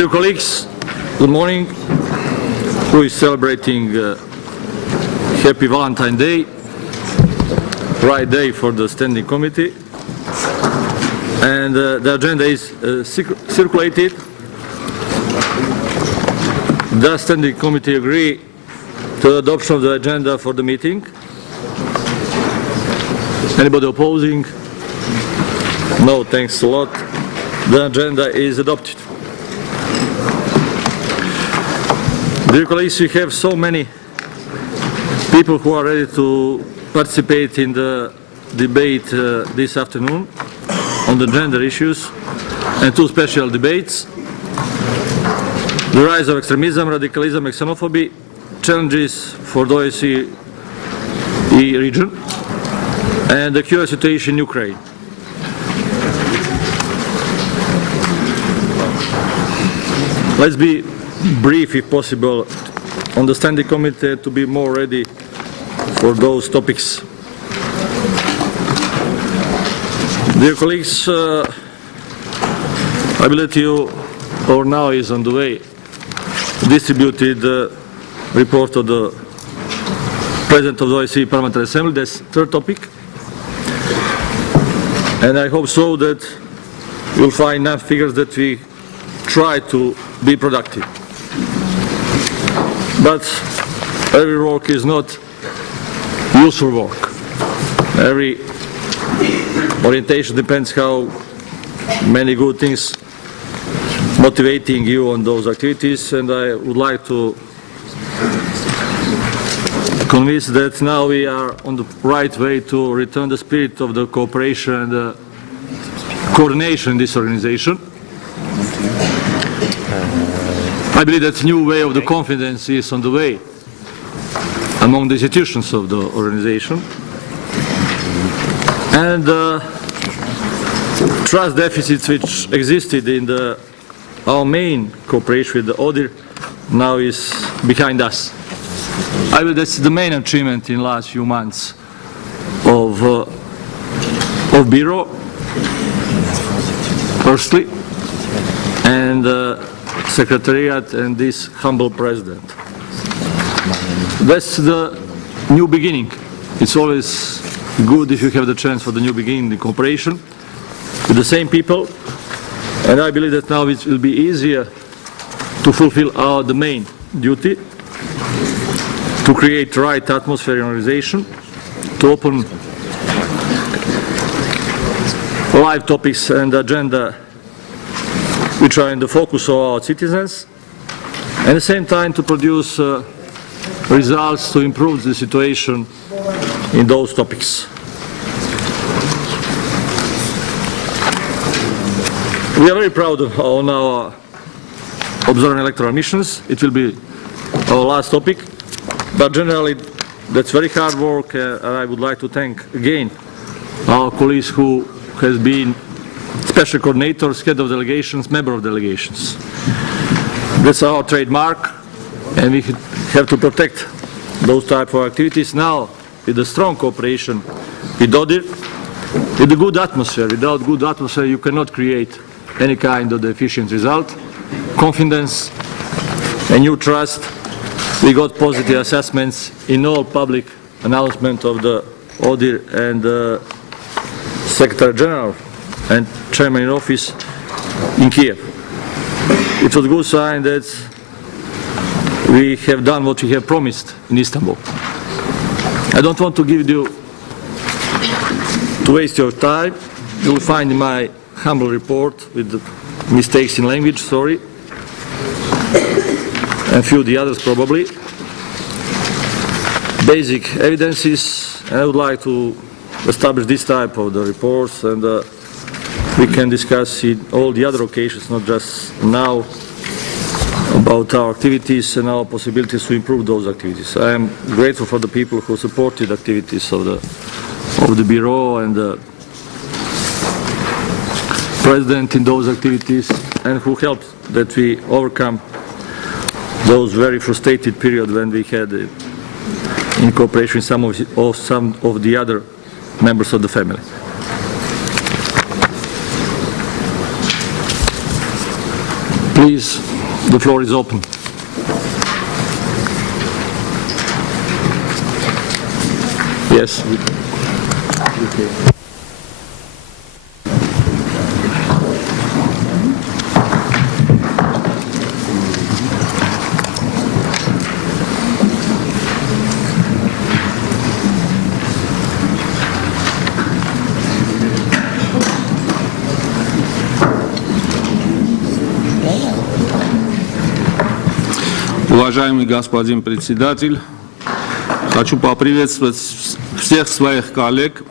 Dear colleagues, good morning. Who is celebrating Happy Valentine Day, right day for the Standing Committee. And the agenda is circulated. The Standing Committee agree to the adoption of the agenda for the meeting. Anybody opposing? No, thanks a lot. The agenda is adopted. Dear colleagues, we have so many people who are ready to participate in the debate this afternoon on the gender issues, and two special debates: the rise of extremism, radicalism and xenophobia, challenges for the OSCE region, and the current situation in Ukraine. Let's be brief, if possible, on the Standing Committee to be more ready for those topics. Dear colleagues, I believe you, or now is on the way, distributed the report of the President of the OSCE Parliamentary Assembly. That's the third topic. And I hope so that you'll find enough figures that we try to be productive. But every work is not useful work. Every orientation depends how many good things motivating you on those activities, and I would like to convince that now we are on the right way to return the spirit of the cooperation and the coordination in this organization. I believe that new way of the confidence is on the way among the institutions of the organization. And trust deficits which existed in our main cooperation with the ODIHR now is behind us. I believe that's the main achievement in the last few months of Bureau, firstly, and Secretariat and this humble President. That's the new beginning. It's always good if you have the chance for the new beginning, the cooperation with the same people, and I believe that now it will be easier to fulfill the main duty, to create the right atmosphere in organization, to open live topics and agenda which are in the focus of our citizens, and at the same time to produce results to improve the situation in those topics. We are very proud of our observing electoral missions. It will be our last topic, but generally that's very hard work, and I would like to thank again our colleagues who has been special coordinators, head of delegations, member of delegations. That's our trademark, and we have to protect those type of activities now with a strong cooperation with ODIHR, with a good atmosphere. Without good atmosphere, you cannot create any kind of efficient result. Confidence and new trust. We got positive assessments in all public announcement of the ODIHR and the Secretary General and Chairman in Office in Kiev. It was a good sign that we have done what we have promised in Istanbul. I don't want to waste your time. You will find in my humble report with the mistakes in language, sorry, and a few of the others probably, basic evidences, and I would like to establish this type of the reports, and we can discuss in all the other occasions, not just now, about our activities and our possibilities to improve those activities. I am grateful for the people who supported activities of the Bureau and the President in those activities, and who helped that we overcome those very frustrated periods when we had in cooperation with some of the other members of the family. Please, the floor is open. Yes. Уважаемый господин председатель, хочу поприветствовать всех своих коллег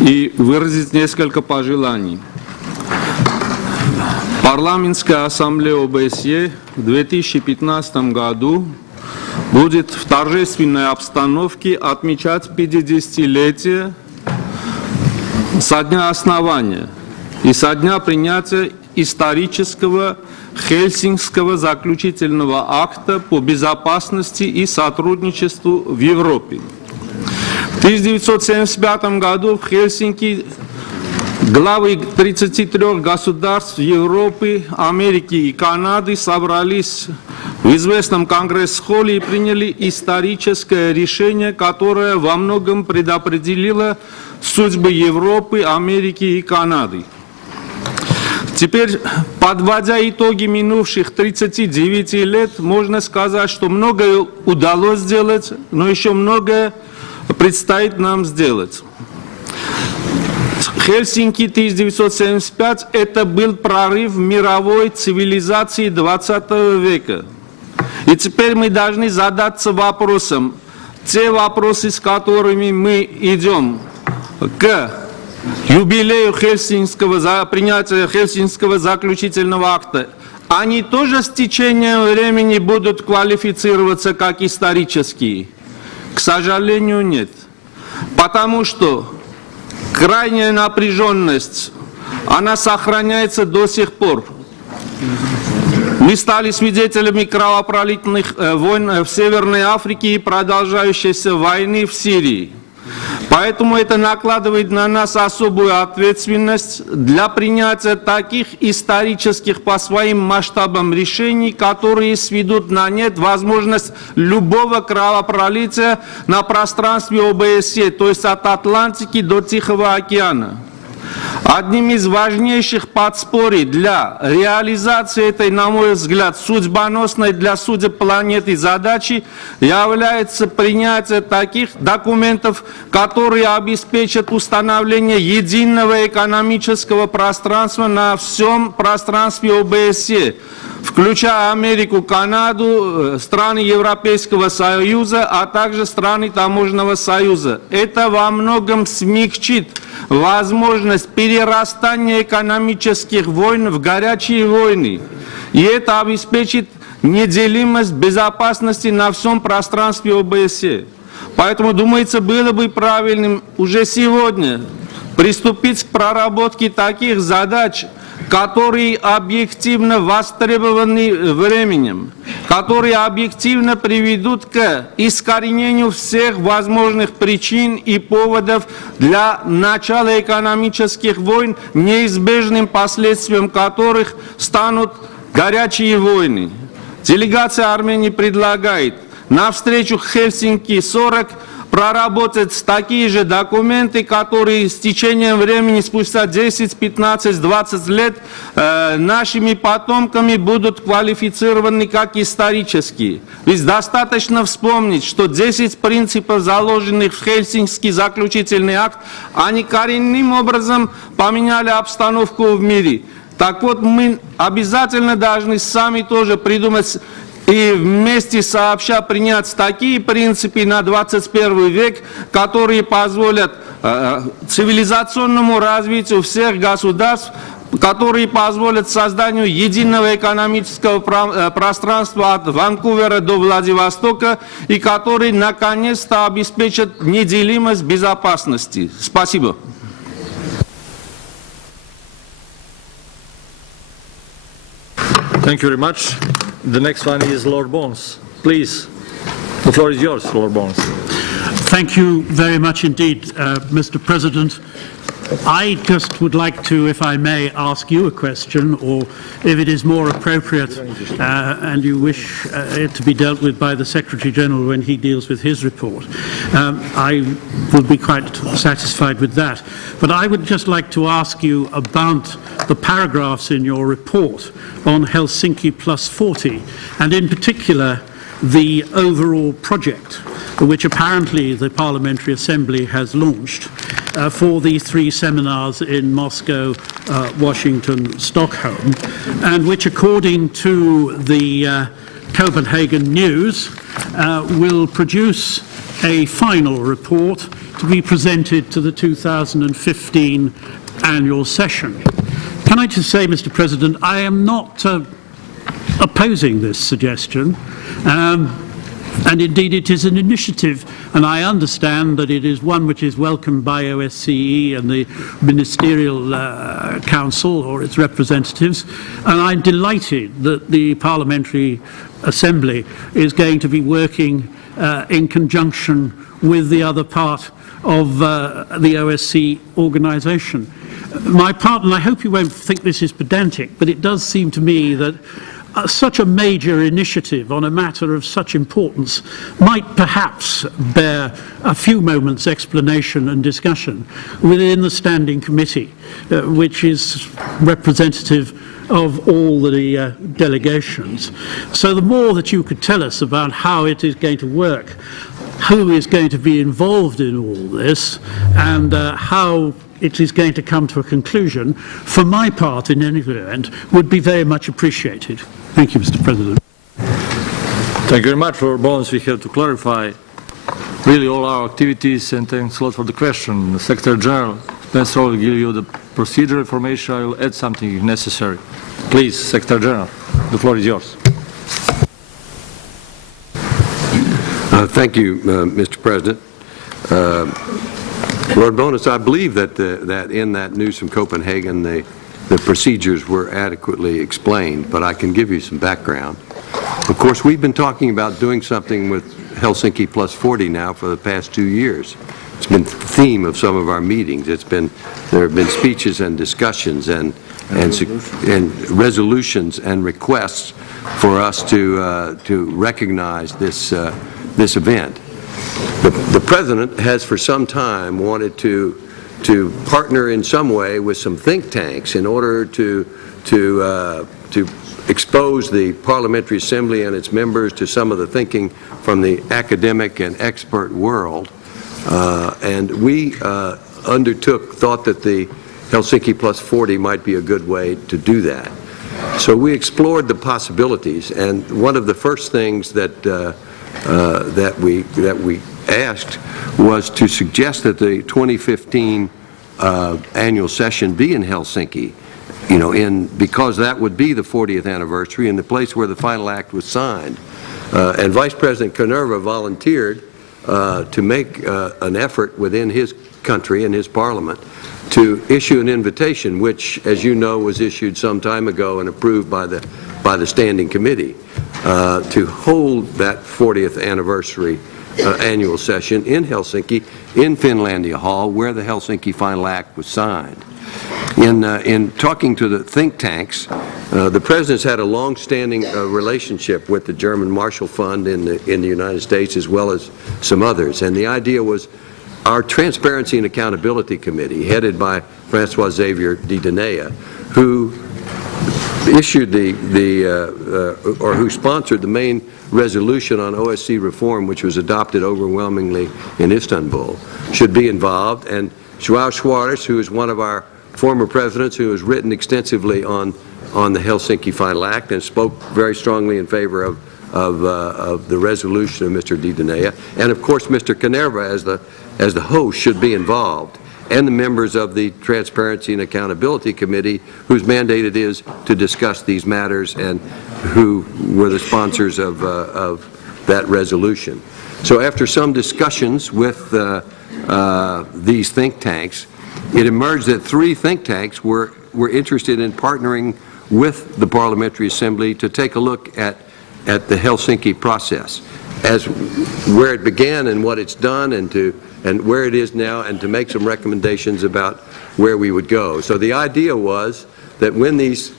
и выразить несколько пожеланий. Парламентская ассамблея ОБСЕ в 2015 году будет в торжественной обстановке отмечать 50-летие со дня основания и со дня принятия исторического Хельсинкского заключительного акта по безопасности и сотрудничеству в Европе. В 1975 году в Хельсинки главы 33 государств Европы, Америки и Канады собрались в известном Конгресс-холле и приняли историческое решение, которое во многом предопределило судьбы Европы, Америки и Канады. Теперь, подводя итоги минувших 39 лет, можно сказать, что многое удалось сделать, но еще многое предстоит нам сделать. Хельсинки 1975 – это был прорыв мировой цивилизации 20 века. И теперь мы должны задаться вопросом, те вопросы, с которыми мы идем к юбилею принятия Хельсинкского заключительного акта, они тоже с течением времени будут квалифицироваться как исторические? К сожалению, нет. Потому что крайняя напряженность, она сохраняется до сих пор. Мы стали свидетелями кровопролитных войн в Северной Африке и продолжающейся войны в Сирии. Поэтому это накладывает на нас особую ответственность для принятия таких исторических по своим масштабам решений, которые сведут на нет возможность любого кровопролития на пространстве ОБСЕ, то есть от Атлантики до Тихого океана. Одним из важнейших подспорий для реализации этой, на мой взгляд, судьбоносной для судеб планеты задачи является принятие таких документов, которые обеспечат установление единого экономического пространства на всем пространстве ОБСЕ, включая Америку, Канаду, страны Европейского Союза, а также страны Таможенного Союза. Это во многом смягчит возможность перерастания экономических войн в горячие войны. И это обеспечит неделимость безопасности на всем пространстве ОБСЕ. Поэтому, думается, было бы правильным уже сегодня приступить к проработке таких задач, которые объективно востребованы временем, которые объективно приведут к искоренению всех возможных причин и поводов для начала экономических войн, неизбежным последствием которых станут горячие войны. Делегация Армении предлагает на встречу Хельсинки-40 проработать такие же документы, которые с течением времени, спустя 10, 15, 20 лет, нашими потомками будут квалифицированы как исторические. Ведь достаточно вспомнить, что 10 принципов, заложенных в Хельсинкский заключительный акт, они коренным образом поменяли обстановку в мире. Так вот, мы обязательно должны сами тоже придумать и вместе сообща принять такие принципы на 21 век, которые позволят цивилизационному развитию всех государств, которые позволят созданию единого экономического пространства от Ванкувера до Владивостока и которые наконец-то обеспечат неделимость безопасности. Спасибо. Thank you very much. The next one is Lord Bones. Please, the floor is yours, Lord Bones. Thank you very much indeed, Mr. President. I just would like to, if I may, ask you a question, or if it is more appropriate and you wish it to be dealt with by the Secretary-General when he deals with his report, I would be quite satisfied with that. But I would just like to ask you about the paragraphs in your report on Helsinki Plus 40, and in particular the overall project, which apparently the Parliamentary Assembly has launched for the 3 seminars in Moscow, Washington, Stockholm, and which, according to the Copenhagen News, will produce a final report to be presented to the 2015 annual session. Can I just say, Mr. President, I am not opposing this suggestion. And indeed it is an initiative, and I understand that it is one which is welcomed by OSCE and the Ministerial Council or its representatives, and I'm delighted that the Parliamentary Assembly is going to be working in conjunction with the other part of the OSCE organisation. My part, and I hope you won't think this is pedantic, but it does seem to me that such a major initiative on a matter of such importance might perhaps bear a few moments' explanation and discussion within the Standing Committee, which is representative of all the delegations. So the more that you could tell us about how it is going to work, who is going to be involved in all this, and how it is going to come to a conclusion, for my part in any event, would be very much appreciated. Thank you, Mr. President. Thank you very much. For bonus, we have to clarify really all our activities, and thanks a lot for the question. The Secretary General Spencer will give you the procedural information. I will add something if necessary. Please, Secretary General, the floor is yours. Thank you, Mr. President. Lord Bonus, I believe that in that news from Copenhagen, the procedures were adequately explained, but I can give you some background. Of course, we've been talking about doing something with Helsinki Plus 40 now for the past 2 years. It's been the theme of some of our meetings. There have been speeches and discussions and resolutions and requests for us to recognize this event. The President has for some time wanted to partner in some way with some think tanks in order to expose the Parliamentary Assembly and its members to some of the thinking from the academic and expert world. And we thought that the Helsinki Plus 40 might be a good way to do that. So we explored the possibilities, and one of the first things that we asked was to suggest that the 2015 annual session be in Helsinki, because that would be the 40th anniversary and the place where the final act was signed. And Vice President Kanerva volunteered to make an effort within his country and his parliament to issue an invitation, which, as you know, was issued some time ago and approved by the Standing Committee, to hold that 40th anniversary annual session in Helsinki, in Finlandia Hall, where the Helsinki Final Act was signed. In talking to the think tanks, the President's had a long-standing relationship with the German Marshall Fund in the United States, as well as some others, and the idea was our Transparency and Accountability Committee, headed by Francois Xavier de Danea, who issued who sponsored the main resolution on OSCE reform, which was adopted overwhelmingly in Istanbul, should be involved. And João Soares, who is one of our former presidents, who has written extensively on the Helsinki Final Act and spoke very strongly in favor of the resolution of Mr. de Danea, and of course Mr. Kanerva as the host should be involved, and the members of the Transparency and Accountability Committee, whose mandate it is to discuss these matters and who were the sponsors of that resolution. So after some discussions with these think tanks, it emerged that 3 think tanks were interested in partnering with the Parliamentary Assembly to take a look at the Helsinki process, as where it began and what it's done, and to and where it is now, and to make some recommendations about where we would go. So the idea was that when these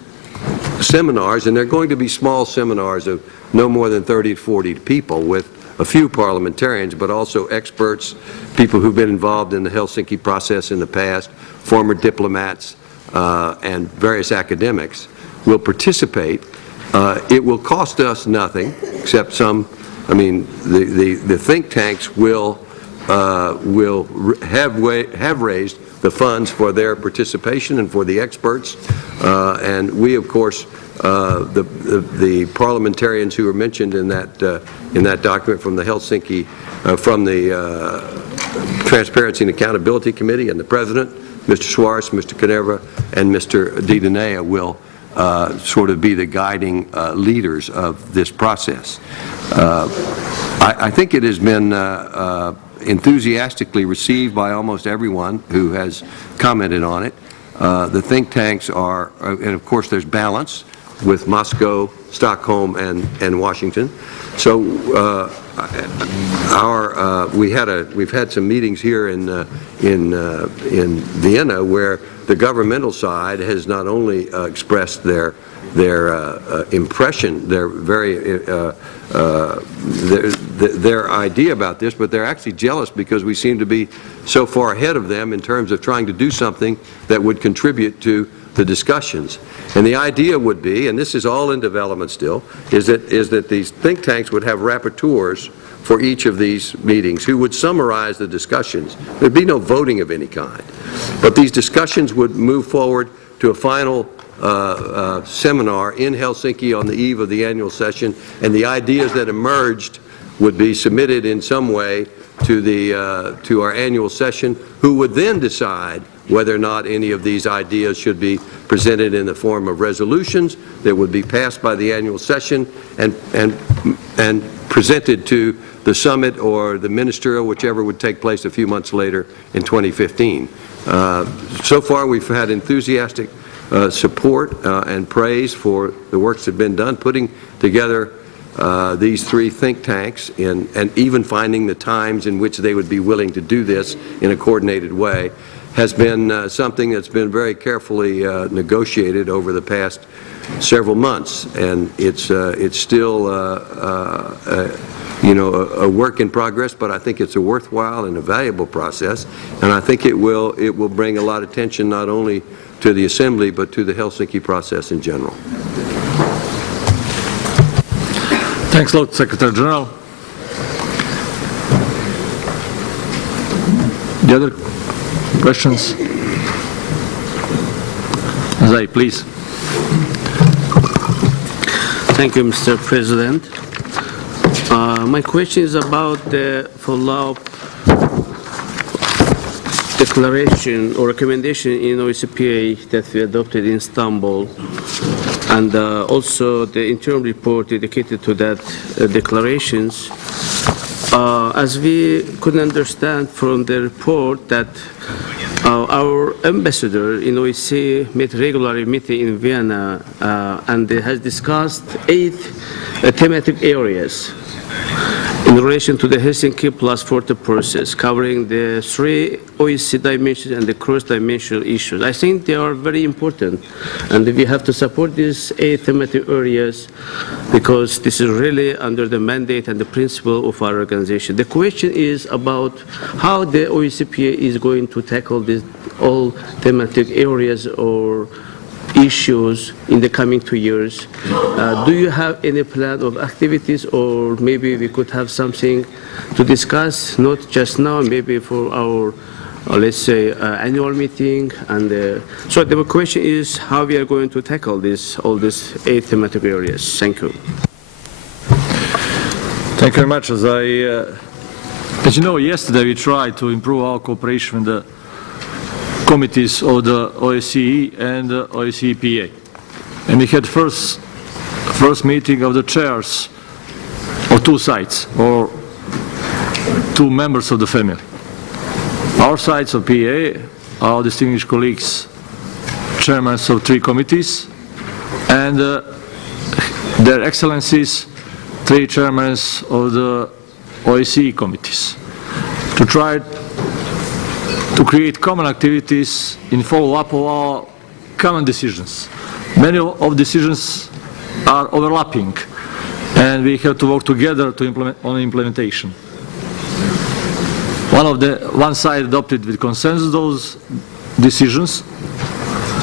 seminars, and they're going to be small seminars of no more than 30 to 40 people with a few parliamentarians, but also experts, people who've been involved in the Helsinki process in the past, former diplomats, and various academics will participate. It will cost us nothing, except some, I mean, the think tanks will have raised the funds for their participation and for the experts, and we, of course, the parliamentarians who are mentioned in that document from the Helsinki, from the Transparency and Accountability Committee, and the President, Mr. Schwarz, Mr. Kanerva, and Mr. Didanea will sort of be the guiding leaders of this process. I think it has been enthusiastically received by almost everyone who has commented on it. The think tanks are, and of course there's balance with Moscow, Stockholm, and Washington. So we've had some meetings here in Vienna where the governmental side has not only expressed their impression, their idea about this, but they're actually jealous because we seem to be so far ahead of them in terms of trying to do something that would contribute to the discussions. And the idea would be, and this is all in development still, is that these think tanks would have rapporteurs for each of these meetings who would summarize the discussions. There'd be no voting of any kind. But these discussions would move forward to a final seminar in Helsinki on the eve of the annual session, and the ideas that emerged would be submitted in some way to our annual session, who would then decide whether or not any of these ideas should be presented in the form of resolutions that would be passed by the annual session and presented to the summit or the ministerial, whichever would take place a few months later in 2015. So far we've had enthusiastic support and praise for the works that have been done, putting together these three think tanks and even finding the times in which they would be willing to do this in a coordinated way has been something that's been very carefully negotiated over the past several months, and it's still a work in progress, but I think it's a worthwhile and a valuable process, and I think it will bring a lot of attention not only to the Assembly but to the Helsinki process in general. Thanks a lot, Secretary General. The other questions? Zay, please. Thank you, Mr. President. My question is about the follow-up declaration or recommendation in OSCE that we adopted in Istanbul, and also the interim report dedicated to that declarations. As we could understand from the report that our ambassador in OSCE met regularly meeting in Vienna and has discussed 8 thematic areas in relation to the Helsinki Plus 40 process, covering the 3 OSCE dimensions and the cross-dimensional issues. I think they are very important, and we have to support these 8 thematic areas because this is really under the mandate and the principle of our organization. The question is about how the OSCE is going to tackle these all thematic areas or issues in the coming 2 years. Do you have any plan of activities, or maybe we could have something to discuss, not just now, maybe for our, let's say, annual meeting? And so the question is how we are going to tackle all these 8 thematic areas. Thank you. Thank you very much. As you know, yesterday we tried to improve our cooperation with the committees of the OSCE and the OSCE-PA. And we had first meeting of the chairs of 2 sides, or 2 members of the family. Our sides of PA, our distinguished colleagues, chairmen of 3 committees, and their excellencies, 3 chairmen of the OSCE committees. to try to create common activities in follow-up of our common decisions. Many of decisions are overlapping, and we have to work together to implement on implementation. One side adopted with consensus those decisions.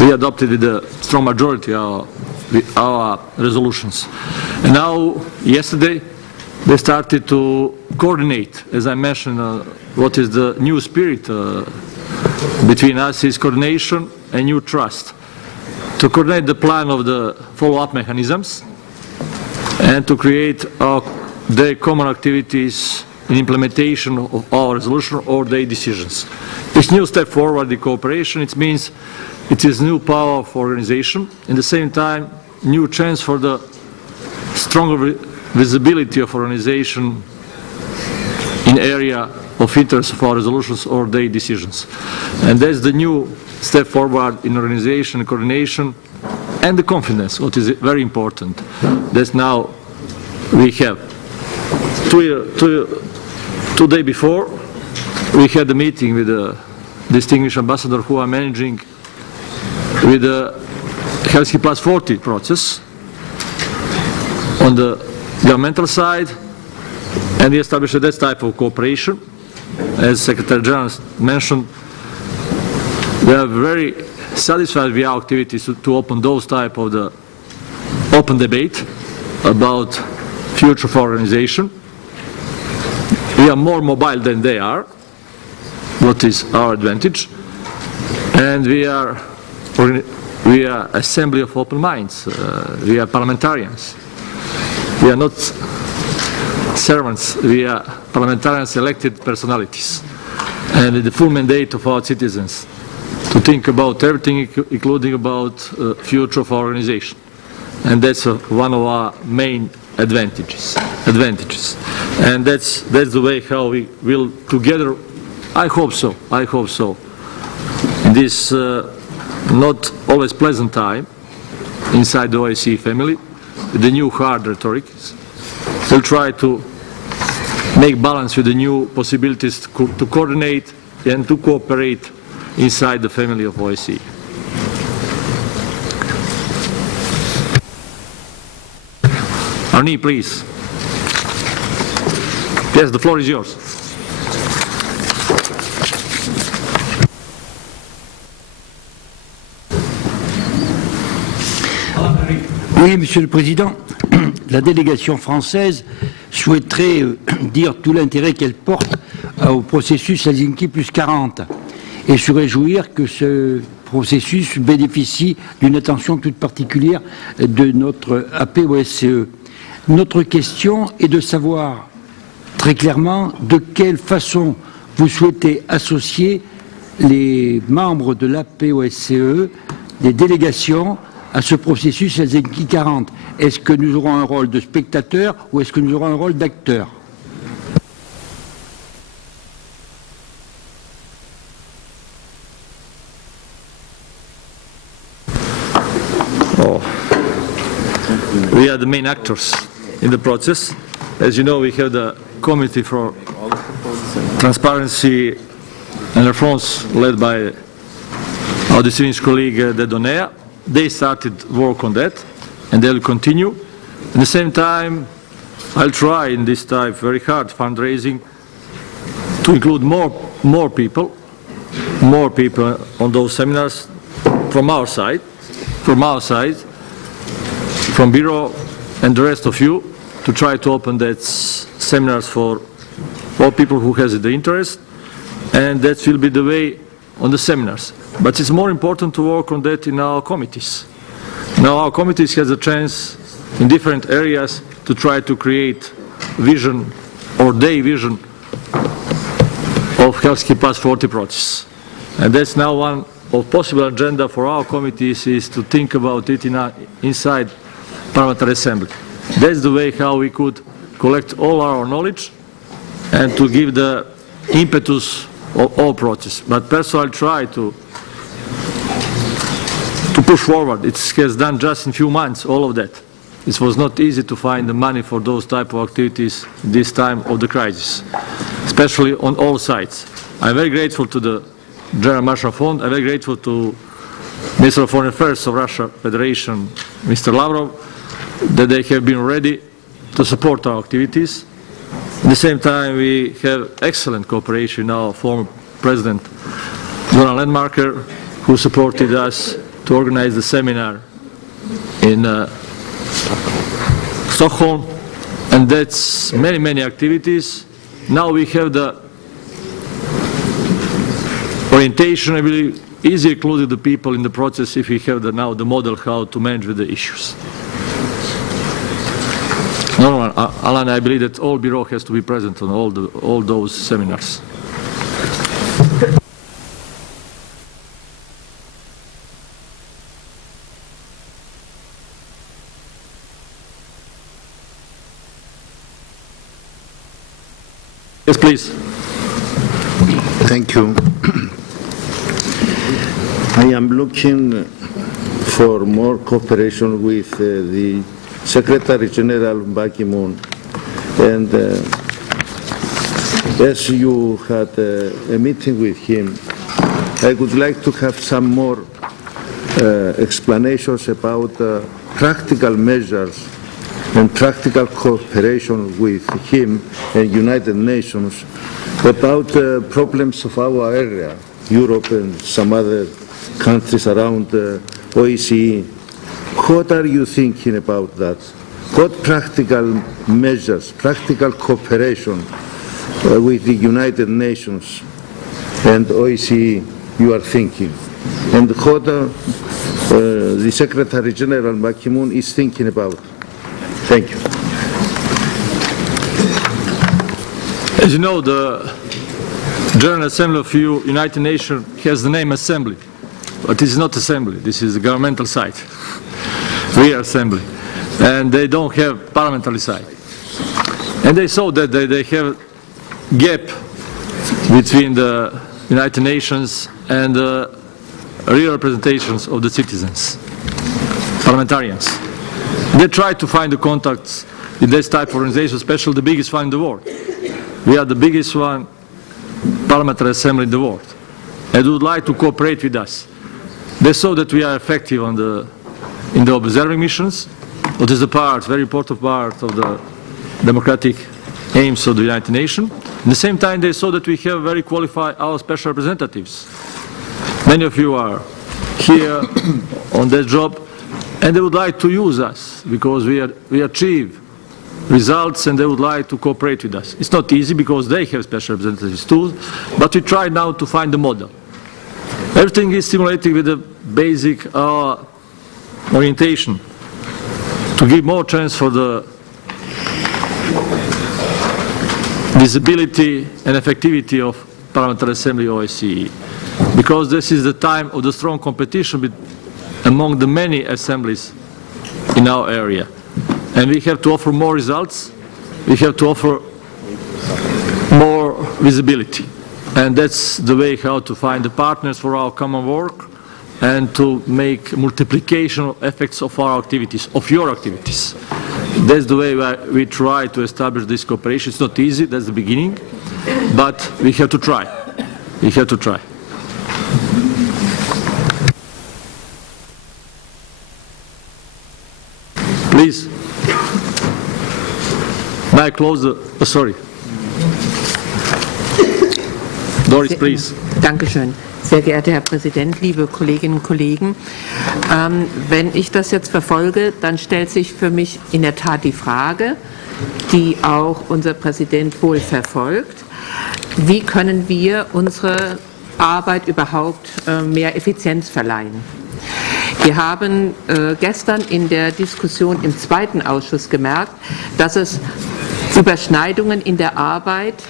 We adopted with a strong majority our resolutions. And now, yesterday, they started to coordinate, as I mentioned, what is the new spirit between us is coordination and new trust. To coordinate the plan of the follow-up mechanisms and to create the common activities in implementation of our resolution or their decisions. It's new step forward in cooperation. It means it is new power for organization. At the same time, new chance for the stronger visibility of organization in area of interest of our resolutions or their decisions. And that's the new step forward in organization, coordination, and the confidence, what is very important. That's now we have. Two days before, we had a meeting with the distinguished ambassador who are managing with the Helsinki Plus 40 process on the governmental side, and we established that type of cooperation. As Secretary General mentioned, we are very satisfied with our activities to open those type of the open debate about future of organization. We are more mobile than they are, what is our advantage, and we are assembly of open minds. We are parliamentarians. We are not servants. We are parliamentarians, elected personalities, and the full mandate of our citizens to think about everything, including about future of our organization, and that's one of our main advantages. And that's the way how we will together. I hope so. In this not always pleasant time inside the OSCE family, the new hard rhetoric, we'll try to make balance with the new possibilities to coordinate and to cooperate inside the family of OSCE. Arnie, please. Yes, the floor is yours. Oui, Monsieur le Président, la délégation française souhaiterait dire tout l'intérêt qu'elle porte au processus Helsinki plus 40 et se réjouir que ce processus bénéficie d'une attention toute particulière de notre AP-OSCE. Notre question est de savoir très clairement de quelle façon vous souhaitez associer les membres de l'AP-OSCE, des délégations, à ce processus Helsinki 40. Est-ce que nous aurons un rôle de spectateur ou est-ce que nous aurons un rôle d'acteur? We are the main actors in the process. As you know, we have the Committee for Transparency and Reforms led by our distinguished colleague Dedonea. They started work on that, and they'll continue. At the same time, I'll try in this type very hard fundraising to include more people on those seminars from our side, from Bureau and the rest of you, to try to open that seminars for all people who has the interest, and that will be the way on the seminars. But it's more important to work on that in our committees. Now our committees has a chance in different areas to try to create vision or their vision of Helsinki Plus 40 process. And that's now one of possible agenda for our committees is to think about it inside Parliamentary Assembly. That's the way how we could collect all our knowledge and to give the impetus of all process. But personally, I'll try to push forward. It has done just in few months, all of that. It was not easy to find the money for those type of activities this time of the crisis. especially on all sides. I'm very grateful to the General Marshall Fund. I'm very grateful to Minister of Foreign Affairs of Russia Federation, Mr. Lavrov, that they have been ready to support our activities. At the same time, we have excellent cooperation with our former President, Donald Landmarker, who supported us to organize the seminar in Stockholm, and that's many, many activities. Now we have the orientation. I believe easily including the people in the process if we have now the model how to manage with the issues. No, Alan, I believe that all Bureau has to be present on all those seminars. Yes, please. Thank you. I am looking for more cooperation with the Secretary General Ban Ki-moon, and as you had a meeting with him, I would like to have some more explanations about practical measures and practical cooperation with him and United Nations about problems of our area, Europe and some other countries around OSCE. What are you thinking about that? What practical measures, practical cooperation with the United Nations and OSCE you are thinking? And what the Secretary General Ban Ki-moon is thinking about? Thank you. As you know, the General Assembly of United Nations has the name Assembly, but this is not Assembly. This is a governmental site. We are Assembly, and they don't have parliamentary side. And they saw that they have gap between the United Nations and the real representations of the citizens, parliamentarians. They try to find the contacts in this type of organization, especially the biggest one in the world. We are the biggest one, parliamentary assembly in the world, and would like to cooperate with us. They saw that we are effective in the observing missions, which is a part, very important part of the democratic aims of the United Nations. At the same time, they saw that we have very qualified our special representatives. Many of you are here on that job, and they would like to use us because we achieve results, and they would like to cooperate with us. It's not easy because they have special representatives too, but we try now to find the model. Everything is stimulated with the basic orientation to give more chance for the visibility and effectivity of Parliamentary Assembly OSCE, because this is the time of the strong competition among the many assemblies in our area. And we have to offer more results, we have to offer more visibility. And that's the way how to find the partners for our common work and to make multiplication effects of our activities, of your activities. That's the way we try to establish this cooperation. It's not easy, that's the beginning, but we have to try. We have to try. Please. May I close the... Oh, sorry. Doris, please. Dankeschön. Sehr geehrter Herr Präsident, liebe Kolleginnen und Kollegen, wenn ich das jetzt verfolge, dann stellt sich für mich in der Tat die Frage, die auch unser Präsident wohl verfolgt: Wie können wir unsere Arbeit überhaupt mehr Effizienz verleihen? Wir haben gestern in der Diskussion im zweiten Ausschuss gemerkt, dass es Überschneidungen in der Arbeit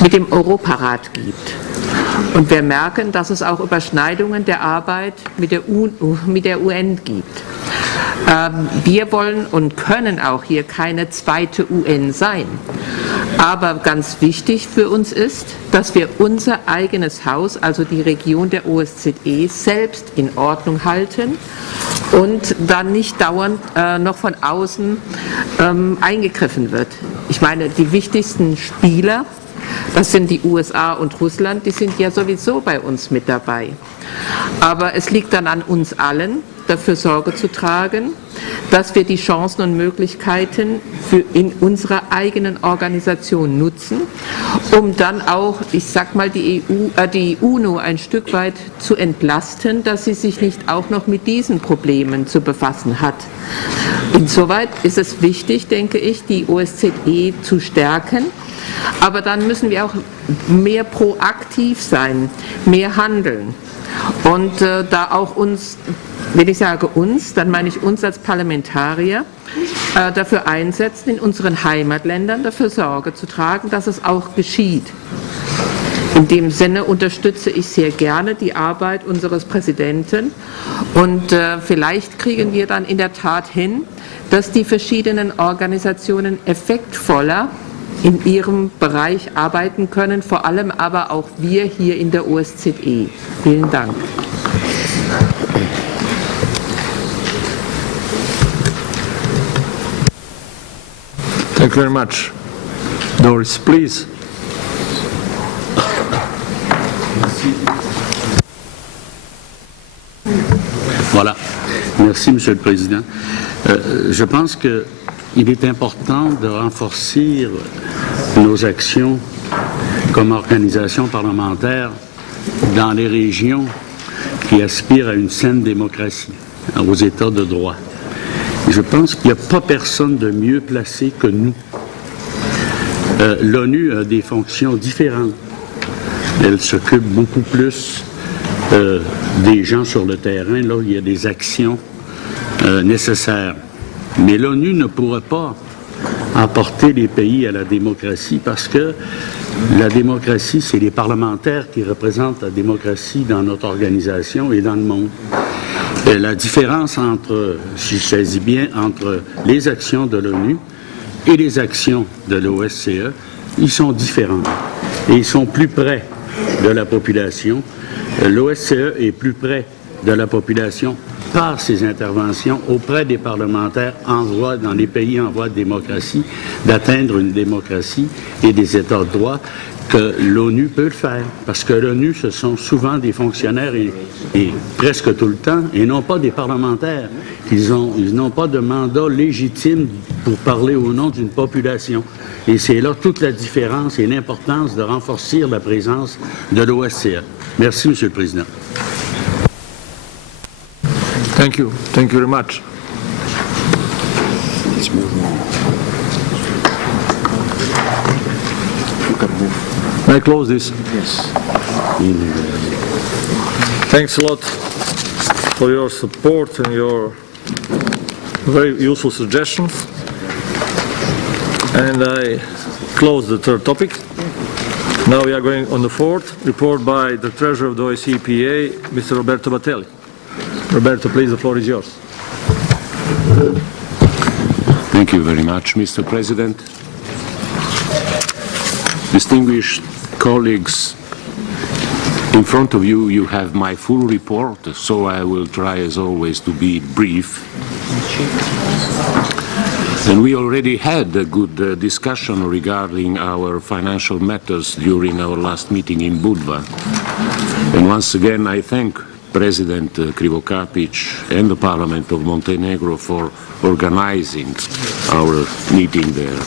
mit dem Europarat gibt. Und wir merken, dass es auch Überschneidungen der Arbeit mit der UN gibt. Wir wollen und können auch hier keine zweite UN sein. Aber ganz wichtig für uns ist, dass wir unser eigenes Haus, also die Region der OSZE, selbst in Ordnung halten und dann nicht dauernd noch von außen eingegriffen wird. Ich meine, die wichtigsten Spieler Das sind die USA und Russland, die sind ja sowieso bei uns mit dabei. Aber es liegt dann an uns allen, dafür Sorge zu tragen, dass wir die Chancen und Möglichkeiten in unserer eigenen Organisation nutzen, um dann auch, ich sag mal, die UNO ein Stück weit zu entlasten, dass sie sich nicht auch noch mit diesen Problemen zu befassen hat. Insoweit ist es wichtig, denke ich, die OSZE zu stärken. Aber dann müssen wir auch mehr proaktiv sein, mehr handeln. Und da auch uns, wenn ich sage uns, dann meine ich uns als Parlamentarier, dafür einsetzen, in unseren Heimatländern dafür Sorge zu tragen, dass es auch geschieht. In dem Sinne unterstütze ich sehr gerne die Arbeit unseres Präsidenten und vielleicht kriegen wir dann in der Tat hin, dass die verschiedenen Organisationen effektvoller in ihrem Bereich arbeiten können, vor allem aber auch wir hier in der OSZE. Vielen Dank. Thank you very much. Doris, please. Voilà. Merci, Monsieur le Président. Je pense qu'il est important de renforcer nos actions comme organisation parlementaire dans les régions qui aspirent à une saine démocratie, aux États de droit. Et je pense qu'il n'y a pas personne de mieux placé que nous. L'ONU a des fonctions différentes. Elle s'occupe beaucoup plus des gens sur le terrain, là où il y a des actions nécessaires. Mais l'ONU ne pourra pas emporter les pays à la démocratie parce que la démocratie, c'est les parlementaires qui représentent la démocratie dans notre organisation et dans le monde. Et la différence entre, si je saisis bien, entre les actions de l'ONU et les actions de l'OSCE, ils sont différents et ils sont plus près de la population. L'OSCE est plus près de la population par ses interventions auprès des parlementaires dans les pays en voie de démocratie, d'atteindre une démocratie et des États de droit que l'ONU peut le faire. Parce que l'ONU, ce sont souvent des fonctionnaires et presque tout le temps, et non pas des parlementaires. Ils n'ont pas de mandat légitime pour parler au nom d'une population. Et c'est là toute la différence et l'importance de renforcer la présence de l'OSCE. Merci, Monsieur le Président. Thank you. Thank you very much. May I close this? Yes. Thanks a lot for your support and your very useful suggestions. And I close the third topic. Now we are going on the fourth report by the Treasurer of the OSCE EPA, Mr. Roberto Battelli. Roberto, please, the floor is yours. Thank you very much, Mr. President. Distinguished colleagues, in front of you, you have my full report, so I will try, as always, to be brief. And we already had a good discussion regarding our financial matters during our last meeting in Budva. And once again, I thank President Krivokapic and the Parliament of Montenegro for organizing our meeting there.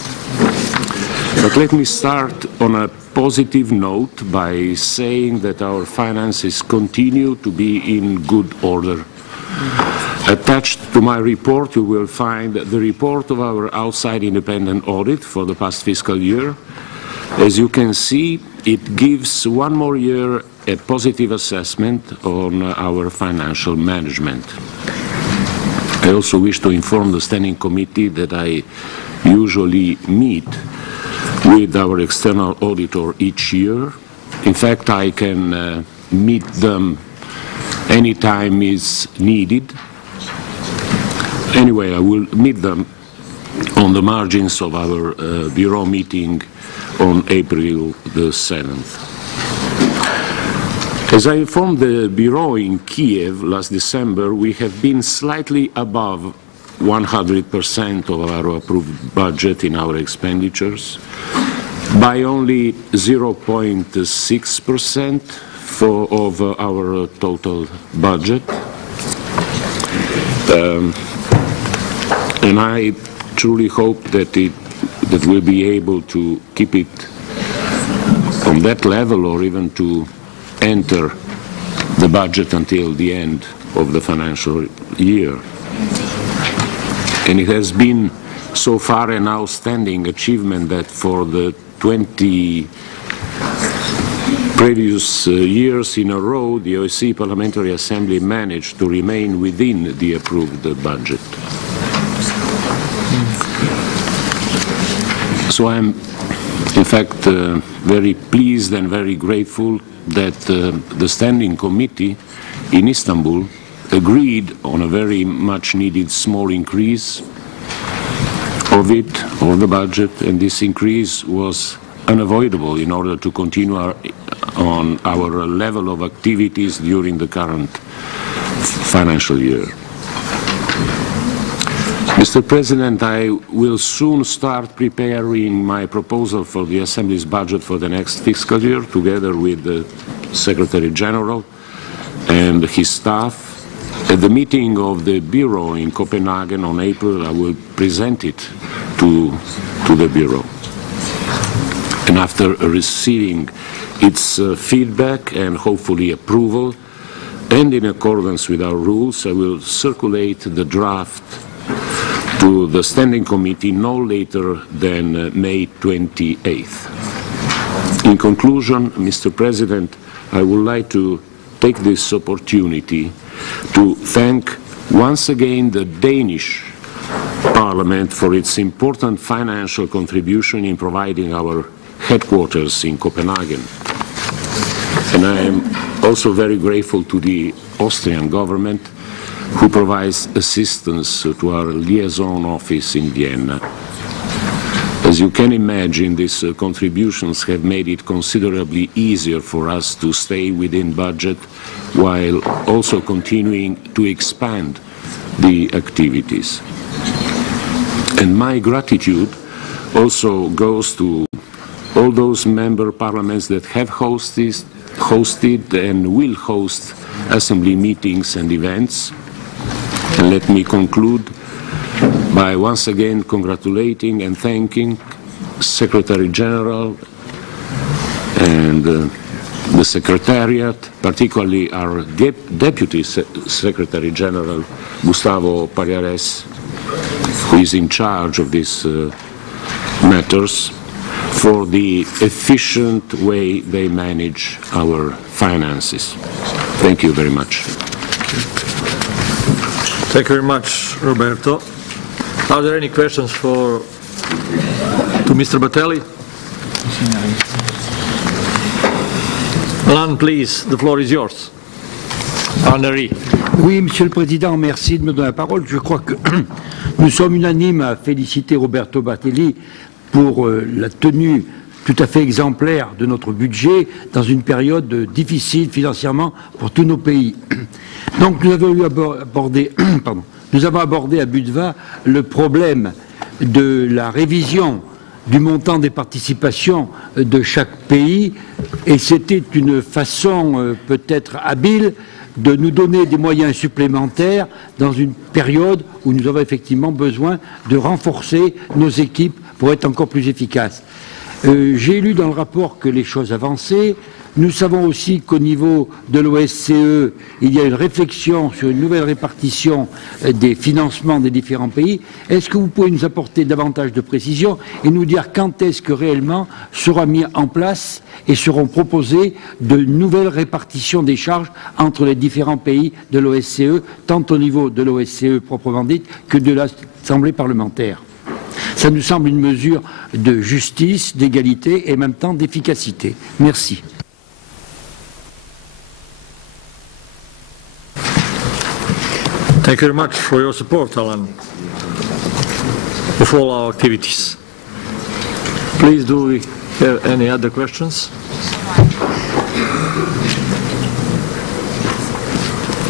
But let me start on a positive note by saying that our finances continue to be in good order. Attached to my report, you will find the report of our outside independent audit for the past fiscal year. As you can see, it gives one more year a positive assessment on our financial management. I also wish to inform the Standing Committee that I usually meet with our external auditor each year. In fact, I can meet them anytime is needed. Anyway, I will meet them on the margins of our Bureau meeting on April the 7th. As I informed the Bureau in Kiev last December, we have been slightly above 100% of our approved budget in our expenditures. by only 0.6% of our total budget. And I truly hope that we'll be able to keep it on that level, or even to enter the budget until the end of the financial year. And it has been so far an outstanding achievement that for the 20 previous years in a row, the OSCE Parliamentary Assembly managed to remain within the approved budget. So I'm, in fact, very pleased and very grateful that the Standing Committee in Istanbul agreed on a very much needed small increase of the budget, and this increase was unavoidable in order to continue on our level of activities during the current financial year. Mr. President, I will soon start preparing my proposal for the Assembly's budget for the next fiscal year, together with the Secretary General and his staff. At the meeting of the Bureau in Copenhagen on April, I will present it to the Bureau. And after receiving its feedback and hopefully approval, and in accordance with our rules, I will circulate the draft to the Standing Committee no later than May 28th. In conclusion, Mr. President, I would like to take this opportunity to thank once again the Danish Parliament for its important financial contribution in providing our headquarters in Copenhagen. And I am also very grateful to the Austrian government, who provides assistance to our liaison office in Vienna. As you can imagine, these contributions have made it considerably easier for us to stay within budget while also continuing to expand the activities. And my gratitude also goes to all those member parliaments that have hosted and will host Assembly meetings and events. And let me conclude by once again congratulating and thanking Secretary General and the Secretariat, particularly our Deputy Secretary General, Gustavo Pallares, who is in charge of these matters, for the efficient way they manage our finances. Thank you very much. Thank you very much, Roberto. Are there any questions to Mr. Battelli? Alain, please, the floor is yours. Henri. Oui, Monsieur le Président, merci de me donner la parole. Je crois que nous sommes unanimes à féliciter Roberto Battelli pour la tenue tout à fait exemplaire de notre budget dans une période difficile financièrement pour tous nos pays. Donc nous avons abordé à Budva le problème de la révision du montant des participations de chaque pays, et c'était une façon peut-être habile de nous donner des moyens supplémentaires dans une période où nous avons effectivement besoin de renforcer nos équipes pour être encore plus efficaces. J'ai lu dans le rapport que les choses avançaient. Nous savons aussi qu'au niveau de l'OSCE, il y a une réflexion sur une nouvelle répartition des financements des différents pays. Est-ce que vous pouvez nous apporter davantage de précisions et nous dire quand est-ce que réellement sera mis en place et seront proposées de nouvelles répartitions des charges entre les différents pays de l'OSCE, tant au niveau de l'OSCE proprement dite que de l'Assemblée parlementaire? Ça nous semble une mesure de justice, d'égalité et en même temps d'efficacité. Merci. Thank you very much for your support, Alan, of all our activities. Please, do we have any other questions?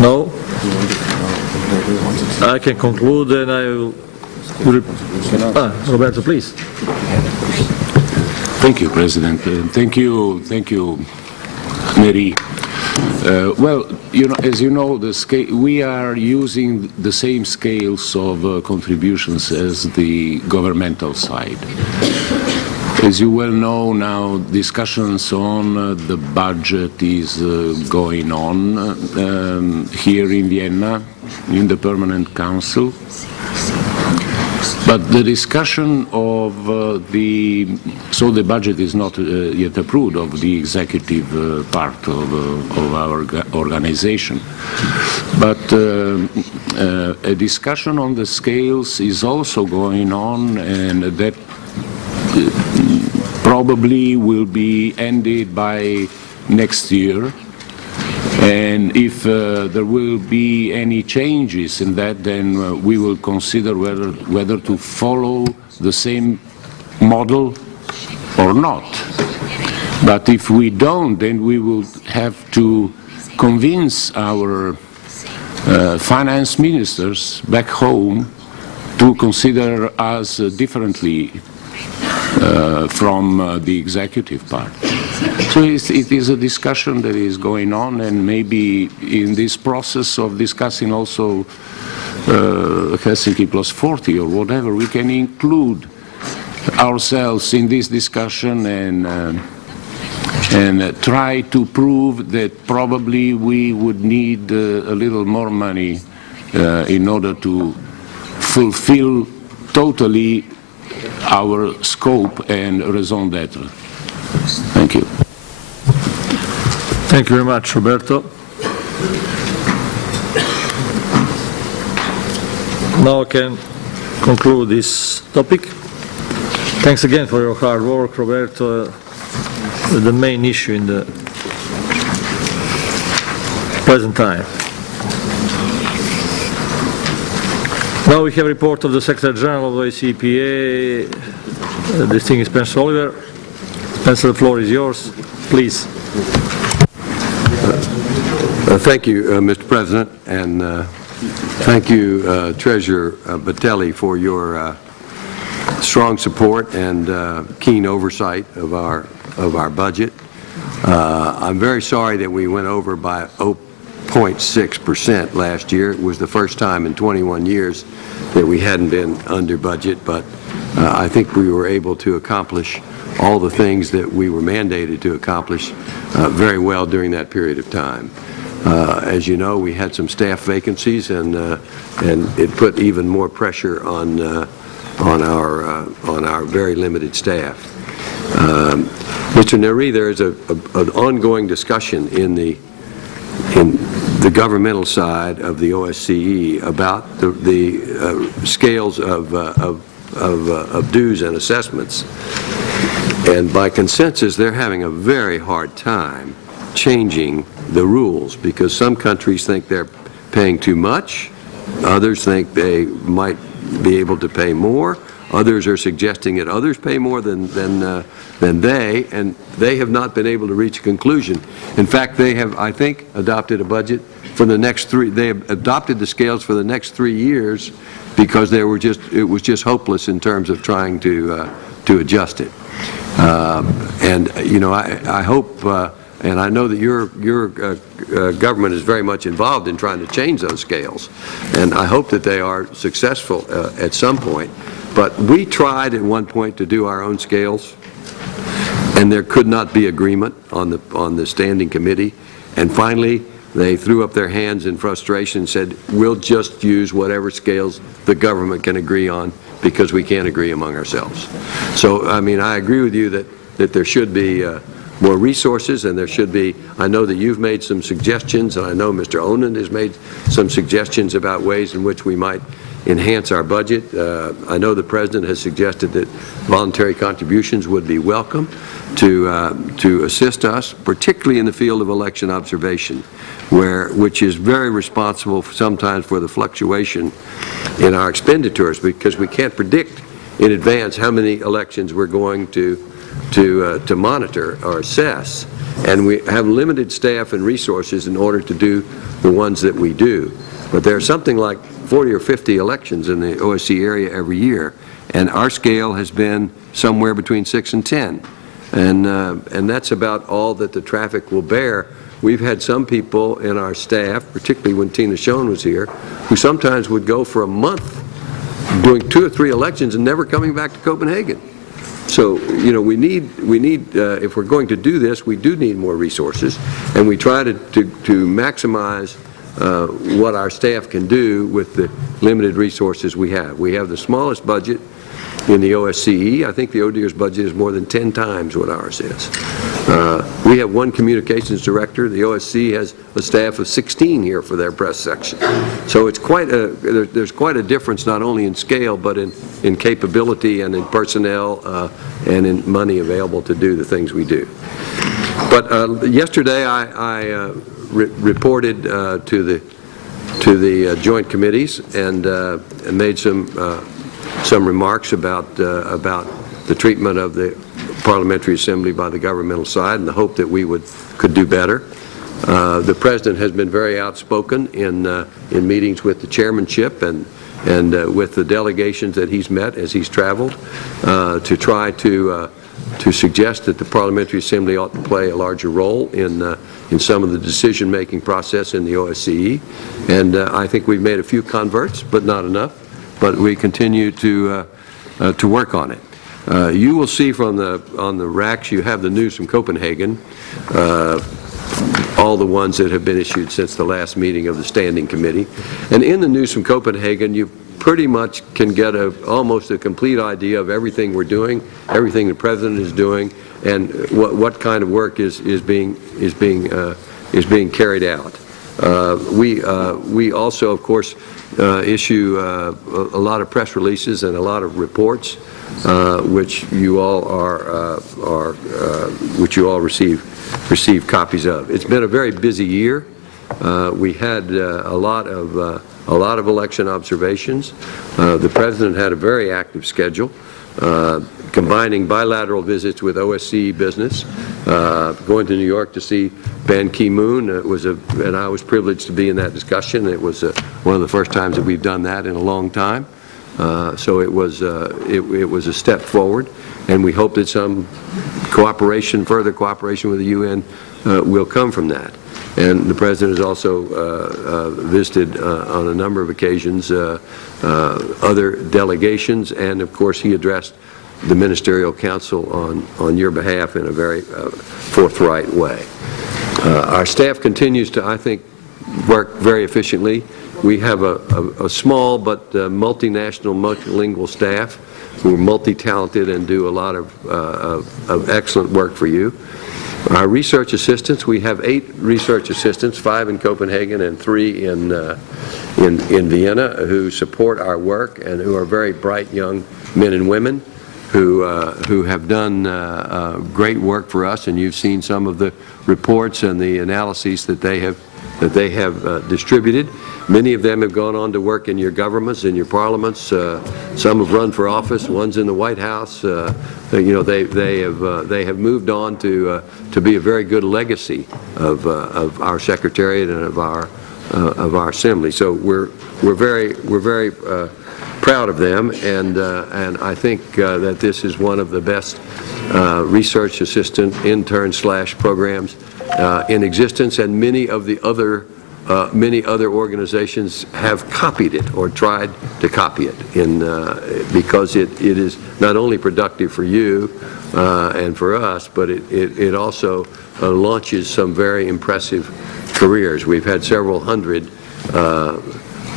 No? I can conclude and I will... Roberto, please. Thank you, President. Thank you, Mary. Well, as you know, we are using the same scales of contributions as the governmental side. As you well know now, discussions on the budget is going on here in Vienna, in the Permanent Council. But the discussion of so the budget is not yet approved of the executive part of our organization. But a discussion on the scales is also going on, and that probably will be ended by next year. And if there will be any changes in that, then we will consider whether to follow the same model or not. But if we don't, then we will have to convince our finance ministers back home to consider us differently from the executive part. So it is a discussion that is going on, and maybe in this process of discussing also Helsinki plus 40 or whatever, we can include ourselves in this discussion and try to prove that probably we would need a little more money in order to fulfill totally our scope and raison d'etre. Thank you. Thank you very much, Roberto. Now I can conclude this topic. Thanks again for your hard work, Roberto. The main issue in the present time. Now we have a report of the Secretary General of the ECPA, distinguished Spencer Oliver. Spencer, the floor is yours. Please. Thank you, Mr. President, and thank you, Treasurer Batelli, for your strong support and keen oversight of our budget. I'm very sorry that we went over by 0.6% last year. It was the first time in 21 years that we hadn't been under budget, but I think we were able to accomplish all the things that we were mandated to accomplish very well during that period of time. As you know, we had some staff vacancies, and it put even more pressure on our very limited staff. Mr. Neri, there is an ongoing discussion in the governmental side of the OSCE about the scales of dues and assessments. And by consensus, they're having a very hard time changing the rules, because some countries think they're paying too much, others think they might be able to pay more, others are suggesting that others pay more than they, and they have not been able to reach a conclusion. In fact, they have, I think, adopted a budget for the next they have adopted the scales for the next 3 years because it was just hopeless in terms of trying to adjust it. And you know, I hope, and I know that your government is very much involved in trying to change those scales, and I hope that they are successful at some point. But we tried at one point to do our own scales, and there could not be agreement on the standing committee. And finally, they threw up their hands in frustration and said, we'll just use whatever scales the government can agree on, because we can't agree among ourselves. So, I mean, I agree with you that there should be more resources, and there should be, I know that you've made some suggestions, and I know Mr. Onen has made some suggestions about ways in which we might enhance our budget. I know the President has suggested that voluntary contributions would be welcome to assist us, particularly in the field of election observation, which is very responsible sometimes for the fluctuation in our expenditures, because we can't predict in advance how many elections we're going to monitor or assess, and we have limited staff and resources in order to do the ones that we do. But there are something like 40 or 50 elections in the OSCE area every year, and our scale has been somewhere between 6 and 10. And that's about all that the traffic will bear. We've had some people in our staff, particularly when Tina Schoen was here, who sometimes would go for a month doing 2 or 3 elections and never coming back to Copenhagen. So, you know, we need if we're going to do this, we do need more resources, and we try to maximize what our staff can do with the limited resources we have. We have the smallest budget in the OSCE. I think the ODIHR's budget is more than 10 times what ours is. We have 1 communications director. The OSCE has a staff of 16 here for their press section. So it's quite there's quite a difference not only in scale but in capability and in personnel and in money available to do the things we do. But yesterday I reported to the joint committees and made some remarks about the treatment of the Parliamentary Assembly by the governmental side and the hope that we could do better. The President has been very outspoken in meetings with the chairmanship and with the delegations that he's met as he's traveled to try to suggest that the Parliamentary Assembly ought to play a larger role in some of the decision-making process in the OSCE. And I think we've made a few converts, but not enough. But we continue to work on it. You will see on the racks, you have the news from Copenhagen, all the ones that have been issued since the last meeting of the Standing Committee. And in the news from Copenhagen, you pretty much can get almost a complete idea of everything we're doing, everything the President is doing, and what kind of work is being carried out. We also, of course, issue a lot of press releases and a lot of reports, which you all receive copies of. It's been a very busy year. We had a lot of election observations. The President had a very active schedule, combining bilateral visits with OSCE business, going to New York to see Ban Ki-moon. And I was privileged to be in that discussion. It was one of the first times that we've done that in a long time. So it was a step forward, and we hope that some further cooperation with the UN will come from that. And the President has also visited on a number of occasions other delegations, and of course he addressed the Ministerial Council on your behalf in a very forthright way. Our staff continues to, I think, work very efficiently. We have a small but multinational, multilingual staff who are multi-talented and do a lot of excellent work for you. Our research assistants, we have 8 research assistants, 5 in Copenhagen and 3 in Vienna, who support our work and who are very bright young men and women who have done great work for us, and you've seen some of the reports and the analyses that they have distributed. Many of them have gone on to work in your governments, in your parliaments. Some have run for office. One's in the White House. You know, they have moved on to be a very good legacy of our Secretariat and of our Assembly. So we're very proud of them, and I think that this is one of the best research assistant intern / programs in existence, and many other organizations have copied it or tried to copy it because it is not only productive for you and for us, but it also launches some very impressive careers. We've had several hundred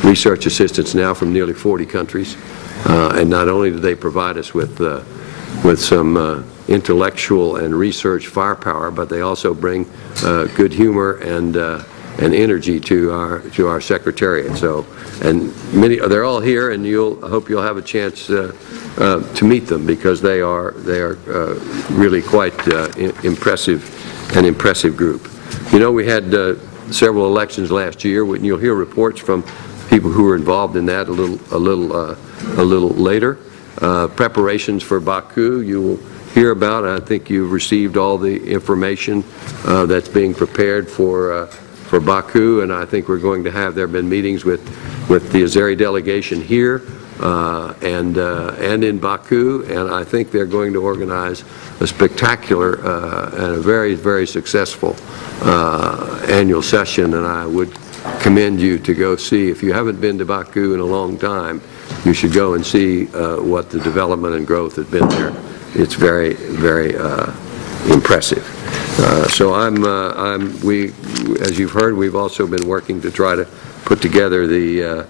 research assistants now from nearly 40 countries, and not only do they provide us with some intellectual and research firepower, but they also bring good humor and energy to our Secretariat. So, and they're all here, and I hope you'll have a chance to meet them, because they are really quite an impressive group. You know, we had several elections last year, and you'll hear reports from people who were involved in that a little later. Preparations for Baku, you will hear about. I think you've received all the information that's being prepared for Baku, and I think we're going to have, there have been meetings with the Azeri delegation here and in Baku, and I think they're going to organize a spectacular and a very, very successful annual session, and I would commend you to go see. If you haven't been to Baku in a long time, you should go and see what the development and growth has been there. It's very, very impressive. So as you've heard, we've also been working to try to put together the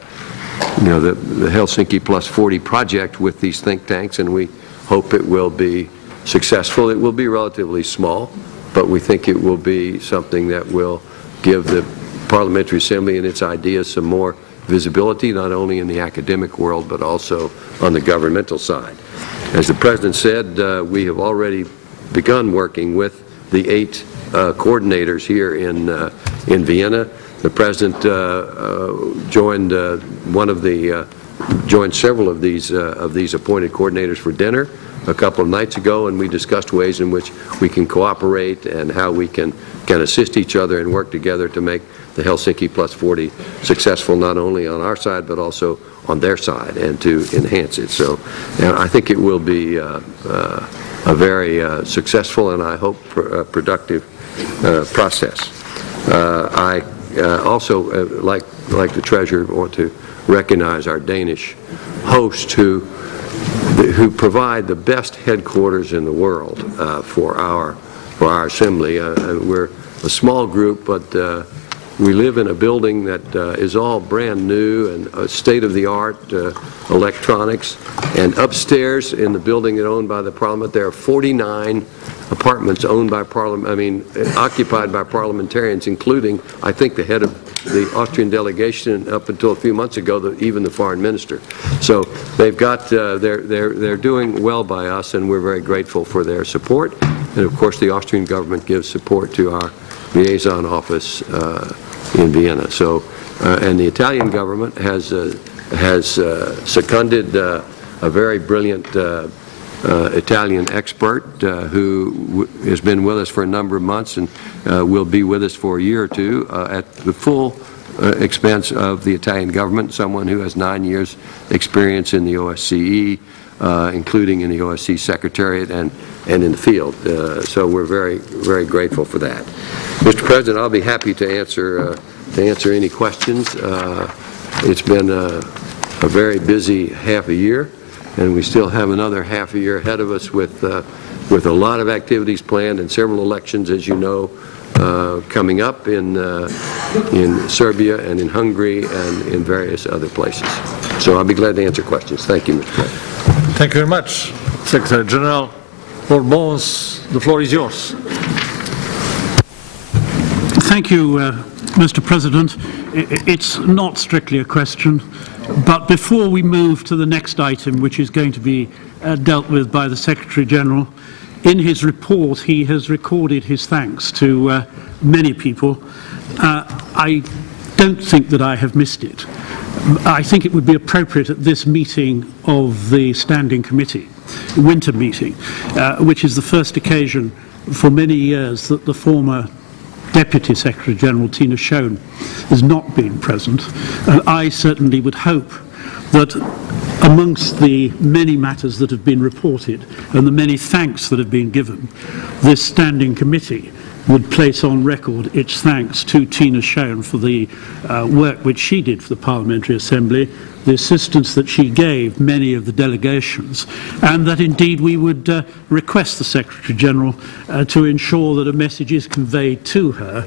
Helsinki Plus 40 project with these think tanks, and we hope it will be successful. It will be relatively small, but we think it will be something that will give the Parliamentary Assembly and its ideas some more visibility, not only in the academic world, but also on the governmental side. As the President said, we have already begun working with the 8 coordinators here in Vienna. The President joined joined several of these appointed coordinators for dinner a couple of nights ago, and we discussed ways in which we can cooperate and how we can assist each other and work together to make the Helsinki Plus 40 successful, not only on our side but also on their side, and to enhance it. So I think it will be a very successful and I hope productive process. I also, like the Treasurer, want to recognize our Danish hosts who provide the best headquarters in the world for our Assembly. We're a small group, but we live in a building that is all brand new and state-of-the-art electronics. And upstairs in the building that's owned by the Parliament, there are 49 apartments owned by occupied by parliamentarians, including, I think, the head of the Austrian delegation, up until a few months ago, even the foreign minister. So they've got, they're doing well by us, and we're very grateful for their support. And of course, the Austrian government gives support to our liaison office in Vienna. So, and the Italian government has seconded a very brilliant Italian expert who has been with us for a number of months and will be with us for a year or two at the full expense of the Italian government, someone who has 9 years experience in the OSCE, including in the OSCE Secretariat and in the field. So we're very, very grateful for that. Mr. President, I'll be happy to answer any questions. It's been a very busy half a year, and we still have another half a year ahead of us with a lot of activities planned and several elections, as you know, coming up in Serbia and in Hungary and in various other places. So I'll be glad to answer questions. Thank you, Mr. President. Thank you very much, Secretary General. Lord Bones, the floor is yours. Thank you, Mr. President. It's not strictly a question, but before we move to the next item, which is going to be dealt with by the Secretary General, in his report he has recorded his thanks to many people. I don't think that I have missed it. I think it would be appropriate at this meeting of the Standing Committee, winter meeting, which is the first occasion for many years that the former Deputy Secretary General Tina Schoen has not been present, and I certainly would hope that amongst the many matters that have been reported and the many thanks that have been given, this Standing Committee would place on record its thanks to Tina Schoen for the work which she did for the Parliamentary Assembly, the assistance that she gave many of the delegations, and that indeed we would request the Secretary General to ensure that a message is conveyed to her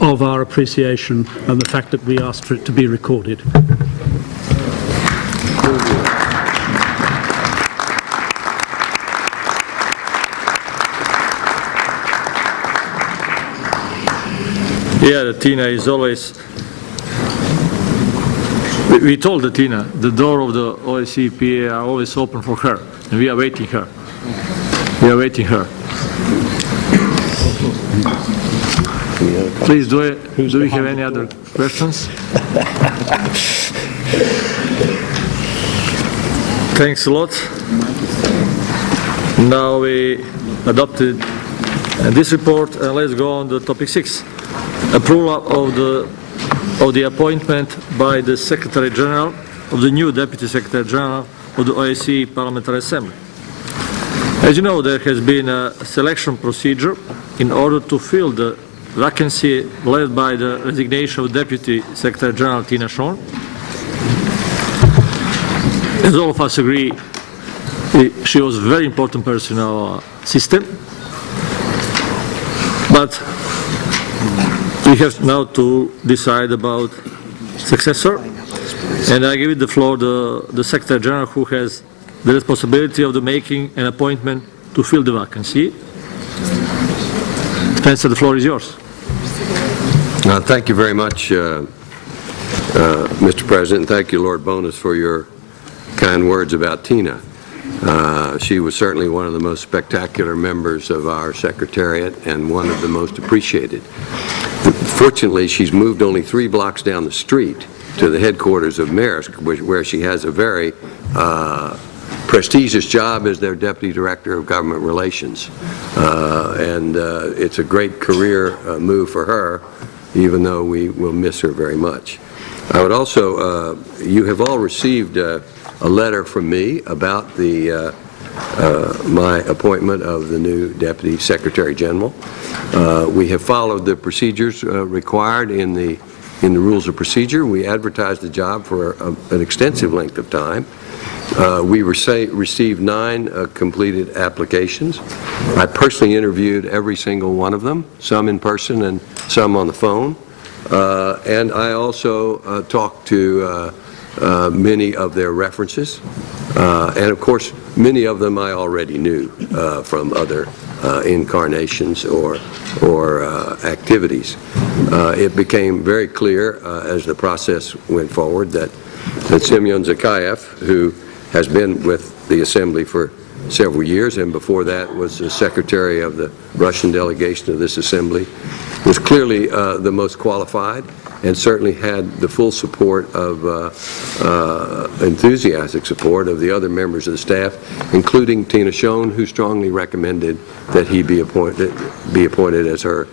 of our appreciation and the fact that we asked for it to be recorded. Yeah, Tina is always... We told Tina the door of the OSCE are always open for her, and we are waiting her. We are waiting her. Please, do we have any other questions? Thanks a lot. Now we adopted this report, and let's go on to topic 6. Approval of the appointment by the Secretary General of the new Deputy Secretary General of the OSCE Parliamentary Assembly. As you know, there has been a selection procedure in order to fill the vacancy led by the resignation of Deputy Secretary General Tina Schoen. As all of us agree, she was a very important person in our system. But we have now to decide about successor, and I give the floor to the Secretary General, who has the responsibility of the making an appointment to fill the vacancy. Spencer, the floor is yours. Thank you very much, Mr. President. Thank you, Lord Bonus, for your kind words about Tina. She was certainly one of the most spectacular members of our Secretariat and one of the most appreciated. Fortunately, she's moved only 3 blocks down the street to the headquarters of Maersk, where she has a very prestigious job as their Deputy Director of Government Relations. It's a great career move for her, even though we will miss her very much. I would also, you have all received a letter from me about the my appointment of the new Deputy Secretary General. We have followed the procedures required in the rules of procedure. We advertised the job for an extensive length of time. We received 9 completed applications. I personally interviewed every single one of them, some in person and some on the phone. And I also talked to many of their references. And of course, many of them I already knew from other incarnations or activities. It became very clear as the process went forward that Semyon Zakayev, who has been with the Assembly for several years, and before that was the Secretary of the Russian delegation of this Assembly, was clearly the most qualified and certainly had the full support of, enthusiastic support of the other members of the staff, including Tina Schoen, who strongly recommended that he be appointed as her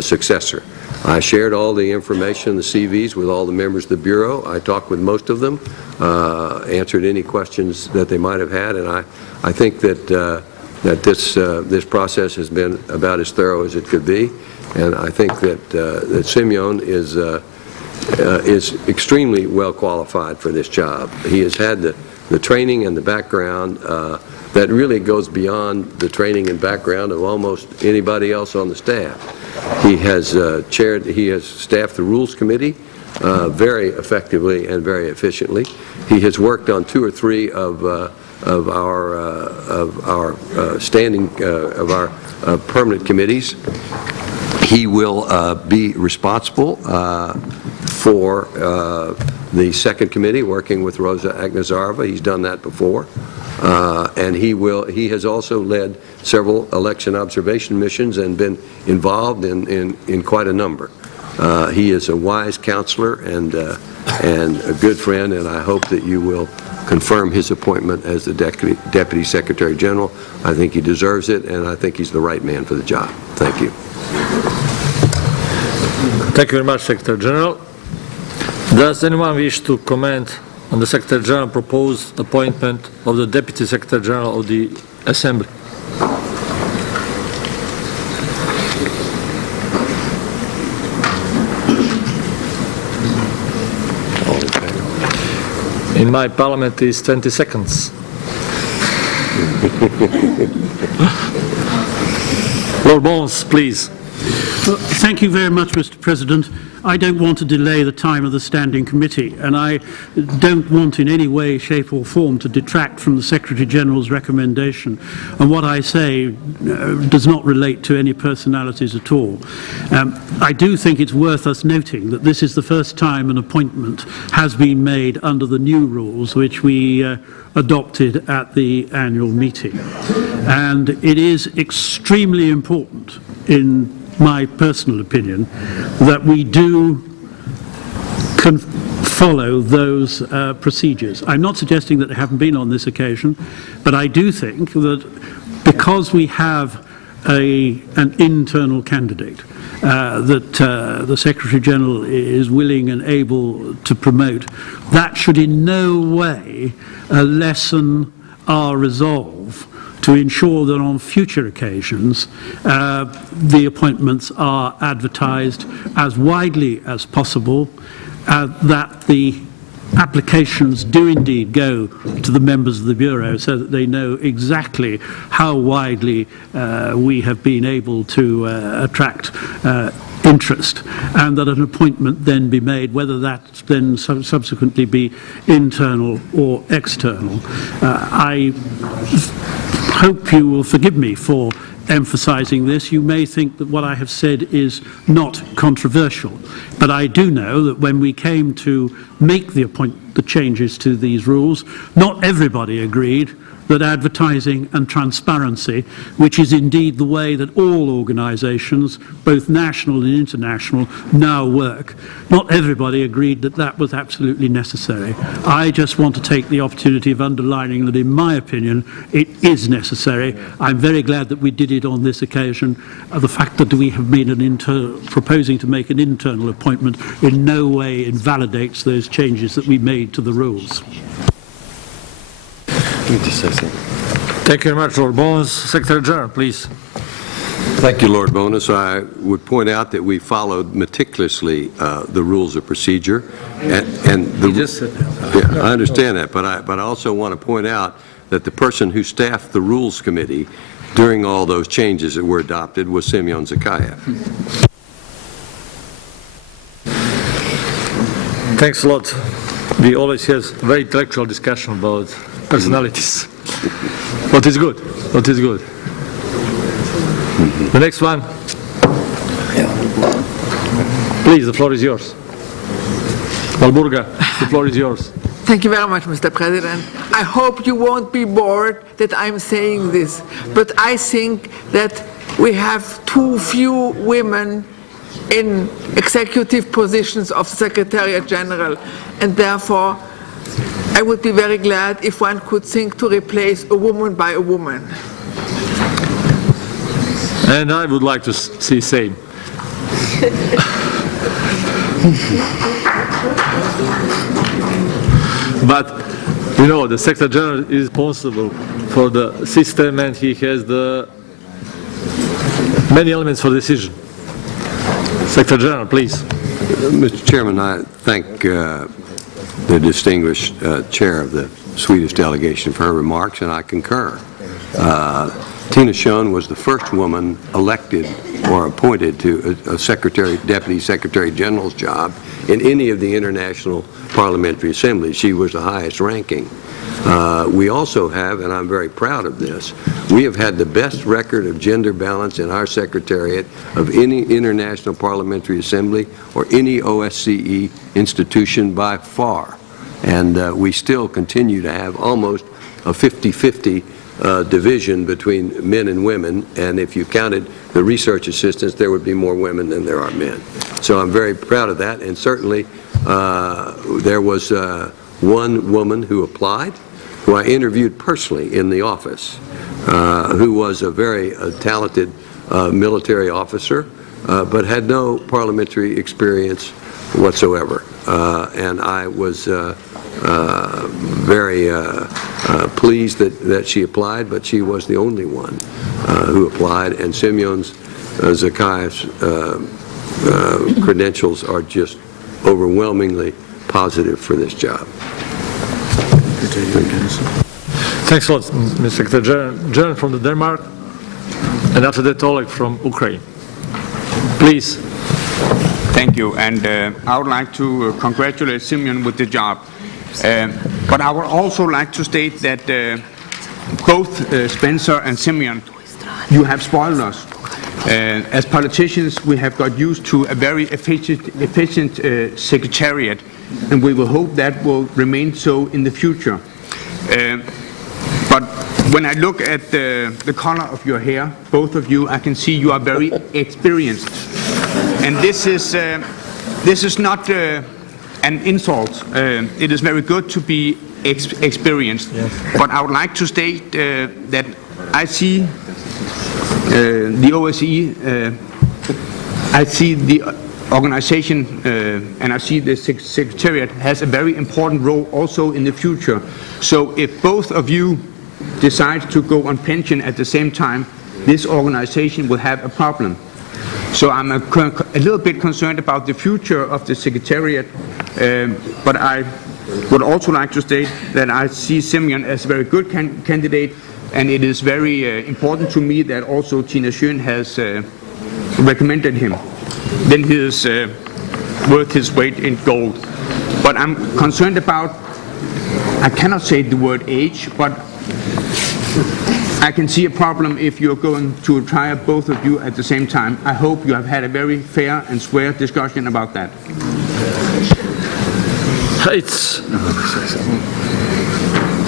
successor. I shared all the information, the CVs, with all the members of the Bureau. I talked with most of them, answered any questions that they might have had, and I think that this process has been about as thorough as it could be, and I think that Semyon is extremely well qualified for this job. He has had the training and the background that really goes beyond the training and background of almost anybody else on the staff. He has staffed the Rules Committee very effectively and very efficiently. He has worked on 2 or 3 of our permanent committees. He will be responsible for the second committee, working with Rosa Agnazarova. He's done that before. And he has also led several election observation missions and been involved in quite a number. He is a wise counselor and a good friend, and I hope that you will confirm his appointment as the Deputy Secretary General. I think he deserves it, and I think he's the right man for the job. Thank you. Thank you very much, Secretary General. Does anyone wish to comment on the Secretary General proposed appointment of the Deputy Secretary General of the Assembly? In my parliament is 20 seconds. Lord Bones, please. Well, thank you very much, Mr. President. I don't want to delay the time of the Standing Committee, and I don't want in any way, shape or form to detract from the Secretary-General's recommendation. And what I say does not relate to any personalities at all. I do think it's worth us noting that this is the first time an appointment has been made under the new rules, which we adopted at the annual meeting. And it is extremely important, in my personal opinion, that we do follow those procedures. I'm not suggesting that they haven't been on this occasion, but I do think that because we have an internal candidate that the Secretary-General is willing and able to promote, that should in no way lessen our resolve to ensure that on future occasions the appointments are advertised as widely as possible, that the applications do indeed go to the members of the Bureau so that they know exactly how widely we have been able to attract interest, and that an appointment then be made, whether that then subsequently be internal or external. I hope you will forgive me for emphasizing this. You may think that what I have said is not controversial, but I do know that when we came to make the changes to these rules, not everybody agreed that advertising and transparency, which is indeed the way that all organisations, both national and international, now work, not everybody agreed that that was absolutely necessary. I just want to take the opportunity of underlining that, in my opinion, it is necessary. I'm very glad that we did it on this occasion. The fact that we have made proposing to make an internal appointment in no way invalidates those changes that we made to the rules. Thank you very much, Lord Bonas. Secretary General, please. Thank you, Lord Bonas. I would point out that we followed meticulously the rules of procedure, and the, yeah, I understand that, but I also want to point out that the person who staffed the Rules Committee during all those changes that were adopted was Semyon Zakayev. Thanks a lot. We always have a very intellectual discussion about personalities. What is good? What is good? The next one. Please, the floor is yours. Walburga, the floor is yours. Thank you very much, Mr. President. I hope you won't be bored that I'm saying this, but I think that we have too few women in executive positions of Secretariat General, and therefore I would be very glad if one could think to replace a woman by a woman. And I would like to see same. But, you know, the Secretary General is responsible for the system, and he has the many elements for decision. Secretary General, please. Mr. Chairman, I thank the distinguished chair of the Swedish delegation for her remarks, and I concur. Tina Schoen was the first woman elected or appointed to a Deputy Secretary General's job in any of the international parliamentary assemblies. She was the highest ranking. We also have, and I'm very proud of this, we have had the best record of gender balance in our Secretariat of any international parliamentary assembly or any OSCE institution by far. And we still continue to have almost a 50-50 division between men and women, and if you counted the research assistants, there would be more women than there are men. So I'm very proud of that, and certainly there was one woman who applied, who I interviewed personally in the office, who was a very talented military officer, but had no parliamentary experience whatsoever. And I was very pleased that she applied, but she was the only one who applied, and Semyon Zakayev's credentials are just overwhelmingly positive for this job. Thanks a lot, Mr. Secretary General from Denmark, and after that, Oleg from Ukraine. Please. Thank you, and I would like to congratulate Semyon with the job. But I would also like to state that both Spencer and Semyon, you have spoiled us. As politicians, we have got used to a very efficient secretariat, and we will hope that will remain so in the future. But when I look at the color of your hair, both of you, I can see you are very experienced. And this is not an insult. It is very good to be experienced. Yes. But I would like to state that I see the OSCE I see the organization and I see the Secretariat has a very important role also in the future. So if both of you decide to go on pension at the same time, this organization will have a problem. So I'm a little bit concerned about the future of the Secretariat, but I would also like to state that I see Simeon as a very good candidate, and it is very important to me that also Tina Schön has recommended him. Then he is worth his weight in gold. But I'm concerned about, I cannot say the word age, but I can see a problem if you're going to try both of you at the same time. I hope you have had a very fair and square discussion about that.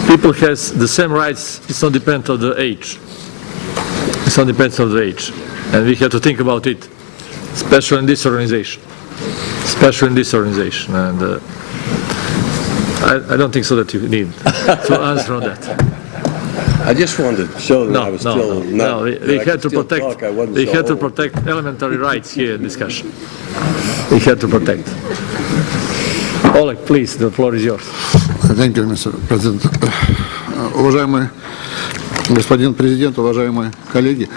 People has the same rights. It's not dependent on the age. It's not dependent on the age, and we have to think about it, especially in this organization. Especially in this organization, and I don't think so that you need to answer on that. I just wanted to show that I was still not. We had to protect. We had to protect elementary rights here in discussion. We had to protect. Oleg, please, the floor is yours. Thank you, Mr. President. Уважаемый господин президент, уважаемые коллеги,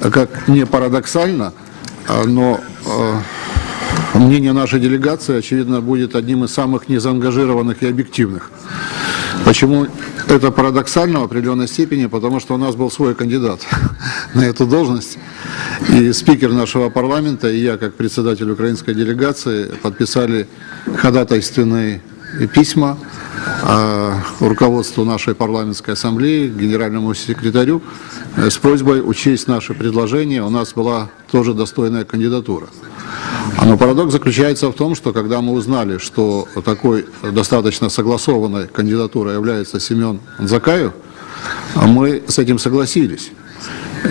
как не парадоксально, но мнение нашей делегации, очевидно, будет одним из самых незаангажированных и объективных. Почему это парадоксально в определенной степени? Потому что у нас был свой кандидат на эту должность. И спикер нашего парламента, и я, как председатель украинской делегации, подписали ходатайственные письма руководству нашей парламентской ассамблеи, генеральному секретарю, с просьбой учесть наши предложения. У нас была тоже достойная кандидатура. Но парадокс заключается в том, что когда мы узнали, что такой достаточно согласованной кандидатурой является Семен Закаев, мы с этим согласились.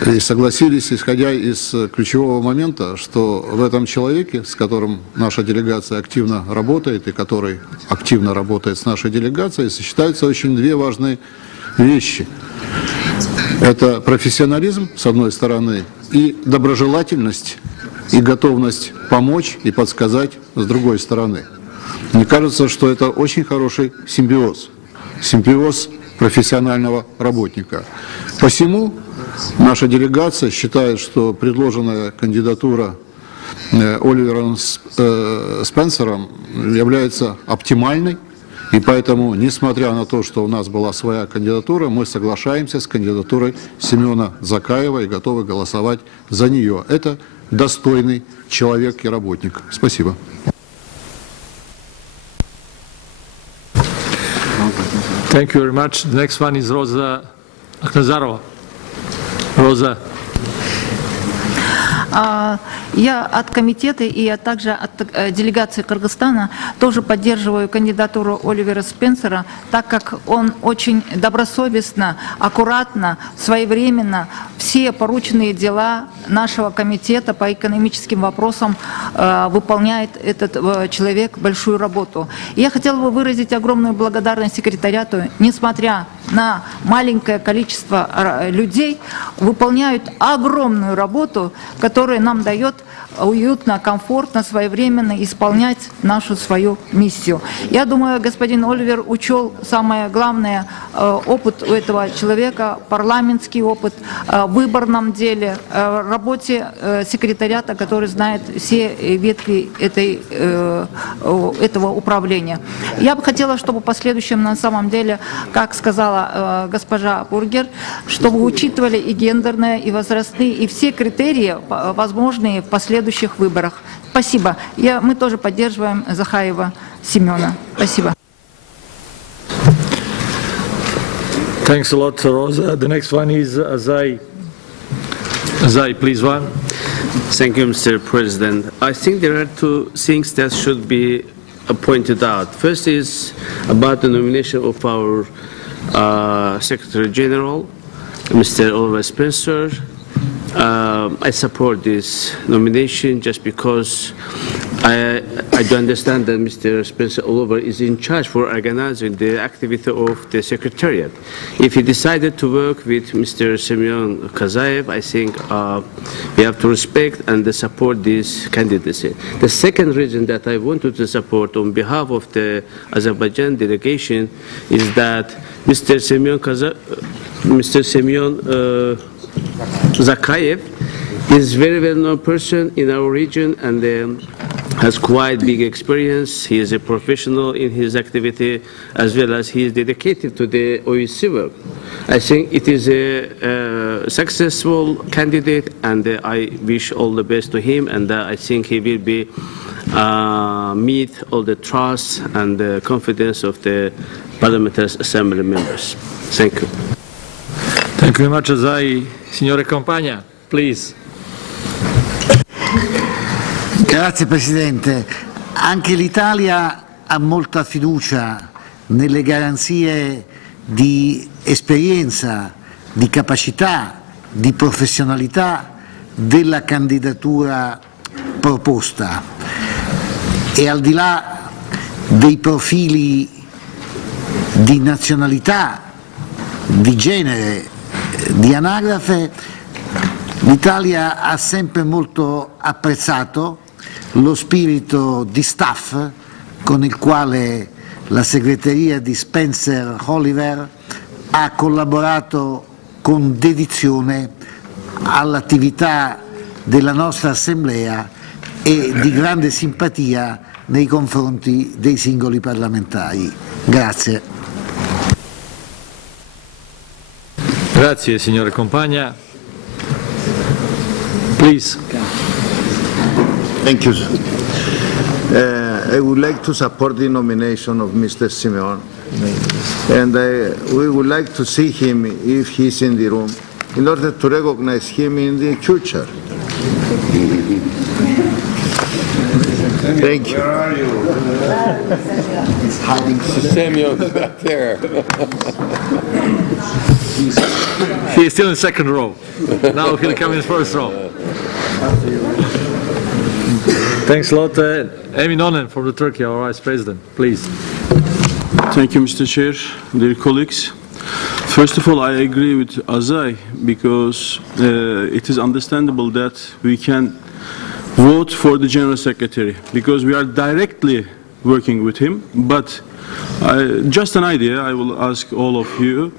И согласились, исходя из ключевого момента, что в этом человеке, с которым наша делегация активно работает и который активно работает с нашей делегацией, сочетаются очень две важные вещи. Это профессионализм, с одной стороны, и доброжелательность, и готовность помочь и подсказать с другой стороны. Мне кажется, что это очень хороший симбиоз. Симбиоз профессионального работника. Посему наша делегация считает, что предложенная кандидатура Оливером Спенсером является оптимальной, и поэтому, несмотря на то, что у нас была своя кандидатура, мы соглашаемся с кандидатурой Семена Закаева и готовы голосовать за нее. Это достойный человек и работник. Спасибо. Thank you very much. The next one is Rosa Akhnazarova. Rosa. Я от комитета и также от делегации Кыргызстана тоже поддерживаю кандидатуру Оливера Спенсера, так как он очень добросовестно, аккуратно, своевременно все порученные дела нашего комитета по экономическим вопросам выполняет этот человек большую работу. Я хотела бы выразить огромную благодарность секретариату, несмотря на маленькое количество людей, выполняют огромную работу, которая нам дает уютно, комфортно, своевременно исполнять свою миссию. Я думаю, господин Оливер учел самое главное, опыт у этого человека, парламентский опыт, в выборном деле, работе секретариата, который знает все ветви этого управления. Я бы хотела, чтобы в последующем, на самом деле, как сказала госпожа Бургер, чтобы учитывали и гендерные, и возрастные, и все критерии, возможные в последующих выборах. Спасибо. Мы тоже поддерживаем Закаева Семена. Спасибо. Thanks a lot, Rosa. The next one is Azai. Azai, please, one. Thank you, Mr. President. I think there are two things that should be pointed out. First is about the nomination of our Secretary General, Mr. Oliver Spencer. I support this nomination just because I do understand that Mr. Spencer Oliver is in charge for organizing the activity of the Secretariat. If he decided to work with Mr. Semyon Kazayev, I think we have to respect and support this candidacy. The second reason that I wanted to support on behalf of the Azerbaijan delegation is that Mr. Semyon Zakayev is a very well-known person in our region and has quite big experience. He is a professional in his activity as well as he is dedicated to the OSCE work. I think it is a successful candidate and I wish all the best to him and I think he will be meet all the trust and the confidence of the Parliamentary Assembly members. Thank you. Thank you very much, Azai. Signore Compagna, please. Grazie Presidente. Anche l'Italia ha molta fiducia nelle garanzie di esperienza, di capacità, di professionalità della candidatura proposta e al di là dei profili di nazionalità, di genere, di anagrafe, l'Italia ha sempre molto apprezzato lo spirito di staff con il quale la segreteria di Spencer Oliver ha collaborato con dedizione all'attività della nostra Assemblea e di grande simpatia nei confronti dei singoli parlamentari. Grazie. Grazie, signore Compagna. Please. Thank you. I would like to support the nomination of Mr. Simeon, and we would like to see him if he's in the room in order to recognize him in the future. Thank you. Where are you? He's hiding. Samuel's back there. He is still in second row. Now he'll come in first row. Thanks a lot. Emin Onen from the Turkey, our Vice President, please. Thank you, Mr. Chair, dear colleagues. First of all, I agree with Azai because it is understandable that we can vote for the General Secretary because we are directly working with him. But just an idea, I will ask all of you.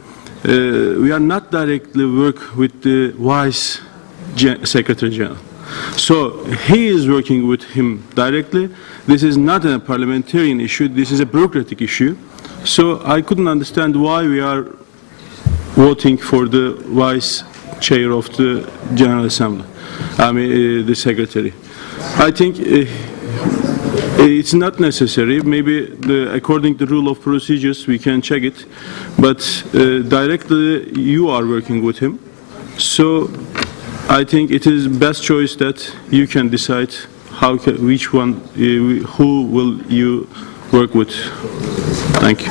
We are not directly work with the Vice Secretary General. So he is working with him directly. This is not a parliamentarian issue. This is a bureaucratic issue. So I couldn't understand why we are voting for the Vice Chair of the General Assembly, the Secretary. I think it's not necessary. Maybe according to the rule of procedures we can check it. But directly you are working with him. So I think it is best choice that you can decide which one, who will you work with. Thank you.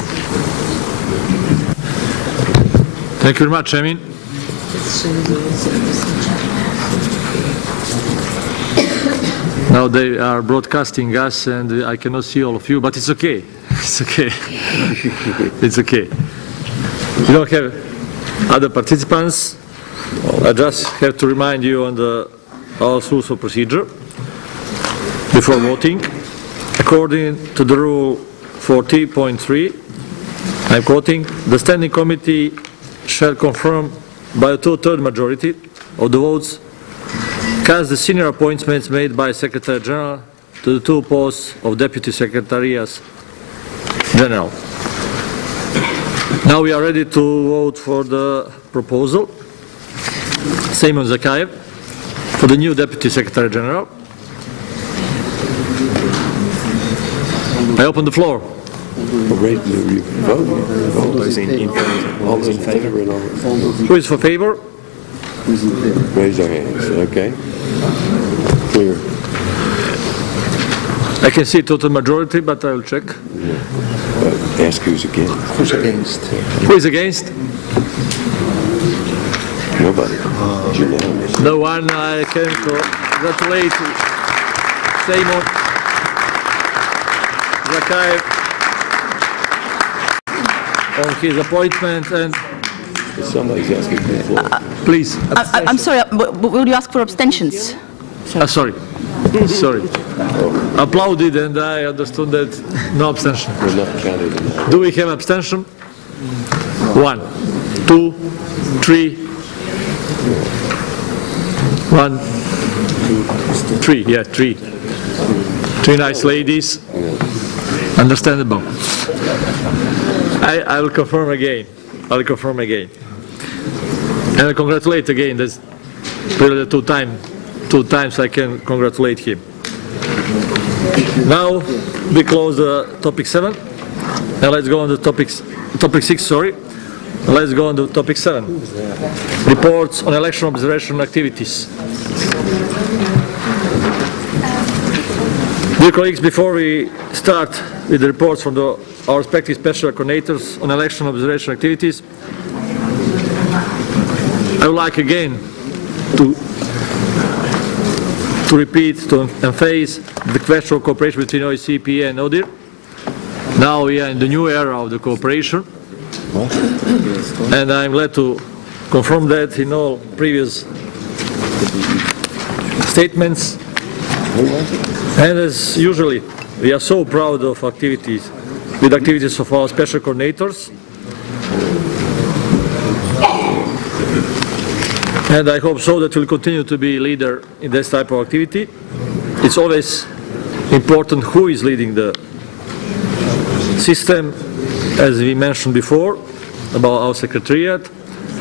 Thank you very much, Emin. Now they are broadcasting us and I cannot see all of you, but it's okay. It's okay. It's okay. We don't have other participants. I just have to remind you on our rules of procedure before voting. According to the rule 40.3, I'm quoting, the Standing Committee shall confirm by a two-thirds majority of the votes cast the senior appointments made by Secretary General to the two posts of Deputy Secretary General. Now we are ready to vote for the proposal. Semyon Zakayev for the new Deputy Secretary General. I open the floor. Who is for favor? Raise their hands. Okay. Clear. I can see total majority, but I will check. Ask who's against. Who's against? Who is against? Nobody. No one. I can congratulate Semyon. Zakayev on his appointment, and Somebody's asking for the floor. please. I'm sorry, will you ask for abstentions? Sorry. Sorry. Applauded, and I understood that no abstention. Do we have abstention? 1, 2, 3. 1, 2, 3. Yeah, 3. 3 nice ladies. Understandable. I will confirm again. I'll confirm again. And I congratulate again. That's really two times I can congratulate him. Now we close topic 7, and let's go on to topic 6. Sorry, let's go on to topic 7. Reports on election observation activities. Dear colleagues, before we start with the reports from our respective special coordinators on election observation activities, I would like again to repeat, to emphasize the question of cooperation between OSCE, EPA and ODIHR. Now we are in the new era of the cooperation, and I'm glad to confirm that in all previous statements. And as usually, we are so proud of activities of our special coordinators. And I hope so that we'll continue to be leader in this type of activity. It's always important who is leading the system, as we mentioned before, about our secretariat,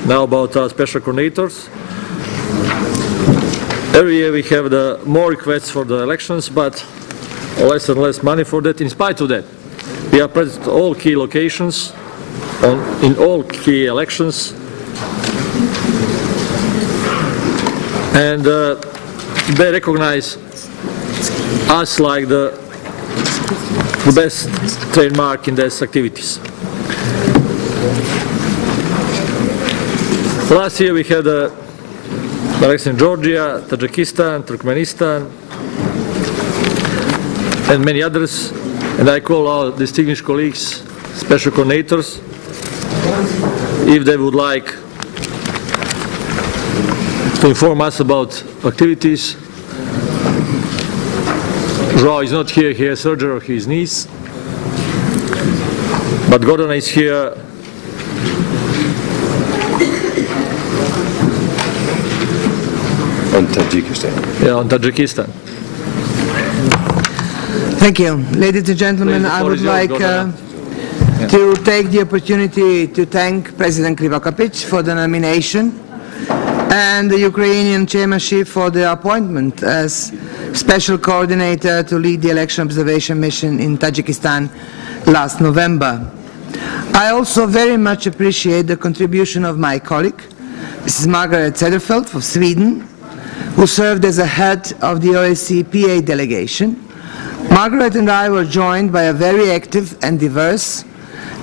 now about our special coordinators. Every year we have more requests for the elections, but less and less money for that. In spite of that, we are present at all key locations, in all key elections, and they recognize us like the best trademark in these activities. Last year we had elections in Georgia, Tajikistan, Turkmenistan, and many others, and I call our distinguished colleagues, special coordinators, if they would like to inform us about activities. Joao is not here, he has surgery on his knees, but Gordon is here. On Tajikistan. Yeah, on Tajikistan. Thank you. Ladies and gentlemen, I would like to take the opportunity to thank President Krivokapich for the nomination and the Ukrainian chairmanship for the appointment as special coordinator to lead the election observation mission in Tajikistan last November. I also very much appreciate the contribution of my colleague, Mrs. Margaret Cederfeld of Sweden, who served as a head of the OSCE PA delegation. Margaret and I were joined by a very active and diverse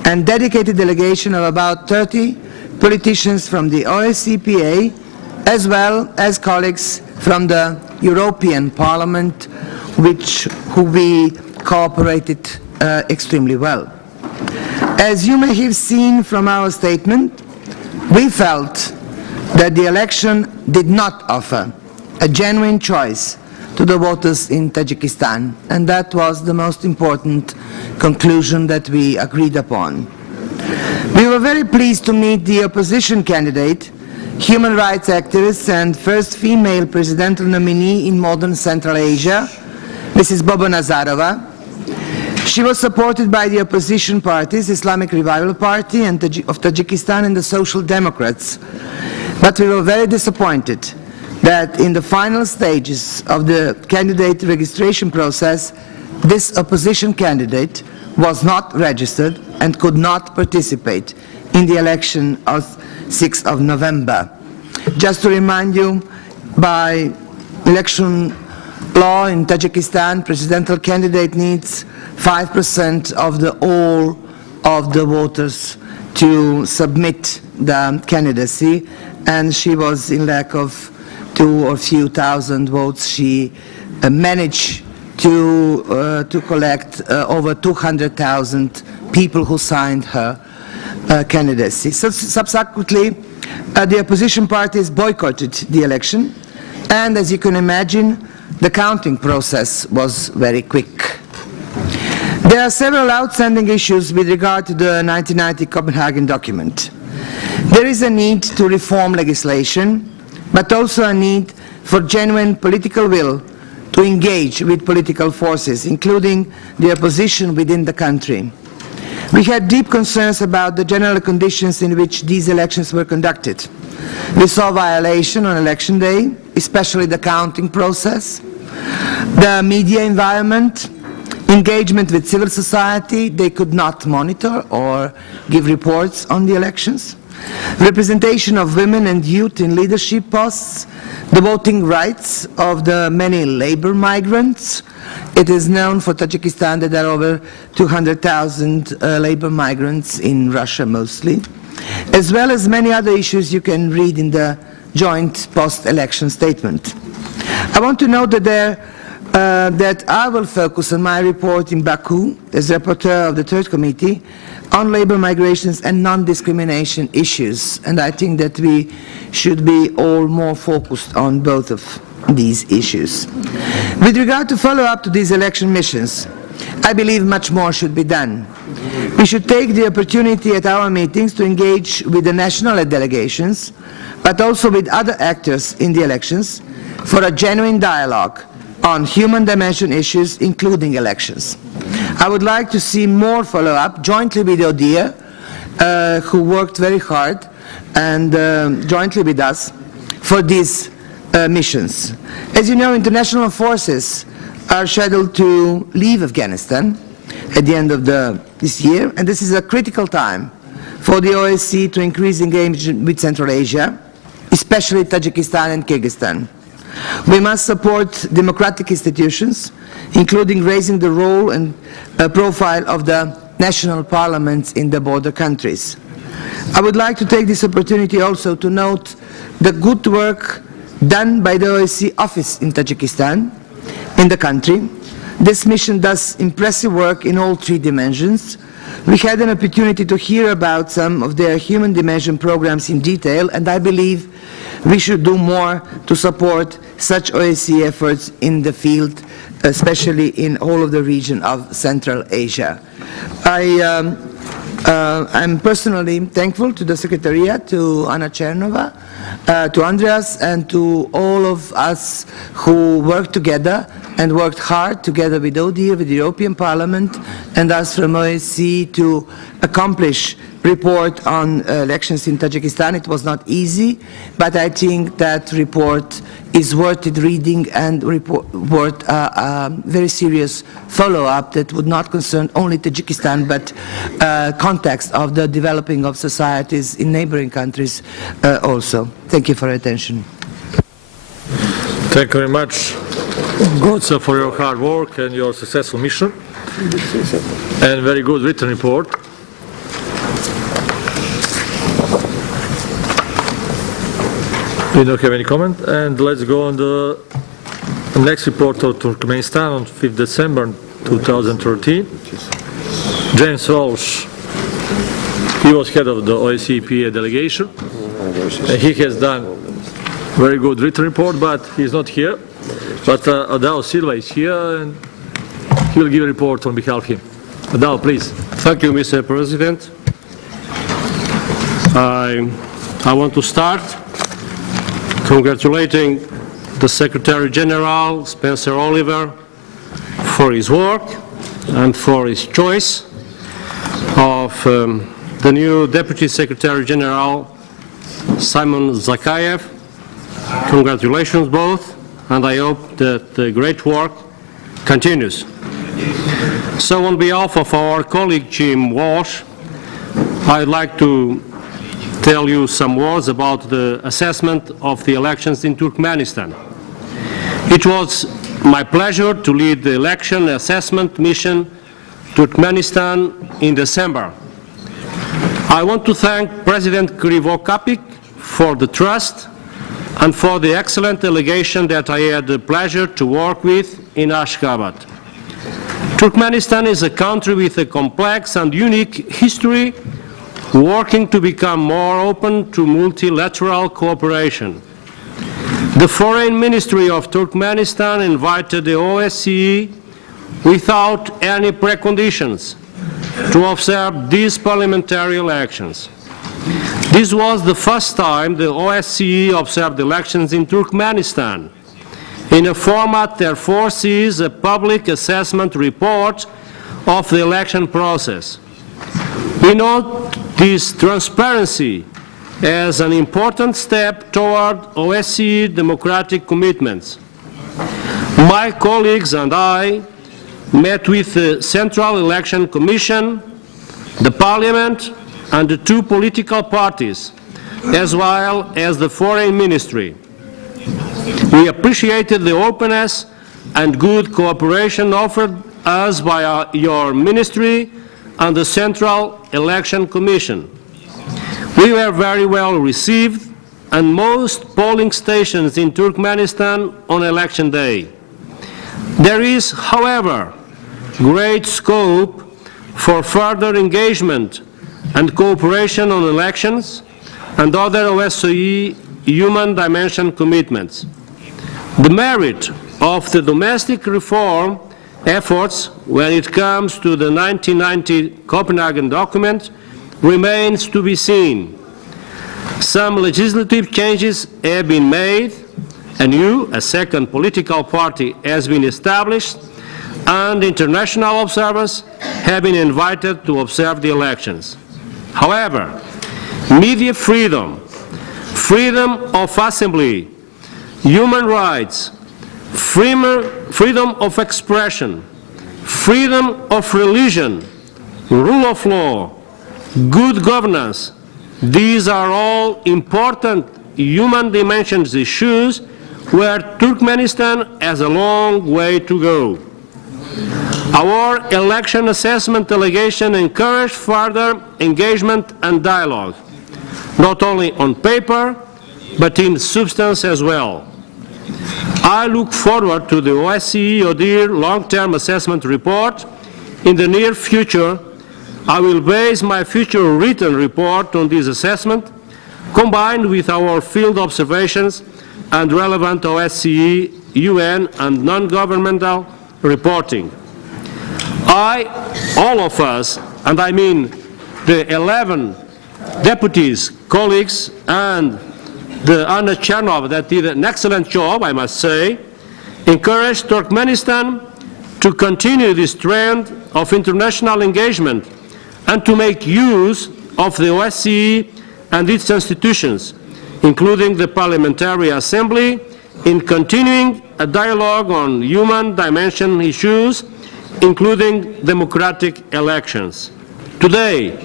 and dedicated delegation of about 30 politicians from the OSCE PA, as well as colleagues from the European Parliament, who we cooperated extremely well. As you may have seen from our statement, we felt that the election did not offer a genuine choice to the voters in Tajikistan, and that was the most important conclusion that we agreed upon. We were very pleased to meet the opposition candidate, human rights activist and first female presidential nominee in modern Central Asia, Mrs. Bobo Nazarova. She was supported by the opposition parties, Islamic Revival Party of Tajikistan and the Social Democrats. But we were very disappointed that in the final stages of the candidate registration process, this opposition candidate was not registered and could not participate in the election of 6th of November. Just to remind you, by election law in Tajikistan, presidential candidate needs 5% of all of the voters to submit the candidacy, and she was in lack of 2 or few thousand votes. She managed to collect over 200,000 people who signed her candidacy. So subsequently, the opposition parties boycotted the election, and as you can imagine, the counting process was very quick. There are several outstanding issues with regard to the 1990 Copenhagen document. There is a need to reform legislation, but also a need for genuine political will to engage with political forces, including the opposition within the country. We had deep concerns about the general conditions in which these elections were conducted. We saw violation on election day, especially the counting process, the media environment, engagement with civil society. They could not monitor or give reports on the elections, representation of women and youth in leadership posts, the voting rights of the many labor migrants. It is known for Tajikistan that there are over 200,000 labor migrants in Russia mostly, as well as many other issues you can read in the joint post-election statement. I want to note that I will focus on my report in Baku as rapporteur of the Third Committee on labor migrations and non-discrimination issues, and I think that we should be all more focused on both of these issues. With regard to follow-up to these election missions, I believe much more should be done. We should take the opportunity at our meetings to engage with the national delegations, but also with other actors in the elections, for a genuine dialogue on human dimension issues, including elections. I would like to see more follow-up jointly with ODIHR, who worked very hard, and jointly with us for these missions. As you know, international forces are scheduled to leave Afghanistan at the end of this year, and this is a critical time for the OSCE to increase engagement with Central Asia, especially Tajikistan and Kyrgyzstan. We must support democratic institutions, including raising the role and profile of the national parliaments in the border countries. I would like to take this opportunity also to note the good work done by the OSCE office in Tajikistan, in the country. This mission does impressive work in all three dimensions. We had an opportunity to hear about some of their human dimension programs in detail, and I believe we should do more to support such OSCE efforts in the field, especially in all of the region of Central Asia. I'm personally thankful to the Secretariat, to Anna Chernova, to Andreas, and to all of us who worked together and worked hard together with ODIHR, with the European Parliament, and us from OSCE to accomplish report on elections in Tajikistan. It was not easy, but I think that report is worth it reading and worth a very serious follow-up that would not concern only Tajikistan, but context of the developing of societies in neighboring countries also. Thank you for your attention. Thank you very much, Goza, for your hard work and your successful mission, and very good written report. We don't have any comment, and let's go on the next report of Turkmenistan on 5th December 2013. James Walsh, he was head of the OSCE delegation, and he has done very good written report, but he's not here. But Adao Silva is here, and he will give a report on behalf of him. Adao, please. Thank you, Mr. President. I want to start congratulating the Secretary General, Spencer Oliver, for his work and for his choice of the new Deputy Secretary General, Simon Zakayev. Congratulations both, and I hope that the great work continues. So on behalf of our colleague Jim Walsh, I'd like to tell you some words about the assessment of the elections in Turkmenistan. It was my pleasure to lead the election assessment mission to Turkmenistan in December. I want to thank President Krivo Kapik for the trust and for the excellent delegation that I had the pleasure to work with in Ashgabat. Turkmenistan is a country with a complex and unique history, working to become more open to multilateral cooperation. The Foreign Ministry of Turkmenistan invited the OSCE without any preconditions to observe these parliamentary elections. This was the first time the OSCE observed elections in Turkmenistan in a format that foresees a public assessment report of the election process. We note this transparency as an important step toward OSCE democratic commitments. My colleagues and I met with the Central Election Commission, the Parliament, and the two political parties, as well as the Foreign Ministry. We appreciated the openness and good cooperation offered us by your ministry and the Central Election Commission. We were very well received at most polling stations in Turkmenistan on election day. There is, however, great scope for further engagement and cooperation on elections and other OSCE human dimension commitments. The merit of the domestic reform efforts when it comes to the 1990 Copenhagen document remains to be seen. Some legislative changes have been made, and a second political party, has been established, and international observers have been invited to observe the elections. However, media freedom, freedom of assembly, human rights, freedom of expression, freedom of religion, rule of law, good governance, these are all important human dimensions issues where Turkmenistan has a long way to go. Our election assessment delegation encouraged further engagement and dialogue, not only on paper, but in substance as well. I look forward to the OSCE ODIHR long-term assessment report. In the near future, I will base my future written report on this assessment, combined with our field observations and relevant OSCE, UN, and non-governmental reporting. All of us, and I mean the 11 deputies, colleagues, and the Anna Chernov that did an excellent job, I must say, encourage Turkmenistan to continue this trend of international engagement and to make use of the OSCE and its institutions, including the Parliamentary Assembly, in continuing a dialogue on human dimension issues, including democratic elections. Today,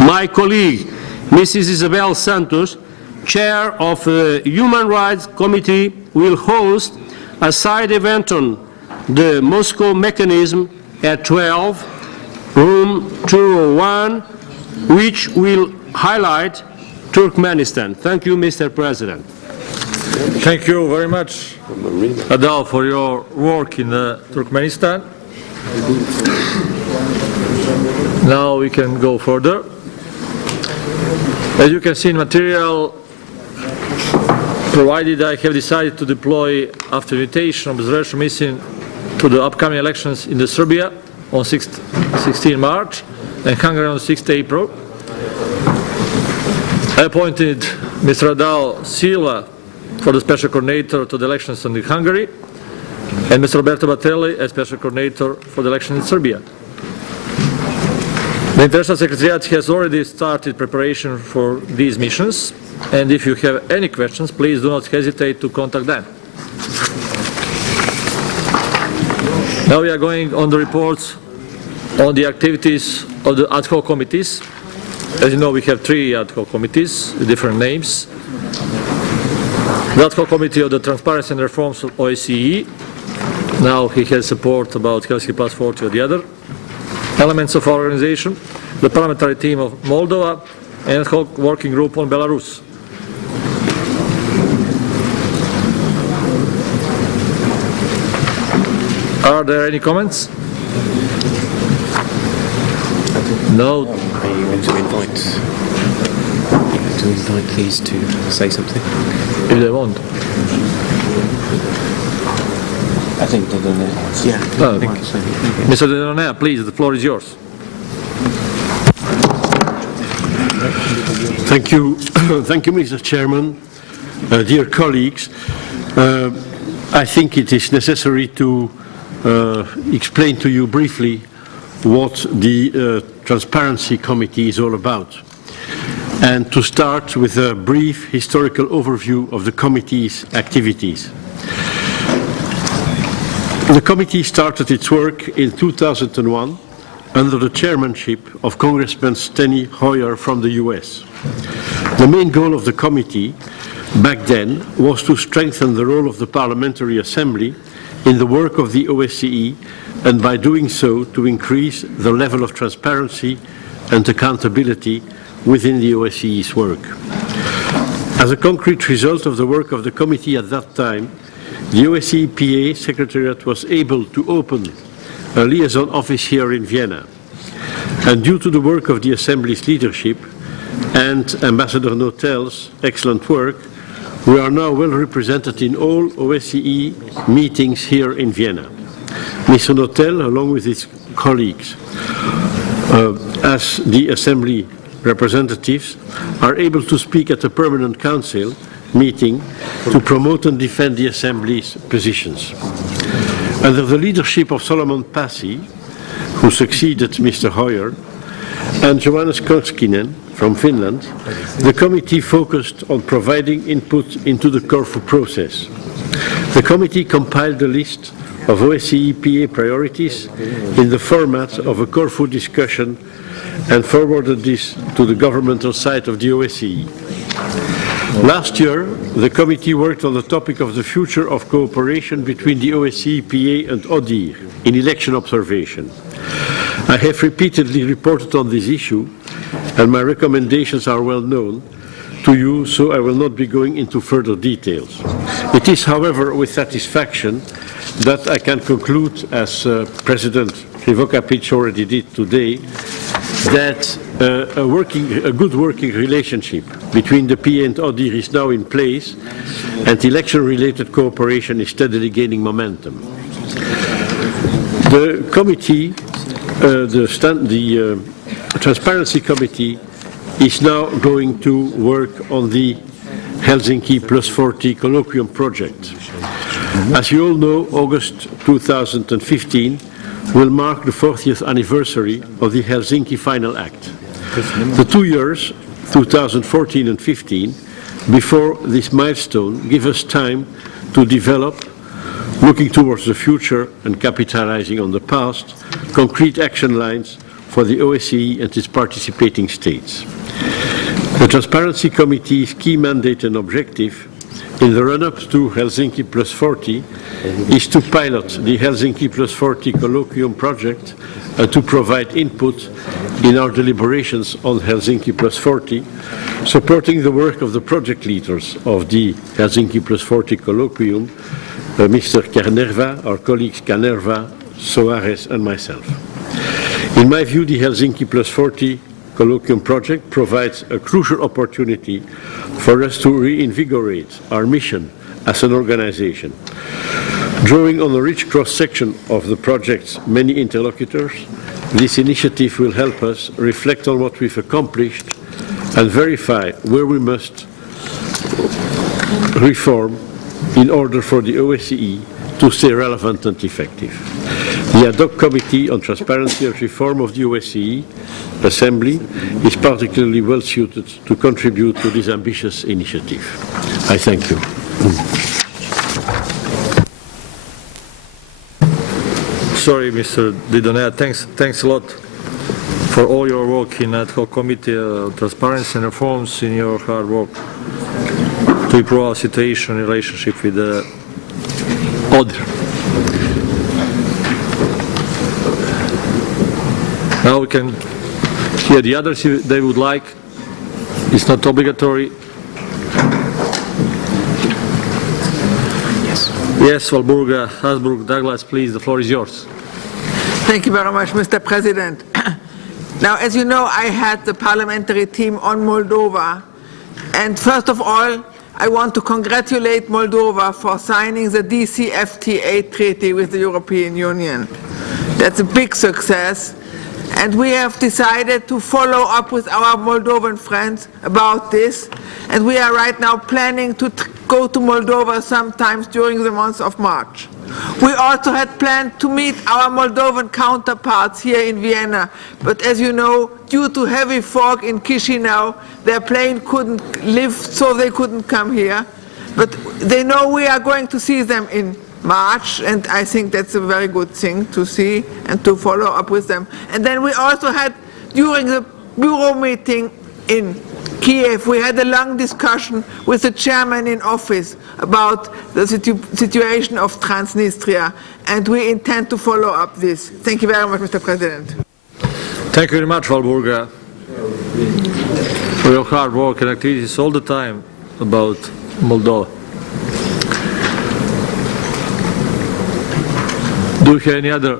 my colleague, Mrs. Isabel Santos, chair of the Human Rights Committee, will host a side event on the Moscow mechanism at 12, room 201, which will highlight Turkmenistan. Thank you, Mr. President. Thank you very much, Adal, for your work in Turkmenistan. Now we can go further. As you can see in material provided, I have decided to deploy after invitation observation mission to the upcoming elections in Serbia on 16 March and Hungary on 6 April. I appointed Mr. Adal Silva for the Special Coordinator to the elections in Hungary and Mr. Roberto Battelli as Special Coordinator for the election in Serbia. The International Secretariat has already started preparation for these missions, and if you have any questions, please do not hesitate to contact them. Now we are going on the reports on the activities of the ad hoc committees. As you know, we have 3 ad hoc committees with different names. The ad hoc committee of the Transparency and Reforms of OSCE. Now he has support about Helsinki Plus 40 or the other elements of our organization. The parliamentary team of Moldova and ad hoc working group on Belarus. Are there any comments? No. Are you going to invite these to say something? If they want. I think they're going to. Yeah. Mr. Delaunay, please, the floor is yours. Thank you. Thank you, Mr. Chairman. Dear colleagues, I think it is necessary to explain to you briefly what the Transparency Committee is all about, and to start with a brief historical overview of the committee's activities. The committee started its work in 2001 under the chairmanship of Congressman Steny Hoyer from the US. The main goal of the committee back then was to strengthen the role of the Parliamentary Assembly in the work of the OSCE, and by doing so to increase the level of transparency and accountability within the OSCE's work. As a concrete result of the work of the committee at that time, the OSCE PA Secretariat was able to open a liaison office here in Vienna. And due to the work of the Assembly's leadership and Ambassador Notel's excellent work, we are now well represented in all OSCE meetings here in Vienna. Mr. Notel, along with his colleagues, as the Assembly representatives, are able to speak at a permanent council meeting to promote and defend the Assembly's positions. Under the leadership of Solomon Pasi, who succeeded Mr. Hoyer, and Johannes Koskinen from Finland, the committee focused on providing input into the Corfu process. The committee compiled a list of OSCE PA priorities in the format of a Corfu discussion and forwarded this to the governmental side of the OSCE. Last year, the committee worked on the topic of the future of cooperation between the OSCE PA and ODIHR in election observation. I have repeatedly reported on this issue, and my recommendations are well known to you, so I will not be going into further details. It is, however, with satisfaction that I can conclude, as President Krivokapic already did today, that a good working relationship between the PA and ODIHR is now in place, and election-related cooperation is steadily gaining momentum. The committee, the Transparency Committee, is now going to work on the Helsinki Plus 40 colloquium project. As you all know, August 2015 will mark the 40th anniversary of the Helsinki Final Act. The 2 years, 2014 and 15, before this milestone give us time to develop, looking towards the future and capitalizing on the past, concrete action lines for the OSCE and its participating states. The Transparency Committee's key mandate and objective in the run-up to Helsinki Plus 40 is to pilot the Helsinki Plus 40 colloquium project and to provide input in our deliberations on Helsinki Plus 40, supporting the work of the project leaders of the Helsinki Plus 40 colloquium, Mr. Kanerva, our colleagues Kanerva, Soares and myself. In my view, the Helsinki Plus 40 colloquium project provides a crucial opportunity for us to reinvigorate our mission as an organization. Drawing on a rich cross-section of the project's many interlocutors, this initiative will help us reflect on what we've accomplished and verify where we must reform in order for the OSCE to stay relevant and effective. The ad hoc Committee on Transparency and Reform of the OSCE Assembly is particularly well suited to contribute to this ambitious initiative. I thank you. Sorry, Mr. Delaunay, thanks a lot for all your work in ad hoc Committee on Transparency and Reforms, in your hard work to improve our situation in relationship with the ODIHR. Now we can hear the others if they would like. It's not obligatory. Yes. Yes, Walburga, Habsburg, Douglas, please, the floor is yours. Thank you very much, Mr. President. Now, as you know, I had the parliamentary team on Moldova, and first of all, I want to congratulate Moldova for signing the DCFTA treaty with the European Union. That's a big success, and we have decided to follow up with our Moldovan friends about this, and we are right now planning to go to Moldova sometimes during the month of March. We also had planned to meet our Moldovan counterparts here in Vienna, but as you know, due to heavy fog in Chisinau, their plane couldn't lift, so they couldn't come here. But they know we are going to see them in March, and I think that's a very good thing to see and to follow up with them. And then we also had, during the bureau meeting in Kiev, we had a long discussion with the chairman in office about the situation of Transnistria, and we intend to follow up this. Thank you very much, Mr. President. Thank you very much, Walburga, for your hard work and activities all the time about Moldova. Do you have any other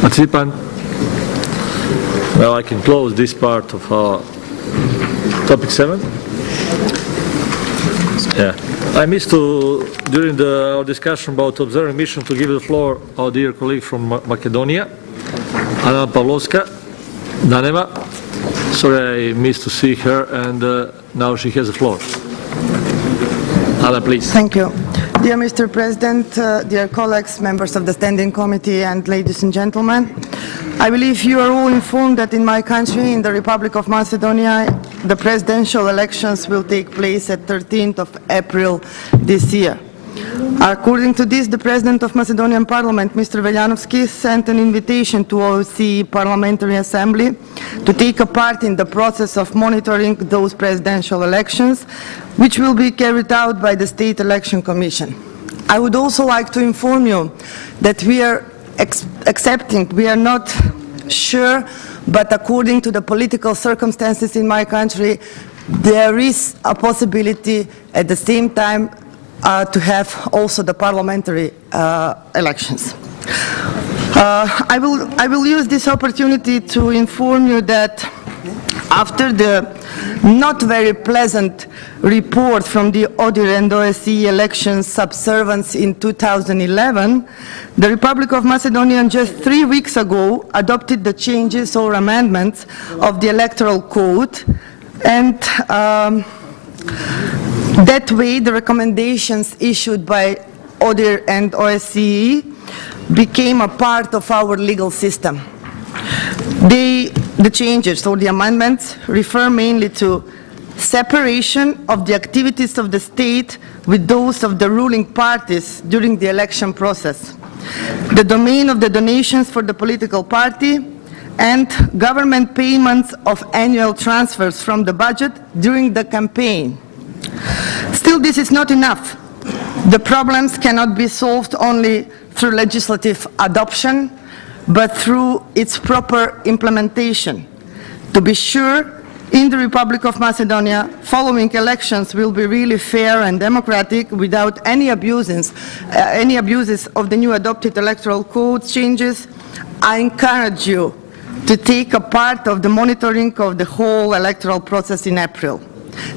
participant? Well, I can close this part of our topic 7. Yeah. I missed to, during our discussion about observing mission, to give the floor our dear colleague from Macedonia, Anna Pavlovska Daneva. Sorry, I missed to see her, and now she has the floor. Anna, please. Thank you. Dear Mr. President, dear colleagues, members of the Standing Committee, and ladies and gentlemen, I believe you are all informed that in my country, in the Republic of Macedonia, the presidential elections will take place at 13th of April this year. According to this, the President of Macedonian Parliament, Mr. Veljanovski, sent an invitation to OSCE Parliamentary Assembly to take a part in the process of monitoring those presidential elections, which will be carried out by the State Election Commission. I would also like to inform you that we are accepting, we are not sure, but according to the political circumstances in my country, there is a possibility at the same time to have also the parliamentary elections. I will use this opportunity to inform you that after the not very pleasant report from the ODIHR and OSCE elections observance in 2011, the Republic of Macedonia just 3 weeks ago adopted the changes or amendments of the electoral code, and that way the recommendations issued by ODIHR and OSCE became a part of our legal system. The changes or the amendments refer mainly to separation of the activities of the state with those of the ruling parties during the election process, the domain of the donations for the political party, and government payments of annual transfers from the budget during the campaign. Still, this is not enough. The problems cannot be solved only through legislative adoption, but through its proper implementation. To be sure, in the Republic of Macedonia, following elections will be really fair and democratic without any abuses of the new adopted electoral code changes. I encourage you to take a part of the monitoring of the whole electoral process in April.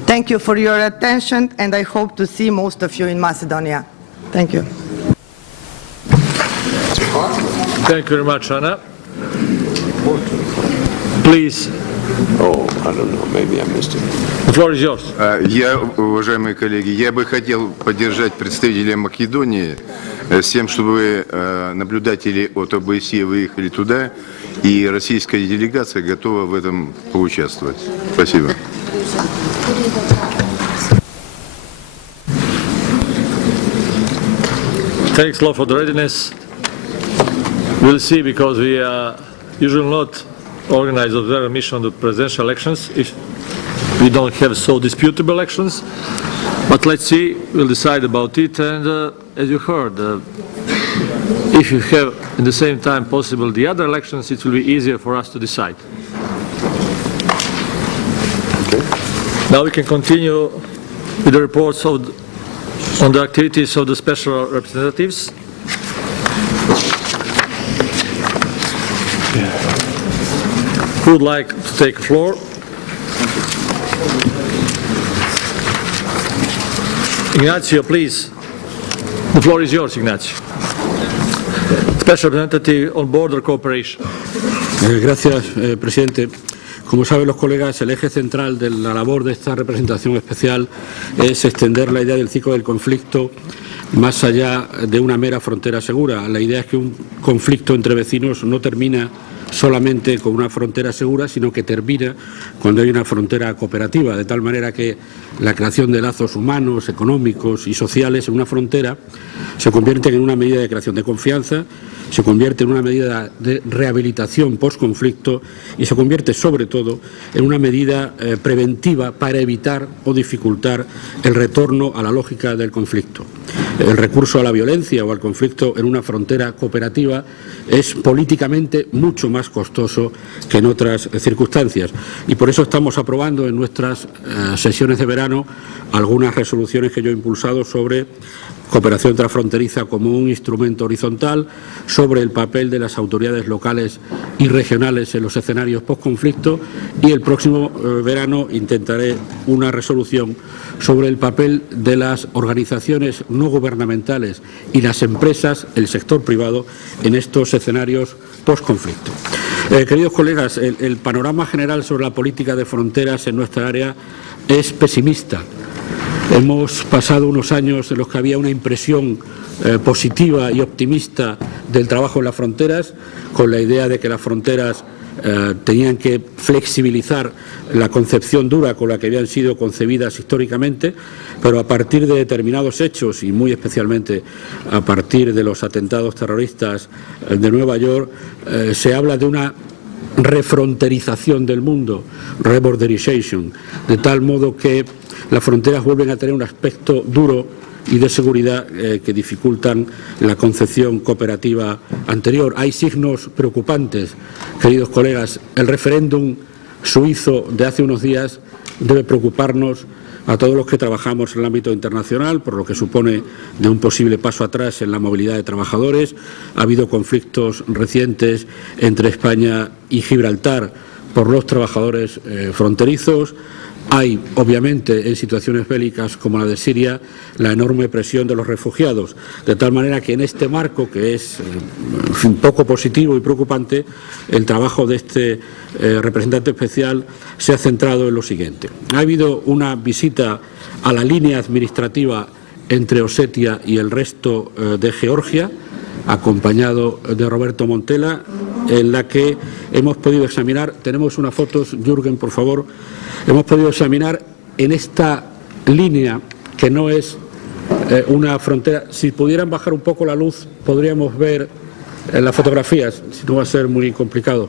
Thank you for your attention, and I hope to see most of you in Macedonia. Thank you. Thank you very much, Anna. Please. Oh, I don't know, maybe I missed it. The floor is yours. Я, уважаемые коллеги, я бы хотел поддержать представителя Македонии с тем, чтобы наблюдатели от ОБСЕ выехали туда, и российская делегация готова в этом поучаствовать. Спасибо. Thanks a lot for the readiness. We'll see, because we usually not organize observer mission on the presidential elections if we don't have so disputable elections. But let's see, we'll decide about it. And as you heard, if you have at the same time possible the other elections, it will be easier for us to decide. Okay. Now we can continue with the reports on the activities of the special representatives. Who would like to take the floor? Ignacio, please. The floor is yours, Ignacio. Special Representative on Border Cooperation. Gracias, presidente. Como saben los colegas, el eje central de la labor de esta representación especial es extender la idea del ciclo del conflicto más allá de una mera frontera segura. La idea es que un conflicto entre vecinos no termina solamente con una frontera segura, sino que termina cuando hay una frontera cooperativa, de tal manera que la creación de lazos humanos, económicos y sociales en una frontera se convierte en una medida de creación de confianza, se convierte en una medida de rehabilitación post-conflicto y se convierte, sobre todo, en una medida preventiva para evitar o dificultar el retorno a la lógica del conflicto. El recurso a la violencia o al conflicto en una frontera cooperativa es políticamente mucho más costoso que en otras circunstancias y por eso estamos aprobando en nuestras sesiones de verano algunas resoluciones que yo he impulsado sobre cooperación transfronteriza como un instrumento horizontal, sobre el papel de las autoridades locales y regionales en los escenarios post-conflicto y el próximo verano intentaré una resolución sobre el papel de las organizaciones no gubernamentales y las empresas, el sector privado, en estos escenarios post-conflicto. Queridos colegas, el panorama general sobre la política de fronteras en nuestra área es pesimista. Hemos pasado unos años en los que había una impresión positiva y optimista del trabajo en las fronteras, con la idea de que las fronteras tenían que flexibilizar la concepción dura con la que habían sido concebidas históricamente, pero a partir de determinados hechos y muy especialmente a partir de los atentados terroristas de Nueva York, se habla de una refronterización del mundo, reborderization, de tal modo que las fronteras vuelven a tener un aspecto duro y de seguridad que dificultan la concepción cooperativa anterior. Hay signos preocupantes, queridos colegas. El referéndum suizo de hace unos días debe preocuparnos a todos los que trabajamos en el ámbito internacional, por lo que supone de un posible paso atrás en la movilidad de trabajadores. Ha habido conflictos recientes entre España y Gibraltar por los trabajadores fronterizos. Hay, obviamente, en situaciones bélicas como la de Siria, la enorme presión de los refugiados, de tal manera que en este marco, que es poco positivo y preocupante, el trabajo de este representante especial se ha centrado en lo siguiente. Ha habido una visita a la línea administrativa entre Osetia y el resto de Georgia, acompañado de Roberto Montella, en la que hemos podido examinar, tenemos unas fotos, Jürgen, por favor, hemos podido examinar en esta línea, que no es una frontera, si pudieran bajar un poco la luz, podríamos ver las fotografías, si no va a ser muy complicado.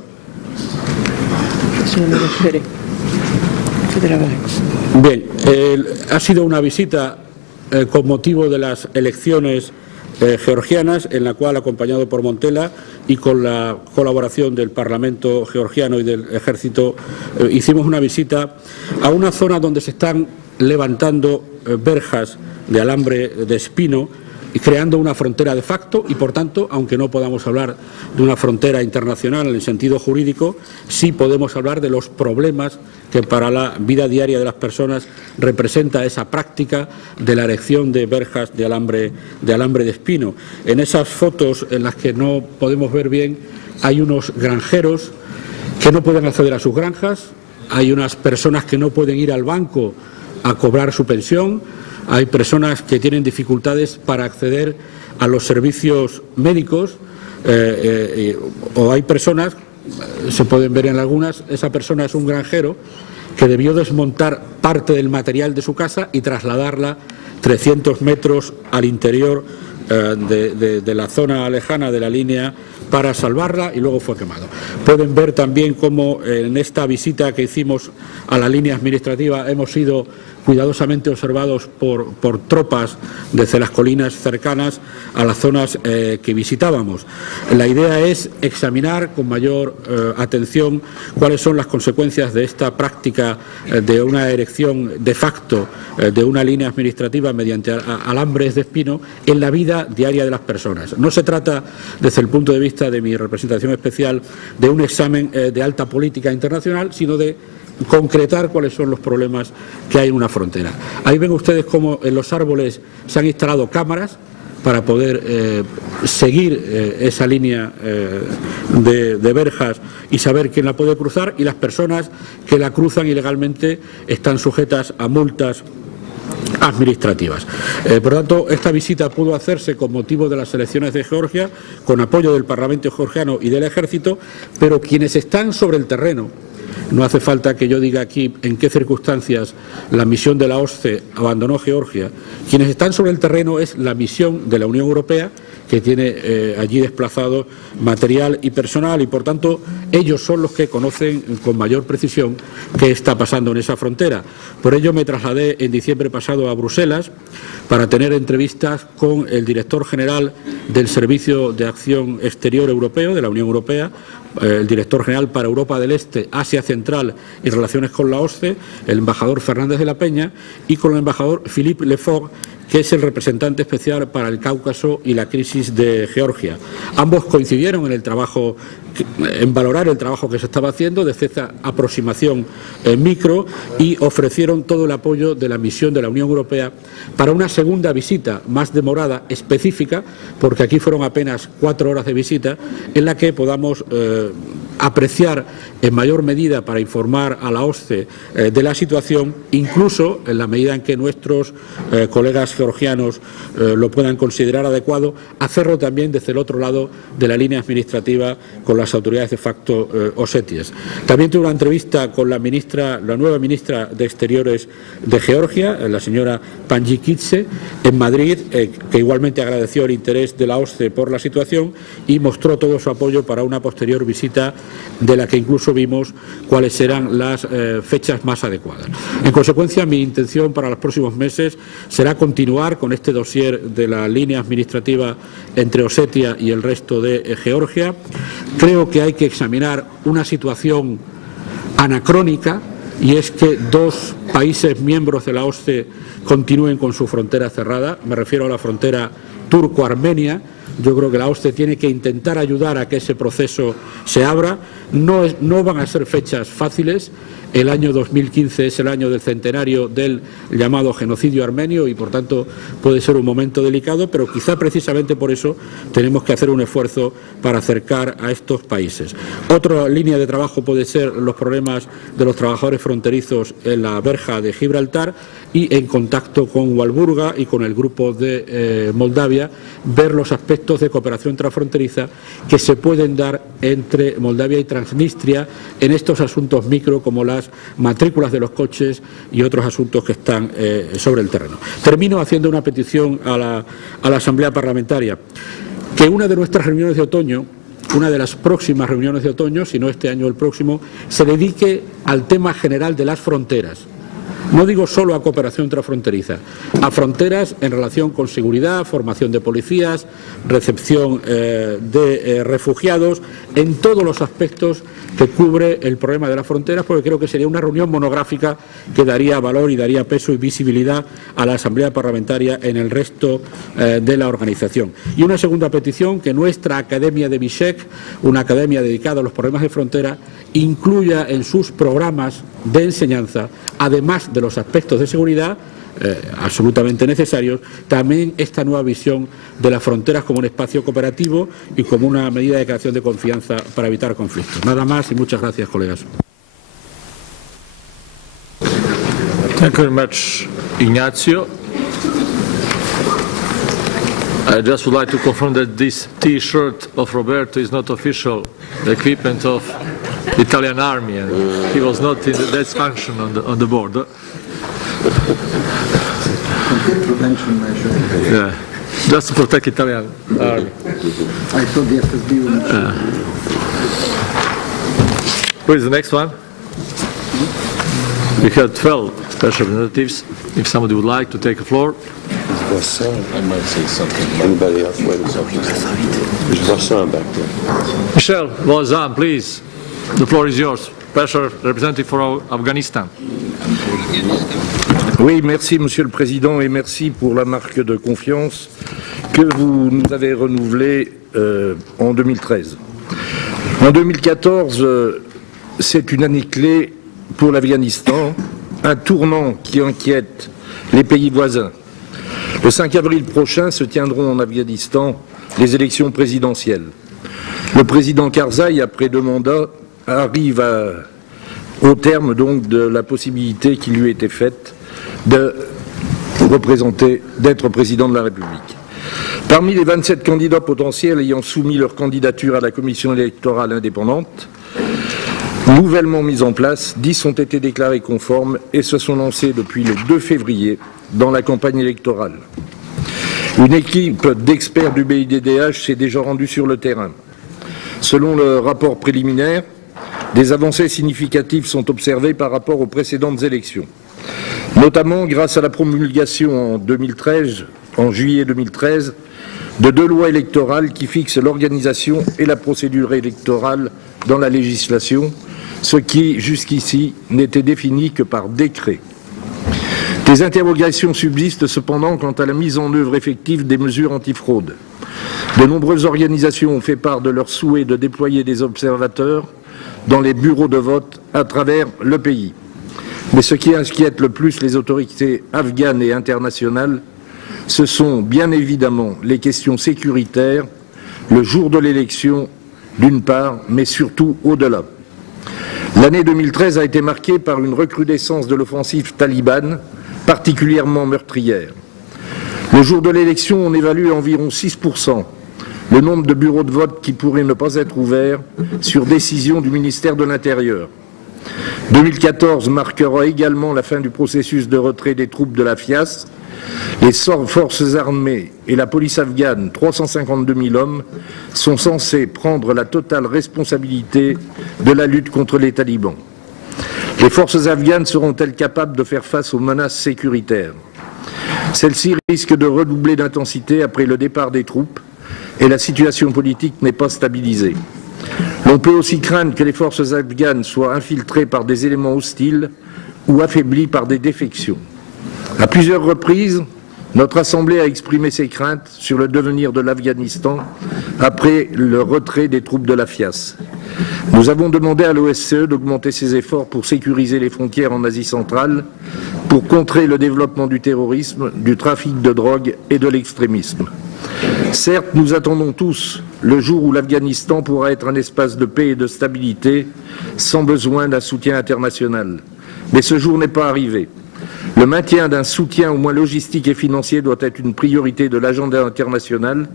Bien, ha sido una visita con motivo de las elecciones georgianas, en la cual, acompañado por Montella y con la colaboración del Parlamento georgiano y del Ejército, hicimos una visita a una zona donde se están levantando verjas de alambre de espino y creando una frontera de facto y, por tanto, aunque no podamos hablar de una frontera internacional en el sentido jurídico, sí podemos hablar de los problemas que para la vida diaria de las personas representa esa práctica de la erección de verjas de alambre de espino. En esas fotos, en las que no podemos ver bien, hay unos granjeros que no pueden acceder a sus granjas, hay unas personas que no pueden ir al banco a cobrar su pensión, hay personas que tienen dificultades para acceder a los servicios médicos o hay personas, se pueden ver en algunas, esa persona es un granjero que debió desmontar parte del material de su casa y trasladarla 300 metros al interior de la zona lejana de la línea para salvarla y luego fue quemado. Pueden ver también cómo en esta visita que hicimos a la línea administrativa hemos sido cuidadosamente observados por tropas desde las colinas cercanas a las zonas que visitábamos. La idea es examinar con mayor atención cuáles son las consecuencias de esta práctica de una erección de facto de una línea administrativa mediante alambres de espino en la vida diaria de las personas. No se trata, desde el punto de vista de mi representación especial, de un examen de alta política internacional, sino de concretar cuáles son los problemas que hay en una frontera. Ahí ven ustedes cómo en los árboles se han instalado cámaras para poder seguir esa línea de verjas y saber quién la puede cruzar, y las personas que la cruzan ilegalmente están sujetas a multas administrativas. Por lo tanto, esta visita pudo hacerse con motivo de las elecciones de Georgia, con apoyo del Parlamento georgiano y del Ejército, pero quienes están sobre el terreno, no hace falta que yo diga aquí en qué circunstancias la misión de la OSCE abandonó Georgia. Quienes están sobre el terreno es la misión de la Unión Europea, que tiene allí desplazado material y personal, y por tanto ellos son los que conocen con mayor precisión qué está pasando en esa frontera. Por ello me trasladé en diciembre pasado a Bruselas para tener entrevistas con el director general del Servicio de Acción Exterior Europeo de la Unión Europea, el director general para Europa del Este, Asia Central y Relaciones con la OSCE, el embajador Fernández de la Peña, y con el embajador Philippe Lefort, que es el representante especial para el Cáucaso y la crisis de Georgia. Ambos coincidieron en el trabajo, en valorar el trabajo que se estaba haciendo desde esta aproximación micro, y ofrecieron todo el apoyo de la misión de la Unión Europea para una segunda visita más demorada, específica, porque aquí fueron apenas 4 horas de visita, en la que podamos apreciar en mayor medida para informar a la OSCE de la situación, incluso en la medida en que nuestros colegas georgianos lo puedan considerar adecuado, hacerlo también desde el otro lado de la línea administrativa con las autoridades de facto osetias. También tuve una entrevista con la nueva ministra de Exteriores de Georgia, la señora Panjikidze, en Madrid, que igualmente agradeció el interés de la OSCE por la situación y mostró todo su apoyo para una posterior visita, de la que incluso vimos cuáles eran las fechas más adecuadas. En consecuencia, mi intención para los próximos meses será continuar con este dossier de la línea administrativa entre Osetia y el resto de Georgia. Creo que hay que examinar una situación anacrónica, y es que 2 países miembros de la OSCE continúen con su frontera cerrada. Me refiero a la frontera turco-armenia. Yo creo que la OSCE tiene que intentar ayudar a que ese proceso se abra. No van a ser fechas fáciles. El año 2015 es el año del centenario del llamado genocidio armenio y, por tanto, puede ser un momento delicado, pero quizá precisamente por eso tenemos que hacer un esfuerzo para acercar a estos países. Otra línea de trabajo puede ser los problemas de los trabajadores fronterizos en la verja de Gibraltar, y en contacto con Walburga y con el grupo de Moldavia, ver los aspectos de cooperación transfronteriza que se pueden dar entre Moldavia y Transnistria en estos asuntos micro, como las matrículas de los coches y otros asuntos que están sobre el terreno. Termino haciendo una petición a la Asamblea Parlamentaria, que una de nuestras reuniones de otoño, una de las próximas reuniones de otoño, si no este año o el próximo, se dedique al tema general de las fronteras. No digo solo a cooperación transfronteriza, a fronteras en relación con seguridad, formación de policías, recepción de refugiados, en todos los aspectos que cubre el problema de las fronteras, porque creo que sería una reunión monográfica que daría valor y daría peso y visibilidad a la Asamblea Parlamentaria en el resto de la organización. Y una segunda petición, que nuestra Academia de Bishek, una academia dedicada a los problemas de frontera, incluya en sus programas de enseñanza, además de los aspectos de seguridad absolutamente necesarios, también esta nueva visión de las fronteras como un espacio cooperativo y como una medida de creación de confianza para evitar conflictos. Nada más y muchas gracias, colegas. Thank you very much, Ignacio. I just would like to confirm that this T-shirt of Roberto is not official equipment of the Italian army, and he was not in that function on the board. Prevention measure. Yeah. Just to protect Italian army. I thought the FSB would... Who is the next one? We have 12 special representatives. If somebody would like to take the floor. I might say something. Anybody else? Wait a second. There's Vassan back there. Michel Voisin, please. The floor is yours. Special representative for Afghanistan. Oui, merci Monsieur le Président et merci pour la marque de confiance que vous nous avez renouvelée en 2013. En 2014, c'est une année clé pour l'Afghanistan, un tournant qui inquiète les pays voisins. Le 5 avril prochain se tiendront en Afghanistan les élections présidentielles. Le président Karzai, après 2 mandats, arrive au terme donc de la possibilité qui lui était faite d'être président de la République. Parmi les 27 candidats potentiels ayant soumis leur candidature à la commission électorale indépendante, nouvellement mise en place, 10 ont été déclarés conformes et se sont lancés depuis le 2 février dans la campagne électorale. Une équipe d'experts du BIDDH s'est déjà rendue sur le terrain. Selon le rapport préliminaire, des avancées significatives sont observées par rapport aux précédentes élections, notamment grâce à la promulgation en juillet 2013, de 2 lois électorales qui fixent l'organisation et la procédure électorale dans la législation, ce qui, jusqu'ici, n'était défini que par décret. Des interrogations subsistent cependant quant à la mise en œuvre effective des mesures antifraude. De nombreuses organisations ont fait part de leur souhait de déployer des observateurs dans les bureaux de vote à travers le pays. Mais ce qui inquiète le plus les autorités afghanes et internationales, ce sont bien évidemment les questions sécuritaires, le jour de l'élection d'une part, mais surtout au-delà. L'année 2013 a été marquée par une recrudescence de l'offensive talibane, particulièrement meurtrière. Le jour de l'élection, on évalue à environ 6% le nombre de bureaux de vote qui pourraient ne pas être ouverts sur décision du ministère de l'Intérieur. 2014 marquera également la fin du processus de retrait des troupes de la FIAS. Les forces armées et la police afghane, 352 000 hommes, sont censés prendre la totale responsabilité de la lutte contre les talibans. Les forces afghanes seront-elles capables de faire face aux menaces sécuritaires? Celles-ci risquent de redoubler d'intensité après le départ des troupes et la situation politique n'est pas stabilisée. On peut aussi craindre que les forces afghanes soient infiltrées par des éléments hostiles ou affaiblies par des défections. À plusieurs reprises, notre Assemblée a exprimé ses craintes sur le devenir de l'Afghanistan après le retrait des troupes de la FIAS. Nous avons demandé à l'OSCE d'augmenter ses efforts pour sécuriser les frontières en Asie centrale, pour contrer le développement du terrorisme, du trafic de drogue et de l'extrémisme. Certes, nous attendons tous le jour où l'Afghanistan pourra être un espace de paix et de stabilité sans besoin d'un soutien international. Mais ce jour n'est pas arrivé. Le maintien d'un soutien au moins logistique et financier doit être une priorité de l'agenda international,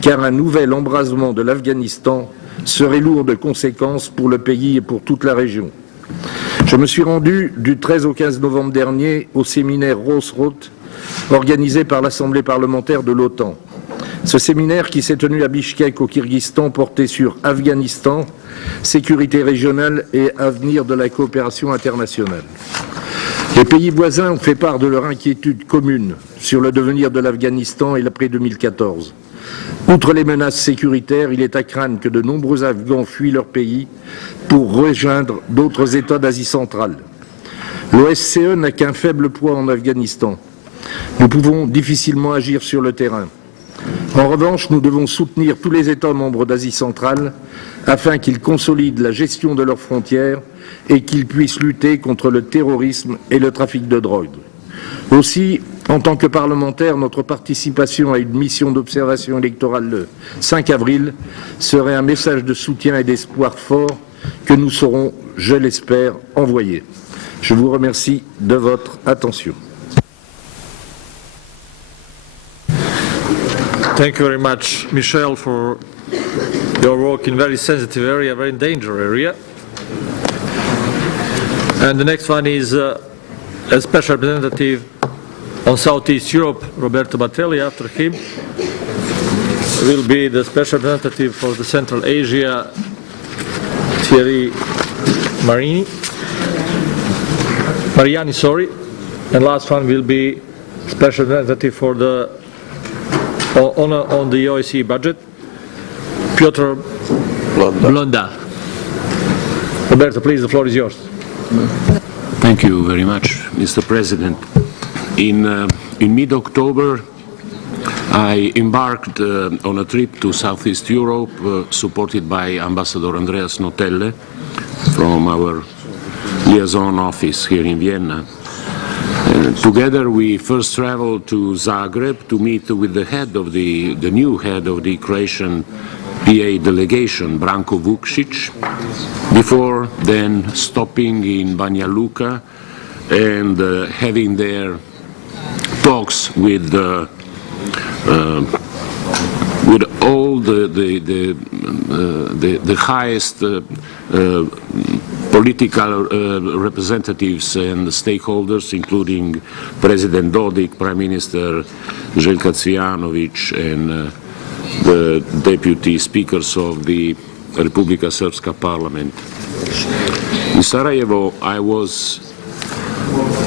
car un nouvel embrasement de l'Afghanistan serait lourd de conséquences pour le pays et pour toute la région. Je me suis rendu du 13 au 15 novembre dernier au séminaire Rose-Roth organisé par l'Assemblée parlementaire de l'OTAN. Ce séminaire qui s'est tenu à Bishkek au Kyrgyzstan portait sur Afghanistan, sécurité régionale et avenir de la coopération internationale. Les pays voisins ont fait part de leur inquiétude commune sur le devenir de l'Afghanistan et l'après 2014. Outre les menaces sécuritaires, il est à craindre que de nombreux Afghans fuient leur pays pour rejoindre d'autres États d'Asie centrale. L'OSCE n'a qu'un faible poids en Afghanistan. Nous pouvons difficilement agir sur le terrain. En revanche, nous devons soutenir tous les États membres d'Asie centrale afin qu'ils consolident la gestion de leurs frontières et qu'ils puissent lutter contre le terrorisme et le trafic de drogue. Aussi, en tant que parlementaire, notre participation à une mission d'observation électorale le 5 avril serait un message de soutien et d'espoir fort que nous saurons, je l'espère, envoyer. Je vous remercie de votre attention. Thank you very much, Michel, for your work in very sensitive area, very dangerous area. And the next one is a special representative on Southeast Europe, Roberto Battelli. After him will be the special representative for the Central Asia, Thierry Mariani, sorry. And last one will be special representative for the on the OSCE budget, Piotr Blonda. Roberto, please, the floor is yours. Thank you very much, Mr. President. In mid-October, I embarked on a trip to Southeast Europe, supported by Ambassador Andreas Notelle from our liaison office here in Vienna. Together, we first traveled to Zagreb to meet with the new head of the Croatian PA delegation, Branko Vukšić, before then stopping in Banja Luka and having their talks with all the highest political representatives and stakeholders, including President Dodik, Prime Minister Željko Cvijanović, and the deputy speakers of the Republika Srpska parliament. In Sarajevo, I was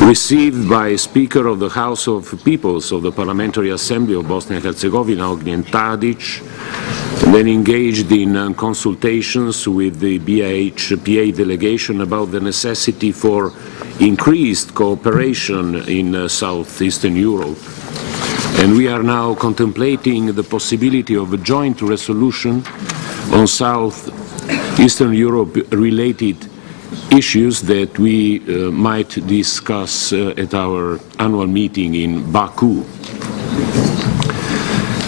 received by Speaker of the House of Peoples of the Parliamentary Assembly of Bosnia and Herzegovina, Ognjen Tadić, and then engaged in consultations with the BiH-PA delegation about the necessity for increased cooperation in southeastern Europe. And we are now contemplating the possibility of a joint resolution on southeastern Europe-related issues that we might discuss at our annual meeting in Baku.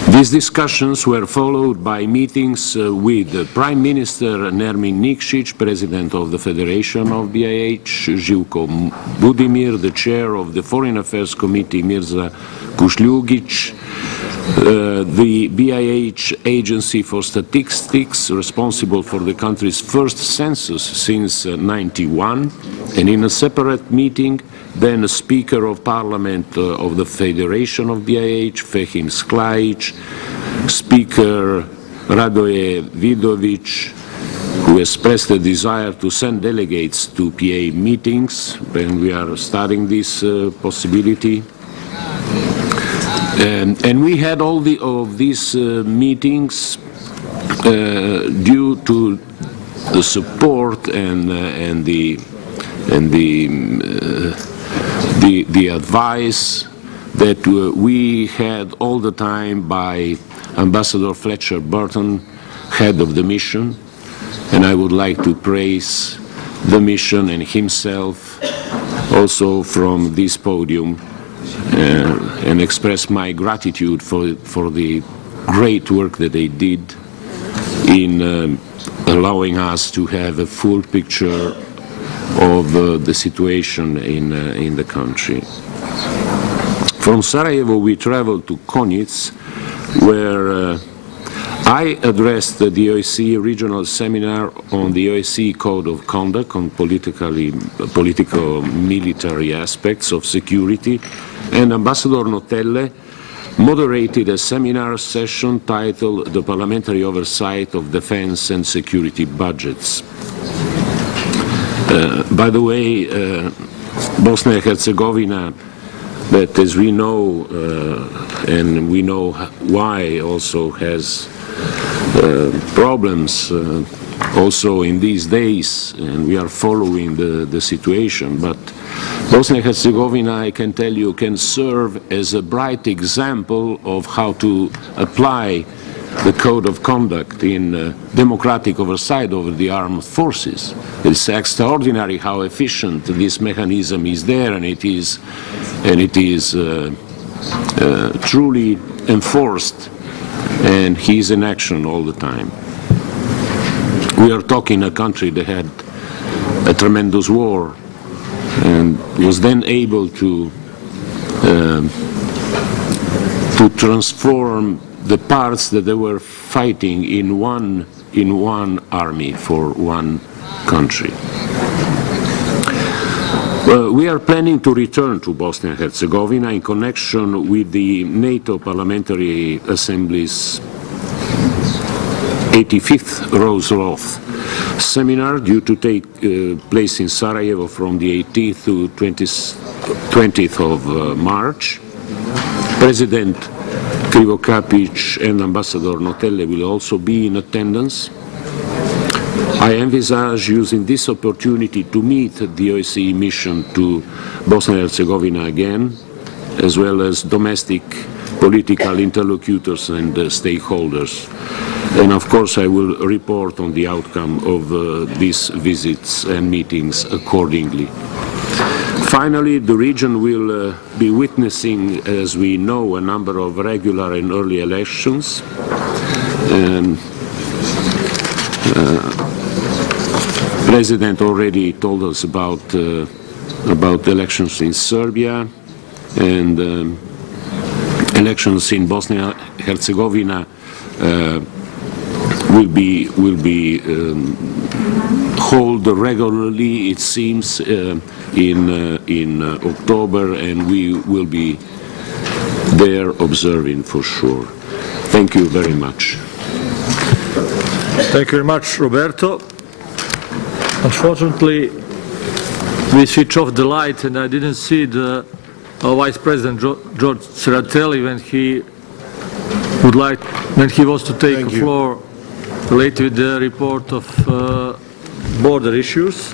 These discussions were followed by meetings with Prime Minister Nermin Nikšić, President of the Federation of BiH, Živko Budimir, the Chair of the Foreign Affairs Committee, Mirza Kušljugić, the BiH Agency for Statistics, responsible for the country's first census since '91, and in a separate meeting, then a Speaker of Parliament of the Federation of BiH, Fehim Sklajić, Speaker Radoje Vidović, who expressed a desire to send delegates to PA meetings, and we are studying this possibility. And we had all of these meetings due to the support and the advice that we had all the time by Ambassador Fletcher Burton, head of the mission, and I would like to praise the mission and himself also from this podium and express my gratitude for the great work that they did in allowing us to have a full picture of the situation in the country. From Sarajevo, we traveled to Konjic, where I addressed the OSCE regional seminar on the OSCE Code of Conduct on political-military aspects of security, and Ambassador Notelle moderated a seminar session titled The Parliamentary Oversight of Defense and Security Budgets. By the way, Bosnia and Herzegovina, that as we know, and we know why, also has problems also in these days, and we are following the situation. But Bosnia and Herzegovina, I can tell you, can serve as a bright example of how to apply the code of conduct in democratic oversight over the armed forces. It's extraordinary how efficient this mechanism is there, and it is truly enforced, and he's in action all the time. We are talking a country that had a tremendous war and was then able to transform the parts that they were fighting in one army for one country. We are planning to return to Bosnia and Herzegovina in connection with the NATO Parliamentary Assembly's 85th Rose-Roth seminar due to take place in Sarajevo from the 18th to 20th of March. President Krivokapic and Ambassador Notelle will also be in attendance. I envisage using this opportunity to meet the OSCE mission to Bosnia and Herzegovina again, as well as domestic political interlocutors and stakeholders. And of course, I will report on the outcome of these visits and meetings accordingly. Finally, the region will be witnessing, as we know, a number of regular and early elections. President already told us about elections in Serbia, and elections in Bosnia and Herzegovina will be held regularly, it seems, in October, and we will be there observing for sure. Thank you very much. Thank you very much, Roberto. Unfortunately, we switched off the light, and I didn't see the Vice President George Serratelli when he was to take the floor related to the report of border issues.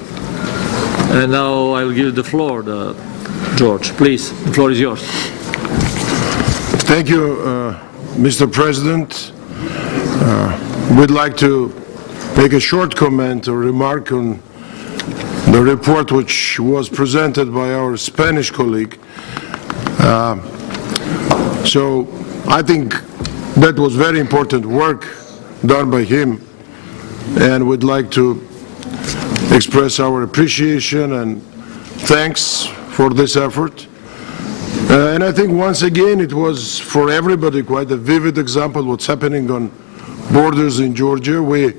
And now I will give the floor to George. Please, the floor is yours. Thank you, Mr. President. We'd like to make a short comment or remark on the report which was presented by our Spanish colleague. So I think that was very important work done by him, and we'd like to express our appreciation and thanks for this effort. And I think once again it was for everybody quite a vivid example of what's happening on borders in Georgia. We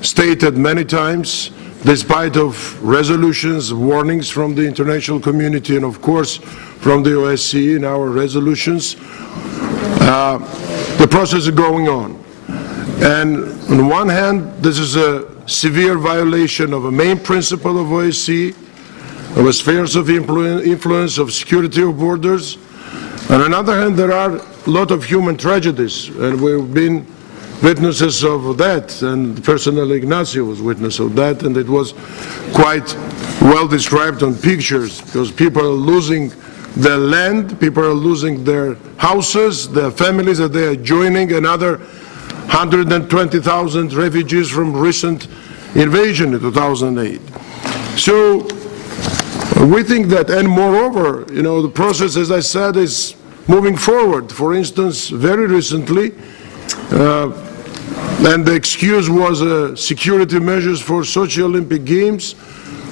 stated many times, despite of resolutions, warnings from the international community and of course from the OSCE in our resolutions, the process is going on. And on one hand, this is a severe violation of a main principle of OSCE, of spheres of influence, of security of borders. On another hand, there are a lot of human tragedies, and we've been witnesses of that, and personally Ignacio was witness of that, and it was quite well described on pictures, because people are losing their land, people are losing their houses, their families that they are joining, another 120,000 refugees from recent invasion in 2008. So we think that, and moreover, you know, the process, as I said, is moving forward. For instance, very recently, and the excuse was security measures for Sochi Olympic Games,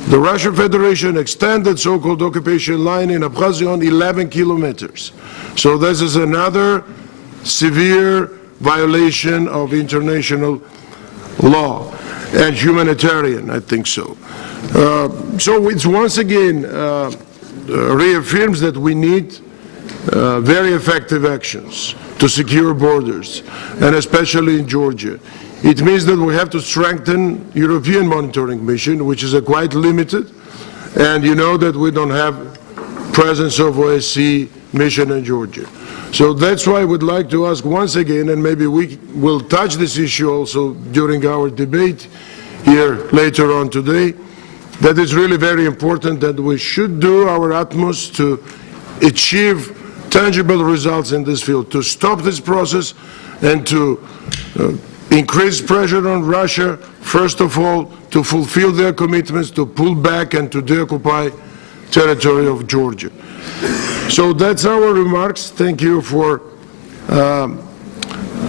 the Russian Federation extended so-called occupation line in Abkhazia on 11 kilometers. So this is another severe violation of international law and humanitarian, I think so. So it's once again reaffirms that we need very effective actions to secure borders, and especially in Georgia. It means that we have to strengthen European monitoring mission, which is quite limited, and you know that we don't have presence of OSCE mission in Georgia. So that's why I would like to ask once again, and maybe we will touch this issue also during our debate here later on today, that it's really very important that we should do our utmost to achieve tangible results in this field, to stop this process and to increase pressure on Russia, first of all, to fulfill their commitments, to pull back and to deoccupy territory of Georgia. So that's our remarks. Thank you for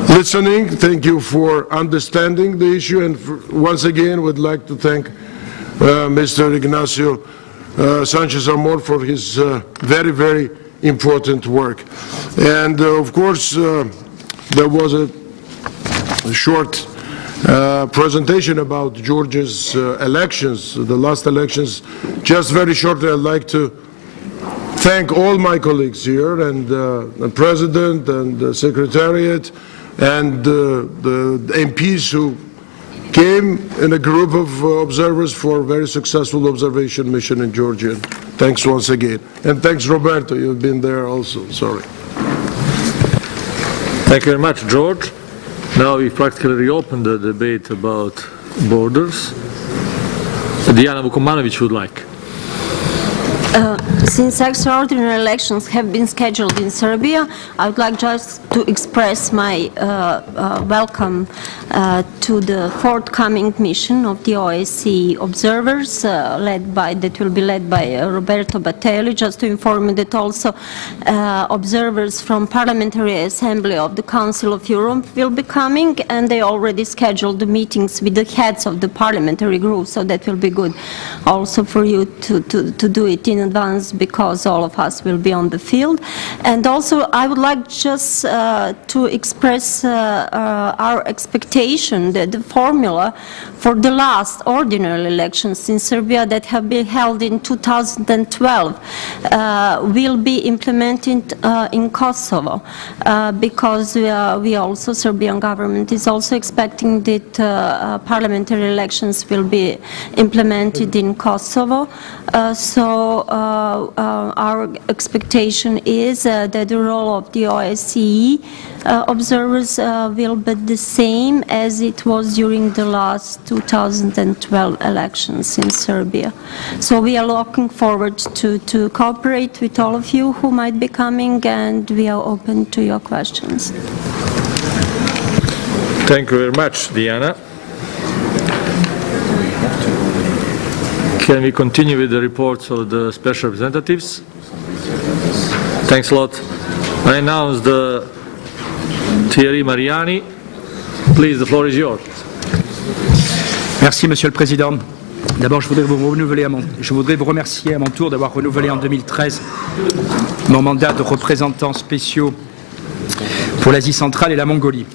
listening. Thank you for understanding the issue. And once again, would like to thank Mr. Ignacio Sanchez-Amor for his very, very important work. And of course, there was a short presentation about Georgia's elections, the last elections. Just very shortly, I'd like to thank all my colleagues here, and the President and the Secretariat, and the MPs who came in a group of observers for a very successful observation mission in Georgia. Thanks once again. And thanks, Roberto, you've been there also. Sorry. Thank you very much, George. Now we practically reopen the debate about borders. Diana Vukomanovic would like. Since extraordinary elections have been scheduled in Serbia, I would like just to express my welcome to the forthcoming mission of the OSCE observers, that will be led by Roberto Battelli. Just to inform you that also observers from Parliamentary Assembly of the Council of Europe will be coming, and they already scheduled the meetings with the heads of the parliamentary groups, so that will be good also for you to do it in advance, because all of us will be on the field. And also I would like just to express our expectation that the formula for the last ordinary elections in Serbia that have been held in 2012 will be implemented in Kosovo, because we also, Serbian government is also expecting that parliamentary elections will be implemented in Kosovo. So our expectation is that the role of the OSCE observers will be the same as it was during the last 2012 elections in Serbia. So we are looking forward to cooperate with all of you who might be coming, and we are open to your questions. Thank you very much, Diana. Can we continue with the reports of the special representatives? Thanks a lot. I announce the Thierry Mariani. Please, the floor is yours. Merci, Monsieur le Président. D'abord, je voudrais vous remercier à mon tour d'avoir renouvelé en 2013 mon mandat de représentant spéciaux pour l'Asie centrale et la Mongolie.